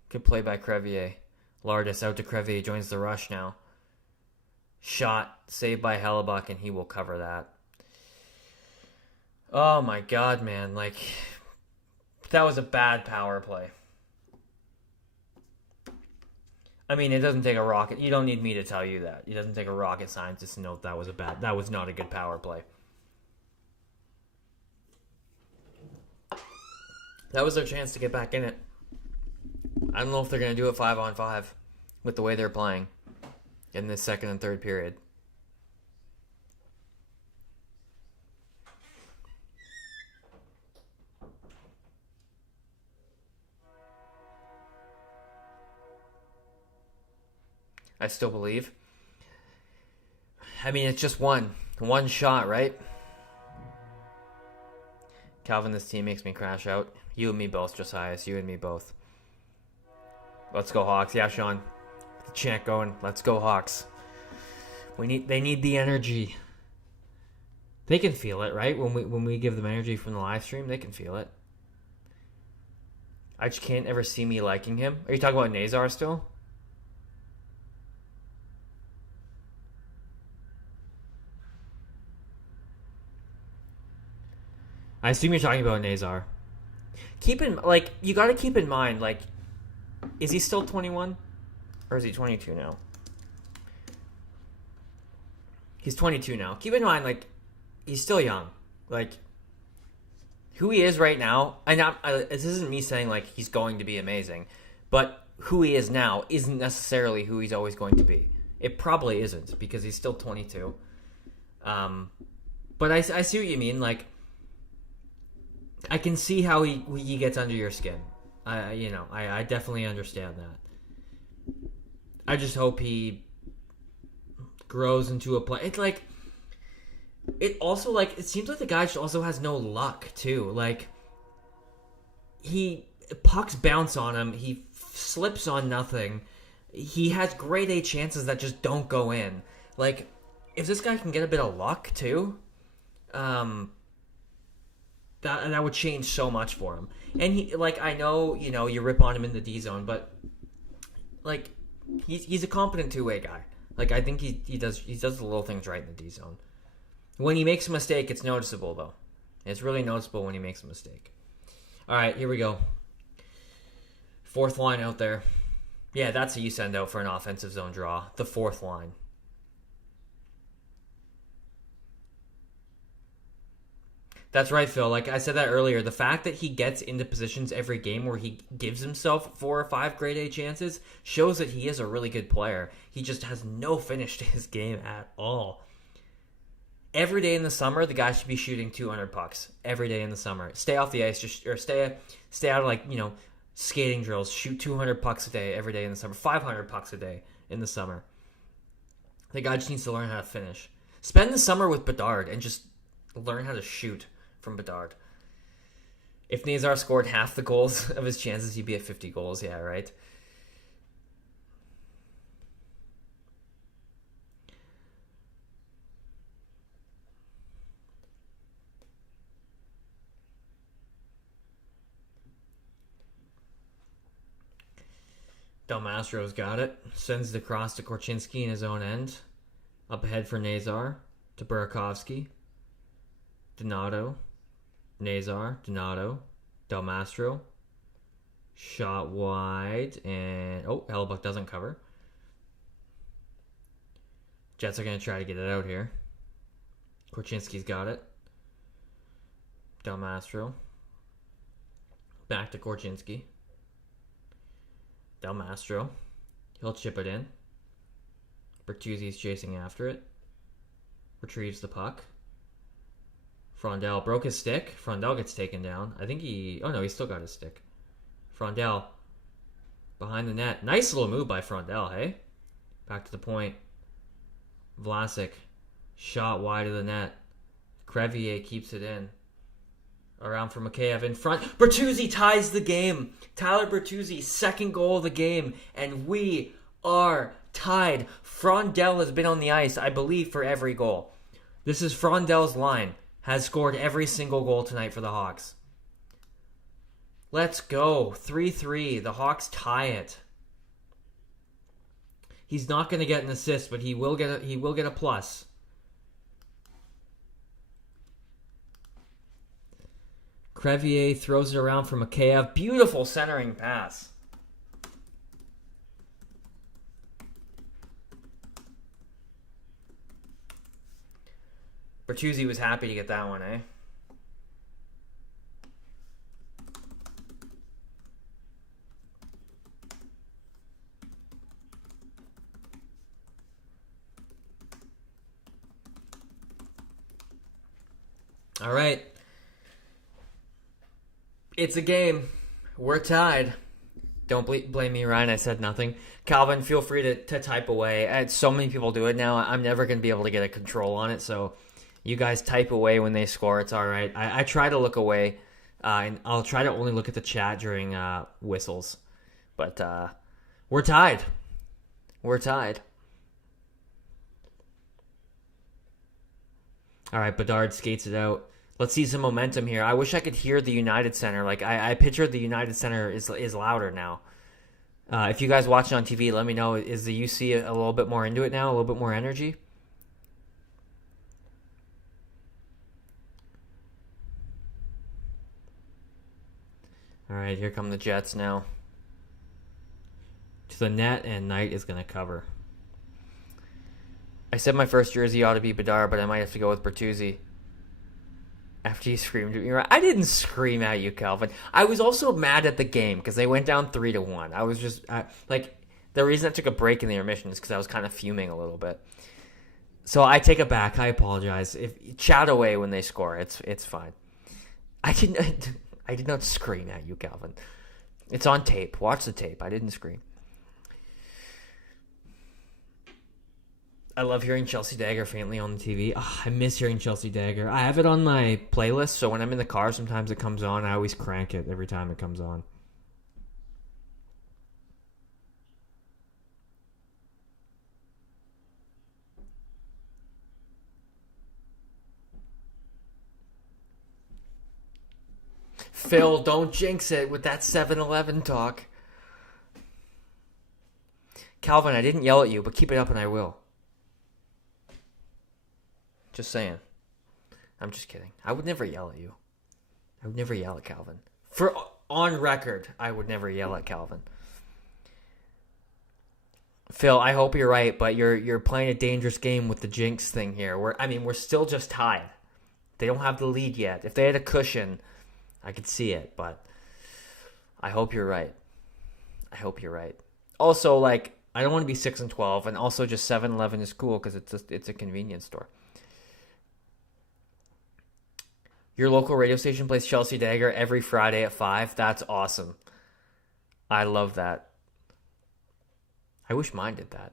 Good play by Crevier. Lardis out to Crevier. Joins the rush now. Shot. Saved by Hellebuck, and he will cover that. Oh, my God, man. Like, that was a bad power play. I mean, it doesn't take a rocket. You don't need me to tell you that. It doesn't take a rocket scientist to know that was not a good power play. That was their chance to get back in it. I don't know if they're going to do it 5-on-5 with the way they're playing in this second and third period. I still believe. I mean, it's just one shot, right? Calvin, this team makes me crash out. You and me both, Josias. You and me both. Let's go Hawks. Yeah, Sean. The chant going. Let's go Hawks. They need the energy. They can feel it, right? When we give them energy from the live stream, they can feel it. I just can't ever see me liking him. Are you talking about Nazar still? I assume you're talking about Nazar. You got to keep in mind, is he still 21? Or is he 22 now? He's 22 now. Keep in mind, he's still young. Who he is right now, this isn't me saying, he's going to be amazing, but who he is now isn't necessarily who he's always going to be. It probably isn't, because he's still 22. But I see what you mean, I can see how he gets under your skin. I definitely understand that. I just hope he grows into a play. It's it also it seems like the guy also has no luck too. Pucks bounce on him. He slips on nothing. He has grade A chances that just don't go in. If this guy can get a bit of luck too, that would change so much for him. And he, I know, you rip on him in the D zone, but he's a competent two-way guy. I think he does the little things right in the D zone. When he makes a mistake, it's noticeable though. It's really noticeable when he makes a mistake. All right, here we go. Fourth line out there. Yeah, that's who you send out for an offensive zone draw. The fourth line. That's right, Phil. Like I said that earlier, the fact that he gets into positions every game where he gives himself 4 or 5 grade A chances shows that he is a really good player. He just has no finish to his game at all. Every day in the summer, the guy should be shooting 200 pucks. Every day in the summer. Stay off the ice, or stay out of skating drills. Shoot 200 pucks a day every day in the summer. 500 pucks a day in the summer. The guy just needs to learn how to finish. Spend the summer with Bedard and just learn how to shoot from Bedard. If Nazar scored half the goals of his chances, he'd be at 50 goals. Yeah, right? Del Mastro's got it. Sends the cross to Korchinski in his own end. Up ahead for Nazar. To Burakovsky. Donato. Nazar. Donato. Del Mastro. Shot wide. And... oh, Hellebuck doesn't cover. Jets are going to try to get it out here. Korchinski's got it. Del Mastro. Back to Korchinski. Del Mastro. He'll chip it in. Bertuzzi's chasing after it. Retrieves the puck. Frondel broke his stick. Frondel gets taken down. I think he... oh no, he still got his stick. Frondel. Behind the net. Nice little move by Frondel, hey? Back to the point. Vlasic. Shot wide of the net. Crevier keeps it in. Around for Mikheyev in front. Bertuzzi ties the game. Tyler Bertuzzi, second goal of the game. And we are tied. Frondel has been on the ice, I believe, for every goal. This is Frondel's line. Has scored every single goal tonight for the Hawks. Let's go. 3-3. The Hawks tie it. He's not going to get an assist, but he will get a plus. Crevier throws it around for Mikheyev. Beautiful centering pass. Bertuzzi was happy to get that one, eh? All right. It's a game. We're tied. Don't blame me, Ryan. I said nothing. Calvin, feel free to type away. So many people do it now. I'm never going to be able to get a control on it. So you guys type away when they score. It's all right. I try to look away. And I'll try to only look at the chat during whistles. But we're tied. We're tied. All right, Bedard skates it out. Let's see some momentum here. I wish I could hear the United Center. Like I picture the United Center is louder now. If you guys watch it on TV, let me know. Is the UC a little bit more into it now? A little bit more energy? All right, here come the Jets now. To the net, and Knight is going to cover. I said my first jersey ought to be Bedard, but I might have to go with Bertuzzi. After you screamed at me, right? I didn't scream at you, Calvin. I was also mad at the game because they went down 3-1. I was just the reason I took a break in the intermission is because I was kind of fuming a little bit. So I take it back. I apologize. If chat away when they score, it's fine. I did not scream at you, Calvin. It's on tape. Watch the tape. I didn't scream. I love hearing Chelsea Dagger faintly on the TV. Oh, I miss hearing Chelsea Dagger. I have it on my playlist, so when I'm in the car, sometimes it comes on. I always crank it every time it comes on. Phil, don't jinx it with that 7-Eleven talk. Calvin, I didn't yell at you, but keep it up and I will. Just saying. I'm just kidding. I would never yell at you. I would never yell at Calvin. On record, I would never yell at Calvin. Phil, I hope you're right, but you're playing a dangerous game with the jinx thing here. We're still just tied. They don't have the lead yet. If they had a cushion, I could see it, but I hope you're right. I hope you're right. Also, I don't want to be 6-12, and also just 7-Eleven is cool because it's a convenience store. Your local radio station plays Chelsea Dagger every Friday at 5. That's awesome. I love that. I wish mine did that.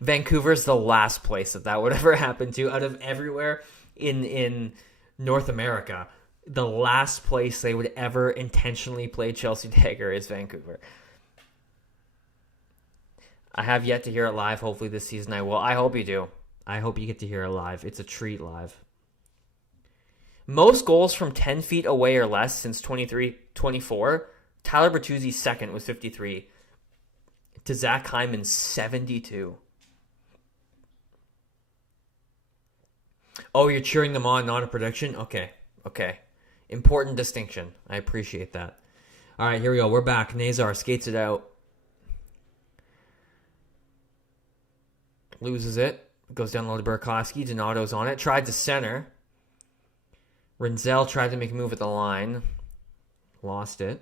Vancouver's the last place that would ever happen to. Out of everywhere in North America, the last place they would ever intentionally play Chelsea Dagger is Vancouver. I have yet to hear it live. Hopefully this season I will. I hope you do. I hope you get to hear it live. It's a treat live. Most goals from 10 feet away or less since 23-24. Tyler Bertuzzi second with 53 to Zach Hyman 72. Oh, you're cheering them on, not a prediction? Okay. Important distinction. I appreciate that. All right, here we go. We're back. Nazar skates it out. Loses it. Goes down low to Burakovsky. Donato's on it. Tried to center. Rinzel tried to make a move at the line. Lost it.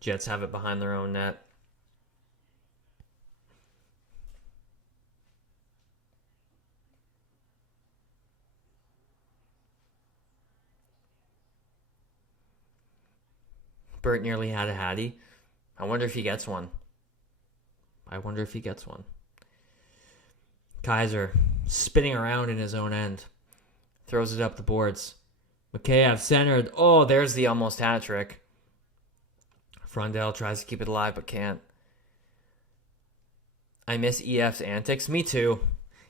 Jets have it behind their own net. Bert nearly had a Hattie. I wonder if he gets one. Kaiser spinning around in his own end. Throws it up the boards. Mikheyev centered. Oh, there's the almost hat trick. Frondell tries to keep it alive but can't. I miss EF's antics. Me too.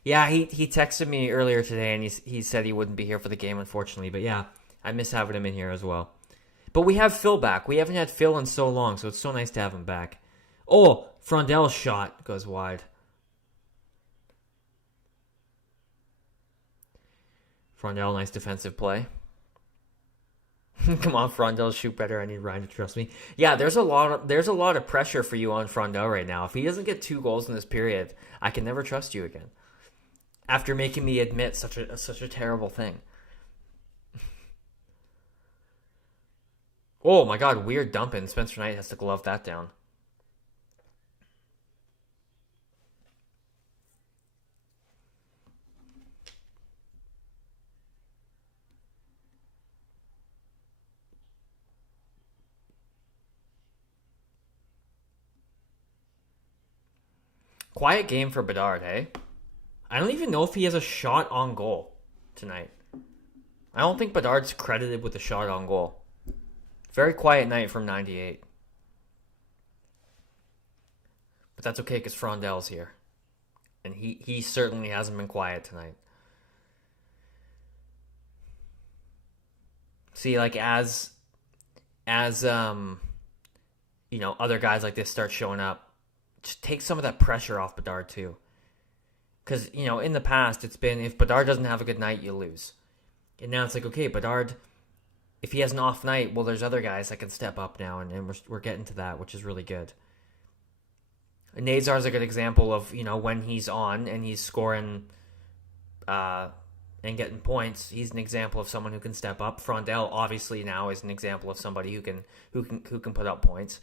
Yeah, he texted me earlier today and he said he wouldn't be here for the game, unfortunately. But yeah, I miss having him in here as well. But we have Phil back. We haven't had Phil in so long, so it's so nice to have him back. Oh, Frondell's shot goes wide. Frondell, nice defensive play. Come on, Frondell, shoot better. I need Ryan to trust me. Yeah, there's a lot of pressure for you on Frondell right now. If he doesn't get 2 goals in this period, I can never trust you again. After making me admit such a terrible thing. Oh my God, weird dumping. Spencer Knight has to glove that down. Quiet game for Bedard, hey? I don't even know if he has a shot on goal tonight. I don't think Bedard's credited with a shot on goal. Very quiet night from 98. But that's okay because Frondell's here. And he certainly hasn't been quiet tonight. See, like as other guys like this start showing up, just take some of that pressure off Bedard too. Because, in the past it's been if Bedard doesn't have a good night, you lose. And now it's like, okay, Bedard, if he has an off night, well, there's other guys that can step up now, and we're getting to that, which is really good. Nazar's a good example of, when he's on and he's scoring and getting points, he's an example of someone who can step up. Frondell obviously now is an example of somebody who can put up points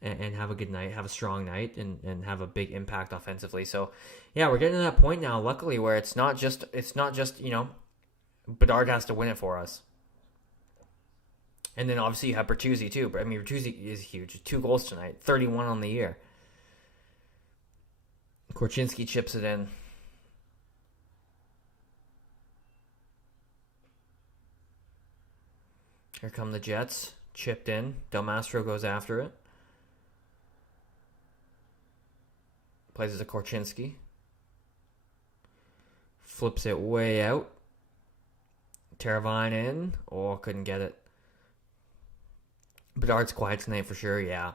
and have a good night, have a strong night, and have a big impact offensively. So, yeah, we're getting to that point now, luckily, where it's not just Bedard has to win it for us. And then obviously you have Bertuzzi too. But I mean, Bertuzzi is huge. 2 goals tonight, 31 on the year. Korchinski chips it in. Here come the Jets. Chipped in. Del Mastro goes after it. Plays it to Korchinski. Flips it way out. Teravine in. Oh, couldn't get it. Bedard's quiet tonight for sure, yeah.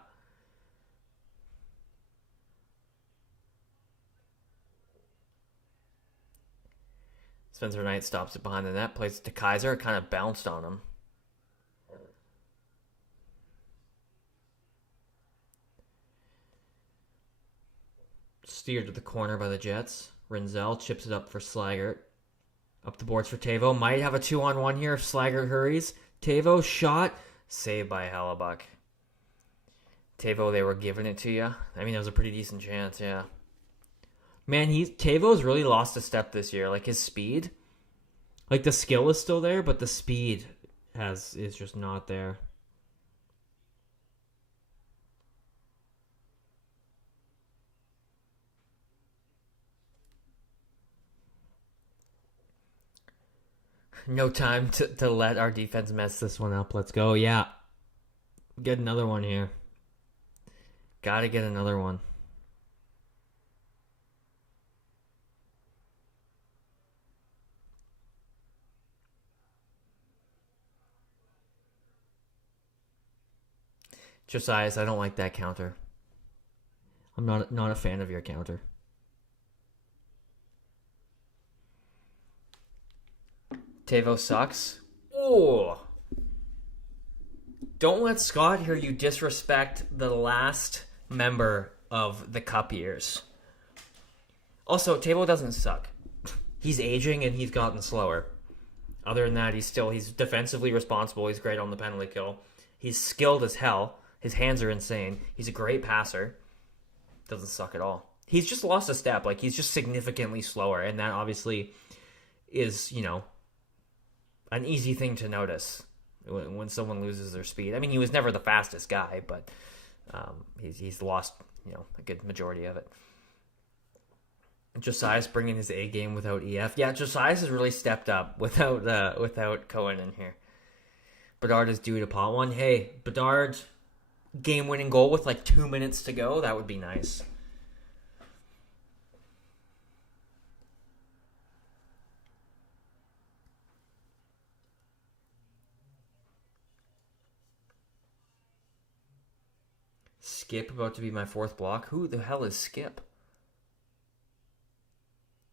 Spencer Knight stops it behind the net, plays it to Kaiser. It kind of bounced on him. Steered to the corner by the Jets. Rinzel chips it up for Slaggert. Up the boards for Tavo. Might have a 2-on-1 here if Slaggert hurries. Tavo shot. Saved by Hellebuck. Tavo, they were giving it to you. I mean, it was a pretty decent chance, yeah. Man, Tavo's really lost a step this year. Like, his speed. Like, the skill is still there, but the speed is just not there. No time to let our defense mess this one up. Let's go. Yeah. Get another one here. Gotta get another one. Josias, I don't like that counter. I'm not a fan of your counter. Tavo sucks. Oh. Don't let Scott hear you disrespect the last member of the Cup years. Also, Tavo doesn't suck. He's aging and he's gotten slower. Other than that, he's defensively responsible. He's great on the penalty kill. He's skilled as hell. His hands are insane. He's a great passer. Doesn't suck at all. He's just lost a step. Like, he's just significantly slower, and that obviously is, an easy thing to notice when someone loses their speed. I mean, he was never the fastest guy, but he's lost, a good majority of it. Josias bringing his A game without EF. Yeah, Josias has really stepped up without Cohen in here. Bedard is due to pot one. Hey, Bedard game-winning goal with like 2 minutes to go. That would be nice. Skip about to be my fourth block. Who the hell is Skip?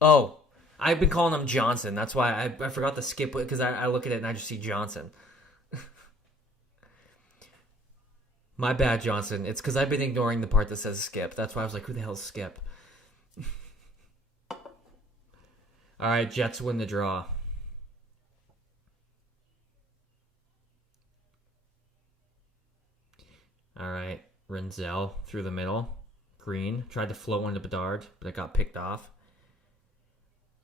Oh, I've been calling him Johnson. That's why I forgot the Skip, because I look at it and I just see Johnson. My bad, Johnson. It's because I've been ignoring the part that says Skip. That's why I was like, who the hell is Skip? All right, Jets win the draw. All right, Renzel through the middle. Green tried to float one to Bedard, but it got picked off.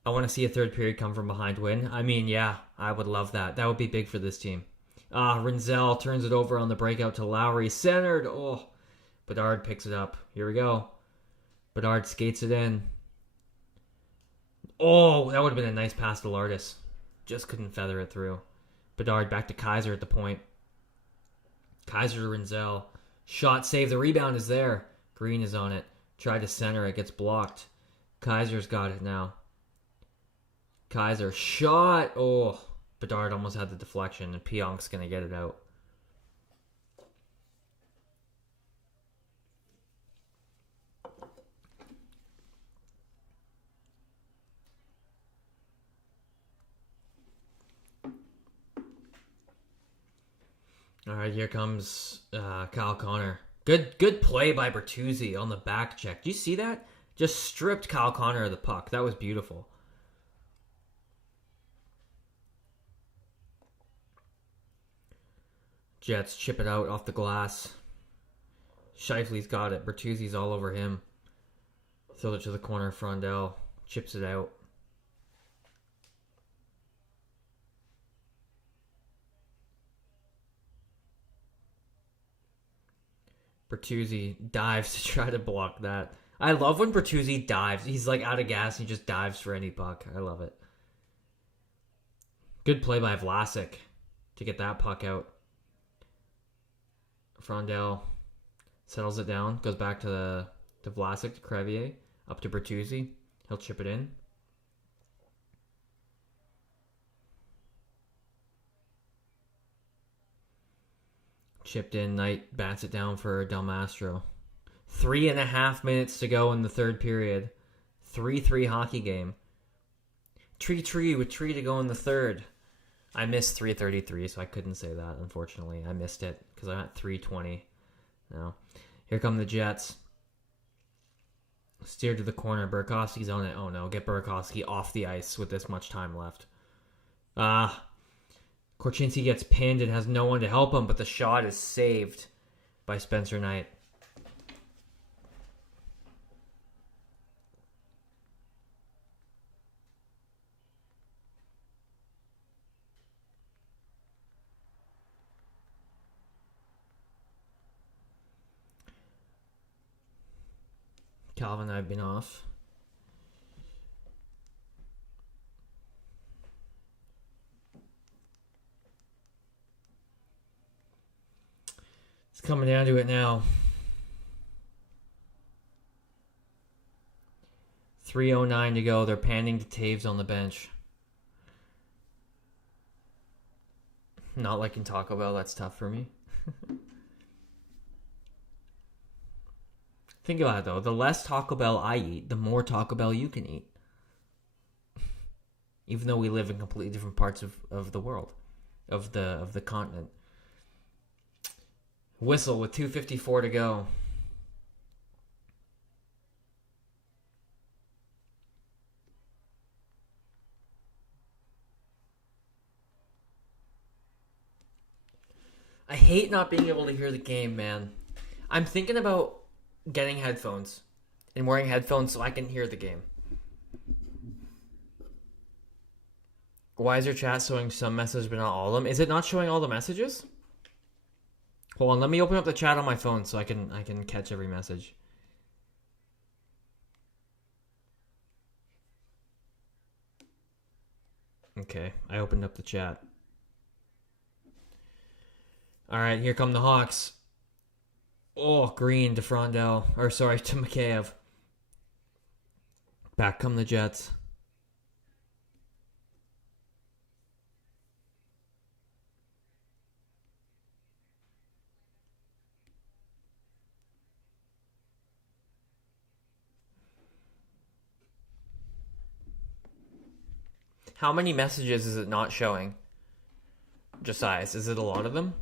I want to see a third period come from behind win. I mean, yeah, I would love that. That would be big for this team. Renzel turns it over on the breakout to Lowry. Centered. Oh, Bedard picks it up. Here we go. Bedard skates it in. Oh, that would have been a nice pass to Lardis. Just couldn't feather it through. Bedard back to Kaiser at the point. Kaiser to Renzel. Shot save. The rebound is there. Green is on it. Tried to center it. Gets blocked. Kaiser's got it now. Kaiser shot. Oh, Bedard almost had the deflection, and Pionk's going to get it out. All right, here comes Kyle Connor. Good play by Bertuzzi on the back check. Do you see that? Just stripped Kyle Connor of the puck. That was beautiful. Jets chip it out off the glass. Scheifele's got it. Bertuzzi's all over him. Throw it to the corner. Frondell chips it out. Bertuzzi dives to try to block that. I love when Bertuzzi dives. He's like out of gas. He just dives for any puck. I love it. Good play by Vlasic to get that puck out. Frondell settles it down. Goes back to Vlasic, to Crevier. Up to Bertuzzi. He'll chip it in. Chipped in. Knight bats it down for Del Mastro. 3.5 minutes to go in the third period. 3-3 hockey game. Tree with Tree to go in the third. I missed 3:33, so I couldn't say that, unfortunately. I missed it because I'm at 3:20 now. Here come the Jets. Steered to the corner. Burakovsky's on it. Oh no, get Burakovsky off the ice with this much time left. Korchinski gets pinned and has no one to help him, but the shot is saved by Spencer Knight. Calvin and I have been off. It's coming down to it now. 3:09 to go. They're panning to Taves on the bench. Not liking Taco Bell. That's tough for me. Think about it, though. The less Taco Bell I eat, the more Taco Bell you can eat. Even though we live in completely different parts of the world, of the continent. Whistle with 2:54 to go. I hate not being able to hear the game, man. I'm thinking about getting headphones and wearing headphones so I can hear the game. Why is your chat showing some messages but not all of them? Is it not showing all the messages? Hold on, let me open up the chat on my phone so I can catch every message. Okay, I opened up the chat. All right, here come the Hawks. Oh, green to Frondell. Or, sorry, to Mikheyev. Back come the Jets. How many messages is it not showing? Josias, is it a lot of them?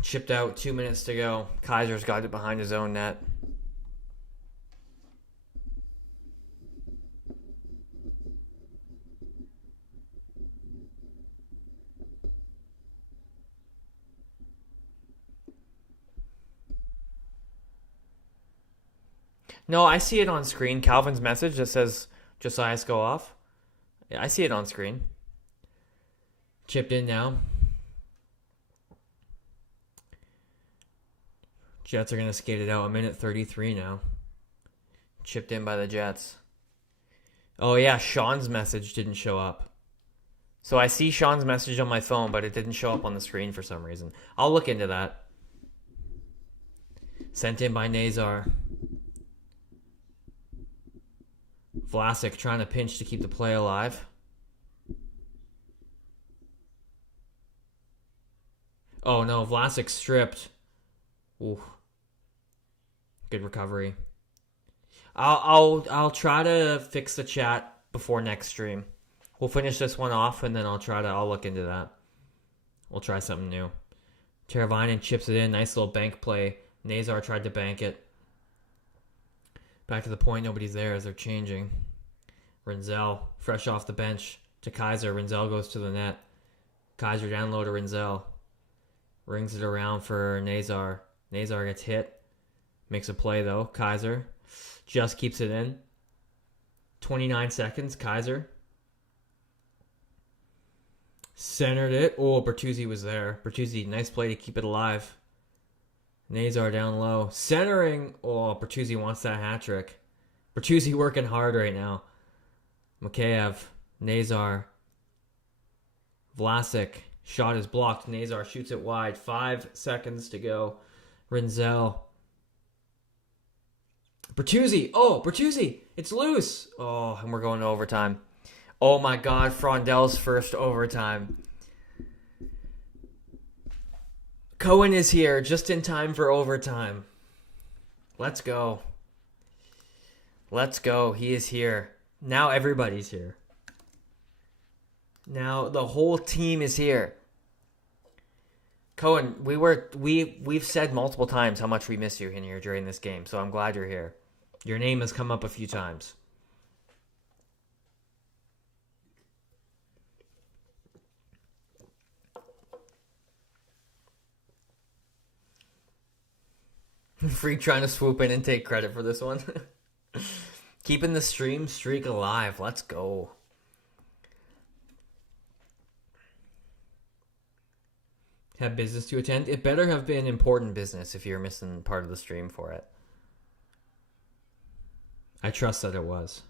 Chipped out, 2 minutes to go. Kaiser's got it behind his own net. No, I see it on screen. Calvin's message that says Josias go off. Yeah, I see it on screen. Chipped in now. Jets are going to skate it out. A minute 33 now. Chipped in by the Jets. Oh, yeah. Sean's message didn't show up. So I see Sean's message on my phone, but it didn't show up on the screen for some reason. I'll look into that. Sent in by Nazar. Vlasic trying to pinch to keep the play alive. Oh, no. Vlasic stripped. Ooh. Good recovery. I'll try to fix the chat before next stream. We'll finish this one off and then I'll look into that. We'll try something new. Teravainen chips it in. Nice little bank play. Nazar tried to bank it. Back to the point. Nobody's there as they're changing. Rinzel fresh off the bench to Kaiser. Rinzel goes to the net. Kaiser down low to Rinzel. Rings it around for Nazar. Nazar gets hit. Makes a play, though. Kaiser just keeps it in. 29 seconds. Kaiser. Centered it. Oh, Bertuzzi was there. Bertuzzi, nice play to keep it alive. Nazar down low. Centering. Oh, Bertuzzi wants that hat trick. Bertuzzi working hard right now. Mikheyev. Nazar. Vlasic. Shot is blocked. Nazar shoots it wide. 5 seconds to go. Rinzel. Bertuzzi. Oh, Bertuzzi. It's loose. Oh, and we're going to overtime. Oh my God. Frondell's first overtime. Cohen is here just in time for overtime. Let's go. Let's go. He is here. Now everybody's here. Now the whole team is here. Cohen, we've said multiple times how much we miss you in here during this game, so I'm glad you're here. Your name has come up a few times. Freak trying to swoop in and take credit for this one. Keeping the stream streak alive. Let's go. Have business to attend? It better have been important business if you're missing part of the stream for it. I trust that it was.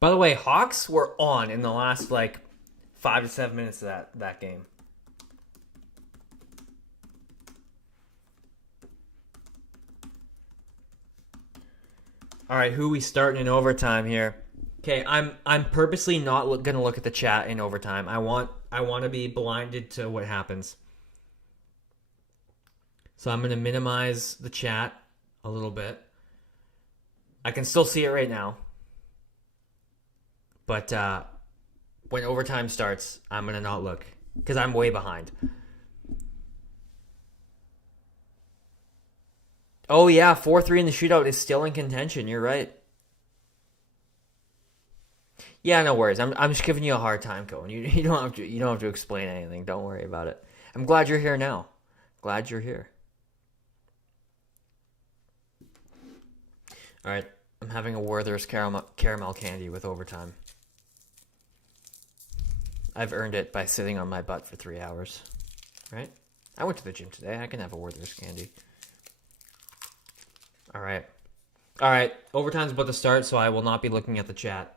By the way, Hawks were on in the last 5 to 7 minutes of that game. All right, who we starting in overtime here? Okay, I'm purposely not gonna look at the chat in overtime. I want to be blinded to what happens. So I'm going to minimize the chat a little bit. I can still see it right now. But when overtime starts, I'm going to not look because I'm way behind. Oh, yeah, 4-3 in the shootout is still in contention. You're right. Yeah, no worries. I'm just giving you a hard time, Cohen. You don't have to explain anything. Don't worry about it. I'm glad you're here now. Glad you're here. All right, I'm having a Werther's caramel candy with overtime. I've earned it by sitting on my butt for 3 hours. Right? I went to the gym today. I can have a Werther's candy. All right. Overtime's about to start, so I will not be looking at the chat.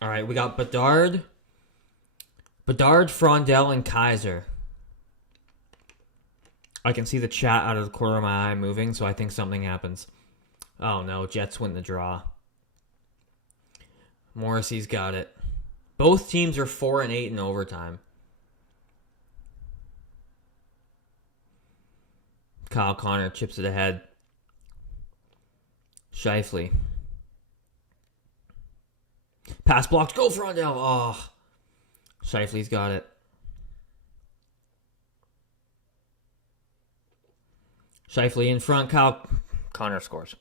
All right, we got Bedard, Frondell, and Kaiser. I can see the chat out of the corner of my eye moving, so I think something happens. Oh no, Jets win the draw. Morrissey's got it. Both teams are 4-8 in overtime. Kyle Connor chips it ahead. Scheifele. Pass blocked. Go Frondell. Oh. Scheifele's got it. Scheifele in front. Kyle Connor scores.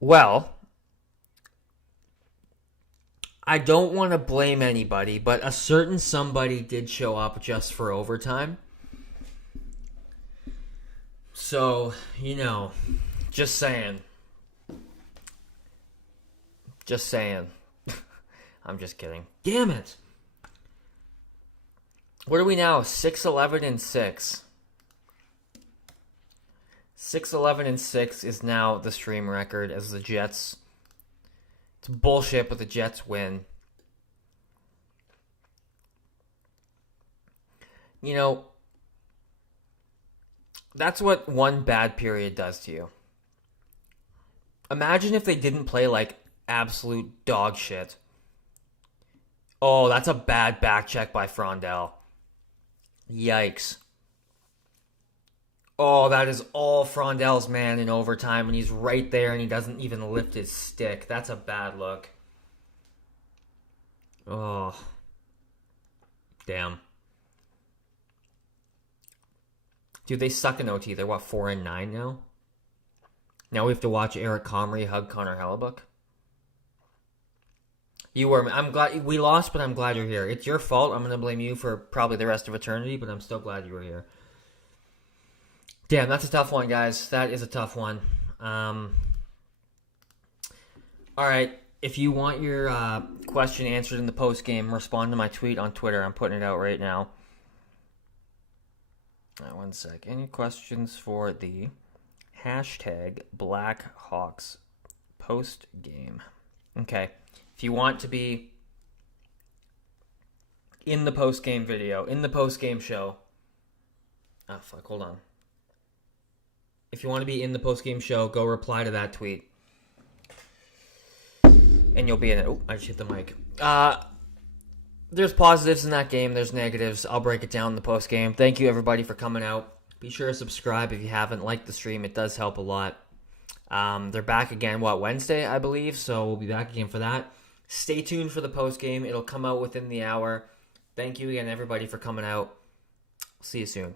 Well, I don't want to blame anybody, but a certain somebody did show up just for overtime. So, just saying. Just saying. I'm just kidding. Damn it. What are we now? 6-11-6. 6-11-6 is now the stream record as the Jets. It's bullshit, but the Jets win. That's what one bad period does to you. Imagine if they didn't play like absolute dog shit. Oh, that's a bad back check by Frondell. Yikes. Oh, that is all Frondell's man in overtime, and he's right there, and he doesn't even lift his stick. That's a bad look. Oh. Damn. Dude, they suck in OT. They're, 4-9 now? Now we have to watch Eric Comrie hug Connor Hellebuck? I'm glad we lost, but I'm glad you're here. It's your fault. I'm going to blame you for probably the rest of eternity, but I'm still glad you were here. Damn, that's a tough one, guys. That is a tough one. All right. If you want your question answered in the post game, respond to my tweet on Twitter. I'm putting it out right now. One sec. Any questions for the hashtag Blackhawks post game? Okay. If you want to be in the post game video, in the post game show. Oh, fuck. Hold on. If you want to be in the post-game show, go reply to that tweet. And you'll be in it. Oh, I just hit the mic. There's positives in that game. There's negatives. I'll break it down in the post-game. Thank you, everybody, for coming out. Be sure to subscribe if you haven't. Like the stream. It does help a lot. They're back again, Wednesday, I believe. So we'll be back again for that. Stay tuned for the post-game. It'll come out within the hour. Thank you again, everybody, for coming out. See you soon.